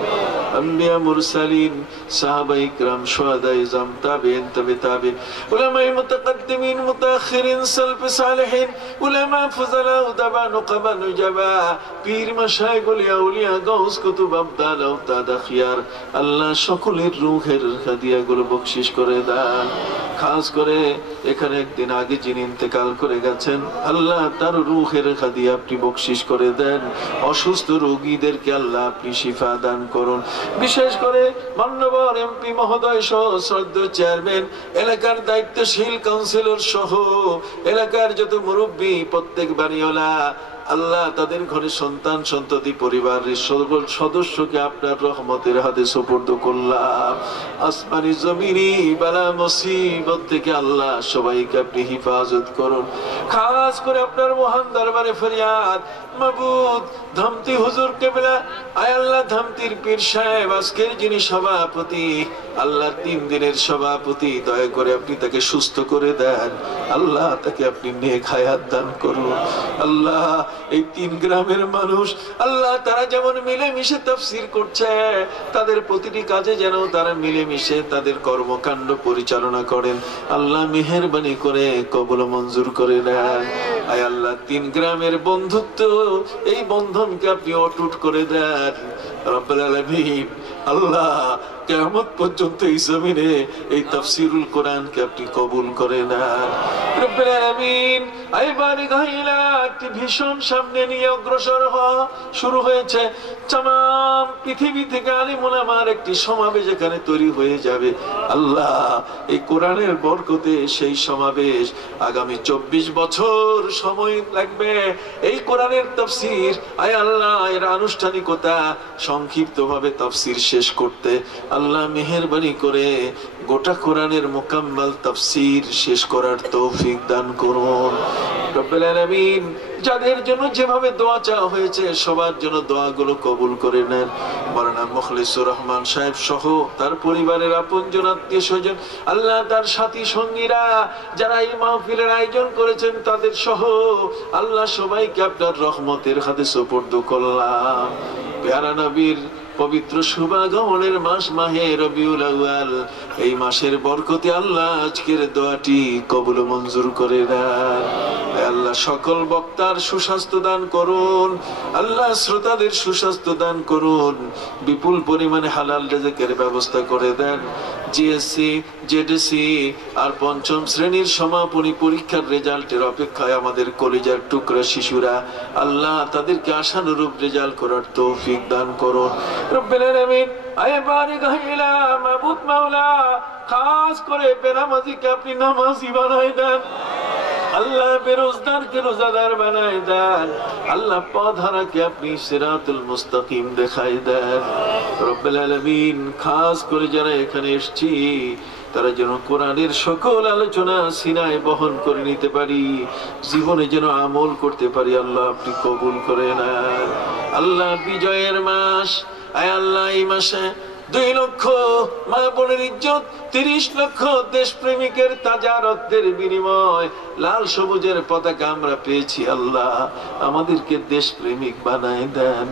আম্বিয়া মুরসালিন, সাহাবায়ে কিরাম, শুহাদায়ে ইজম, তাবিঈন, তাবে তাবিঈন, উলামায়ে মুতাকাদ্দিমিন, মুতাআখিরিন, সালফ সালেহিন, উলামা ফুজালা, উদাবা, নুকাবা, নুজাবা, পীর মাশায়েখ, আউলিয়া, আউলিয়া, গাউস, কুতুব, আবদাল, আওতাদ, আখিয়ার, আল্লাহ সকলের রূহের হাদিয়াগুলো বখশিশ করে দাও। খাস করে এখানে একদিন আগে যিনি ইন্তেকাল করে গেছেন, আল্লাহ তার রূহের হাদিয়া আপনি বখশিশ করে দেন। অসুস্থ রোগীদেরকে আল্লাহ আপনি শিফা দান করুন। বিশেষ করে মান্যবর এমপি মহোদয় সহ শ্রদ্ধেয় চেয়ারম্যান, এলাকার দায়িত্বশীল কাউন্সিলর সহ এলাকার যত মুরব্বী, প্রত্যেক বাড়িওয়ালা, আল্লাহ তাদের ঘরে সন্তান সন্ততি পরিবারের সকল সদস্যকে আপনার রহমতের হাতে সুপুর্দ করলাম। আসমানি জমিনি বালা মুসিবত থেকে আল্লাহ সবাইকে আপনি হিফাজত করুন। খাস করে আপনার মহান দরবারে ফরিয়াদ, মাবুদ ধামতি হুজুর কেবলা, আয় আল্লাহ ধামতির পীর সাহেব আজকের যিনি সভাপতি, আল্লাহ 3 দিনের সভাপতি, দয়া করে আপনি তাকে সুস্থ করে দেন। আল্লাহ তাকে আপনি নেক হায়াত দান করুন। আল্লাহ এই 3 গ্রামের মানুষ আল্লাহ তারা যেমন মিলেমিশে তাফসীর করছে, তাদের প্রতিটি কাজে যেন তারা মিলেমিশে তাদের কর্মকাণ্ড পরিচালনা করেন। আল্লাহ মেহেরবানি করে কবুল মঞ্জুর করে নেন। আয় আল্লাহ 3 গ্রামের বন্ধুত্ব, এই বন্ধনকে আপনি অটুট করে দেন রব্বুল আলামিন। আল্লাহ কিয়ামত পর্যন্ত এই জমিনে এই তাফসীরুল কোরআনকে আপনি কবুল করে নেন রব্বুল আলামিন। আইবার গাইলা একটি ভীষণ সামনে নিয়ে অগ্রসর হওয়া শুরু হয়েছে। तमाम পৃথিবী থেকে আলিম উলামার একটি সমাবেশ এখানে তৈরি হয়ে যাবে। আল্লাহ এই কোরআনের বরকতে সেই সমাবেশ আগামী 24 বছর সময় লাগবে এই কোরআনের তাফসীর, আয় আল্লাহ এর আনুষ্ঠানিকতা সংক্ষিপ্তভাবে তাফসীর শেষ করতে আল্লাহ মেহেরবানি করে গোটা কোরআনের মুকাম্মাল তাফসীর শেষ করার তৌফিক দান করুন রব্বুল আলামিন। যাদের জন্য যেভাবে দোয়া চাওয়া হয়েছে সবার জন্য দোয়াগুলো কবুল করে নেন। মাওলানা মুখলিসুর রহমান সাহেব সহ তার পরিবারের আপনজন আত্মীয় স্বজন, আল্লাহ তার সাথী সঙ্গীরা যারা এই মাহফিলের আয়োজন করেছেন তাদের সহ আল্লাহ সবাইকে আপনার রহমতের হাতে সুপুর্দ করলাম। প্যারা নবীর পবিত্র শুভাগমনের মাস মাহে রবিউল আউয়াল, এই মাসের বরকতে আল্লাহ আজকের দোয়াটি কবুল মঞ্জুর করে দেন। আল্লাহ সকল বক্তার সুস্বাস্থ্য দান করুন, আল্লাহ শ্রোতাদের সুস্বাস্থ্য দান করুন, বিপুল পরিমাণে হালাল রিজিকের ব্যবস্থা করে দেন। জিএসসি, জেডিসি আর 5ম শ্রেণীর সমাপনী পরীক্ষার রেজাল্টের অপেক্ষায় আমাদের কলিজার টুকরা শিশুরা, আল্লাহ তাদেরকে আশানুরূপ রেজাল্ট করার তৌফিক দান করুন রব্বুল আলামিন। আয় বারিক হাইলা মাবুদ মাওলা, খাস করে বেনামাজিকে আপনি নামাজি বানাই দেন, আল্লাহ বেরোজগারকে রোজাদার বানাই দেন, আল্লাহ পথহারাকে আপনি সিরাতুল মুস্তাকিম দেখাই দেন রব্বুল আলামিন। খাস করে যারা এখানে এসেছি তারা যেন কোরআনের সকল আলোচনা সিনায় বহন করে নিতে পারি, জীবনে যেন আমল করতে পারি, আল্লাহ আপনি কবুল করে নেন। আল্লাহ বিজয়ের মাস, আয় আল্লাহ এই মাসে 2 লক্ষ মা বোনের ইজ্জত, 30 লক্ষ দেশ প্রেমিকের তাজা রক্তের বিনিময় লাল সবুজের পতাকা আমরা পেয়েছি। আল্লাহ আমাদেরকে দেশ প্রেমিক বানায় দেন,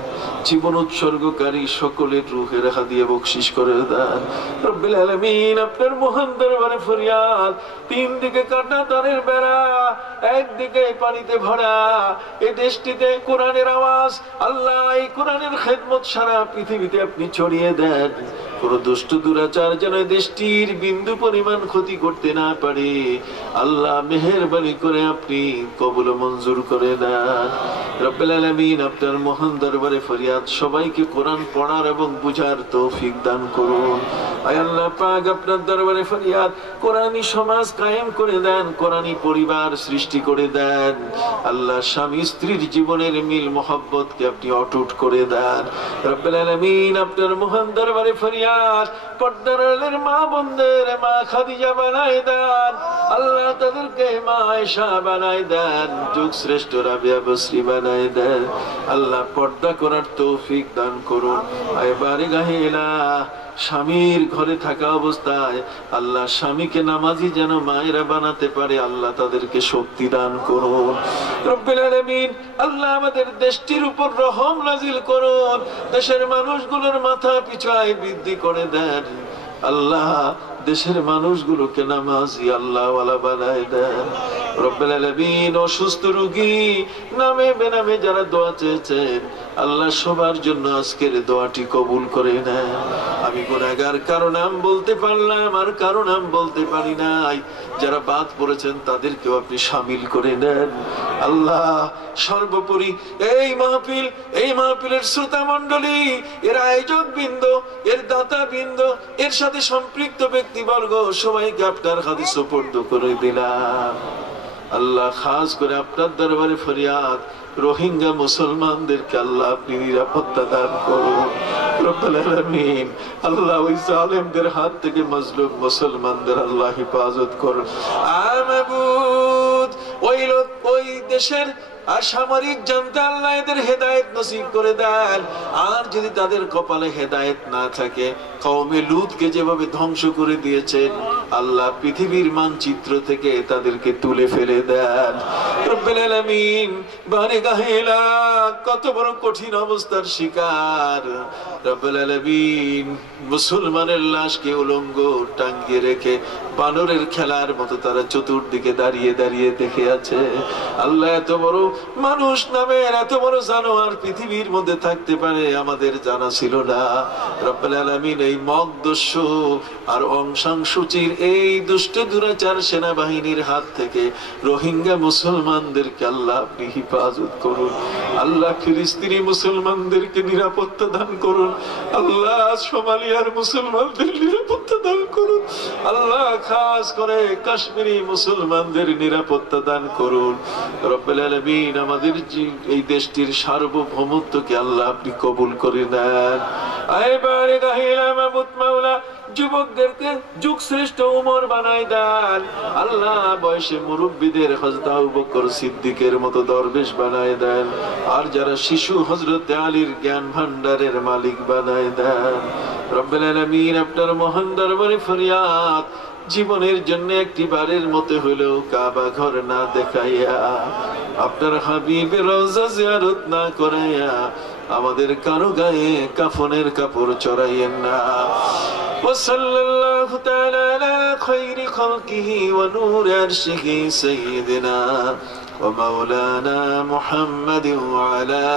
জীবন উৎসর্গকারী সকলের রূহের হাদিয়া বখশিশ করে দেন রব্বুল আলামিন। আপনার মহান দরবারে ফরিয়াদ, 3 দিকে কাটা তারের বেড়া, একদিকে পানিতে ভরা এই দেশটিতে কোরআনের আওয়াজ, আল্লাহ এই কোরআনের খেদমত সারা পৃথিবীতে আপনি ছড়িয়ে দেন। কোন দুষ্ট দুরাচার যেন দেশটির বিন্দু পরিমাণ ক্ষতি করতে না পারে। আল্লাহ মেহেরবানি করে আপনি কবুল মঞ্জুর করে দেন। রব্বুল আলামিন, আপনার মহান দরবারে ফরিয়াদ, সবাইকে কোরআন পড়ার এবং বুঝার তৌফিক দান করুন। আয় আল্লাহ পাক, আপনার দরবারে ফরিয়াদ, কোরআনী সমাজ কায়েম করে দেন, কোরআনী পরিবার সৃষ্টি করে দেন। আল্লাহ স্বামী স্ত্রীর জীবনের মিল মোহাব্বতকে আপনি অটুট করে দেন। রব্বুল আলামিন, আপনার মহান দরবারে ফরিয়াদ, পর্দার আড়ালের মা বোনদের মা খাদিজা বানায় দেন। আল্লাহ তাদেরকে মা আয়েশা বানায় দেন, যুগ শ্রেষ্ঠ রাবিয়া বসরি বানায় দেন। আল্লাহ পর্দা করার তৌফিক দান করুন। আয় বারিগাহিলা, স্বামীর ঘরে থাকা অবস্থায় আল্লাহ স্বামীকে নামাজি যেন মায়েরা বানাতে পারে, আল্লাহ তাদেরকে শক্তি দান করুন। রব্বুল আলামিন, আল্লাহ আমাদের দেশটির উপর রহম নাজিল করুন। দেশের মানুষগুলোর মাথা পিছু আয় বৃদ্ধি করে দেন। আল্লাহ দেশের মানুষগুলোকে নামাজি আল্লাহ ওয়ালা বানায় দেন। রব্বুল আলামিন, অসুস্থ রোগী নামে বেনামে যারা দোয়া চেয়েছেন, আল্লাহ সবার জন্য আজকের দোয়াটি কবুল করে নেন। আমি গুনাহগার, কারো নাম বলতে পারলাম আর কারো নাম বলতে পারি নাই। যারা বাদ পড়েছেন তাদেরকেও আপনি শামিল করে নেন। আল্লাহ সর্বোপরি এই মাহফিলের শ্রোতা মণ্ডলী, এর আয়োজক বৃন্দ, এর দাতা বৃন্দ, এর সাথে সম্পৃক্ত ব্যক্তিবর্গ সবাইকে আপনার হাতে সুপর্দ করে দিলাম। আল্লাহ খাস করে আপনার দরবারে ফরিয়াদ, রোহিঙ্গা মুসলমানদেরকে আল্লাহ আপনি নিরাপত্তা দান করুন। রব্বুল আলামিন, আল্লাহ ওই জালেমদের হাত থেকে মজলুম মুসলমানদের আল্লাহ হেফাজত করুন। ওই দেশের আর সামরিক জানতে আল্লাহ এদের হেদায়েত নসিব করে দেন। আর যদি তাদের কপালে হেদায়েত না থাকে, কওমে লূতকে যেভাবে ধ্বংস করে দিয়েছেন, আল্লাহ পৃথিবীর মানচিত্র থেকে তাদেরকে তুলে ফেলে দেন। রব্বুল আলামিন, বারেগাহিলা কত বড় কঠিন অবস্থার শিকার। রব্বুল আলামিন, মুসলমানের লাশকে উলঙ্গ টাঙ্গিয়ে রেখে বানরের খেলার মতো তারা চতুর্দিকে দাঁড়িয়ে দাঁড়িয়ে দেখে আছে। আল্লাহ, এত বড় মানুষ নামের এত বড় জানোয়ার পৃথিবীর মধ্যে থাকতে পারে আমাদের জানা ছিল না। রব্বুল আলামিন, এই মগদস্যু আর অং সান সূচির এই দুষ্ট দুরাচার সেনাবাহিনীর হাত থেকে রোহিঙ্গা মুসলমানদেরকে আল্লাহ আপনি হেফাজত করুন। আল্লাহ ফিলিস্তিনি মুসলমানদেরকে নিরাপত্তা দান করুন। আল্লাহ সোমালিয়ার মুসলমানদের নিরাপত্তা দান করুন। আল্লাহ খাস করে কাশ্মীরি মুসলমানদের নিরাপত্তা দান করুন। রব্বুল আলামিন, আমাদের এই দেশটির সার্বভৌমত্বকে আল্লাহ আপনি কবুল করে নেন। আইবারে গাহিলা মাহমুদ মাওলা, যুবকদেরকে যুগ শ্রেষ্ঠ উমর বানায় দেন। আল্লাহ বয়সে মুরব্বীদের হযরত আবু বকর সিদ্দিকের মতো দরবেশ বানায় দেন। আর যারা শিশু হযরত আলীর জ্ঞান ভান্ডারের মালিক বানায় দেন। রব্বুল আলামিন, আপনার মহান দরবারে ফরিয়াদ, জীবনের জন্য একটি বারের মতো হলেও কাবা ঘর না দেখাইয়া, আপনার হাবিবের রওজা জিয়ারত না করাইয়া আমাদের কারো গায়ে কাফনের কাপড় চড়াইয়েন না। ওয়াসাল্লাল্লাহু তাআলা আলা খায়রি খালকিহি ওয়া নূরি আরশিহি সাইয়্যিদিনা ওয়া মাওলানা মুহাম্মাদিন ওয়া আলা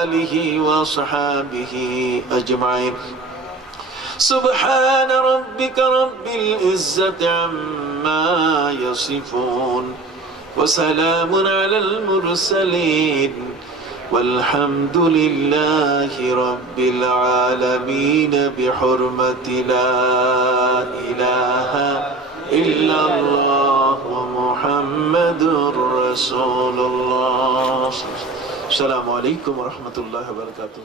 আলিহি ওয়া সাহবিহি আজমাইন। سبحان ربك رب العزة عما يصفون وسلام على المرسلين والحمد لله رب العالمين بحرمة لا إله إلا الله ومحمد رسول الله. السلام عليكم ورحمة الله وبركاته.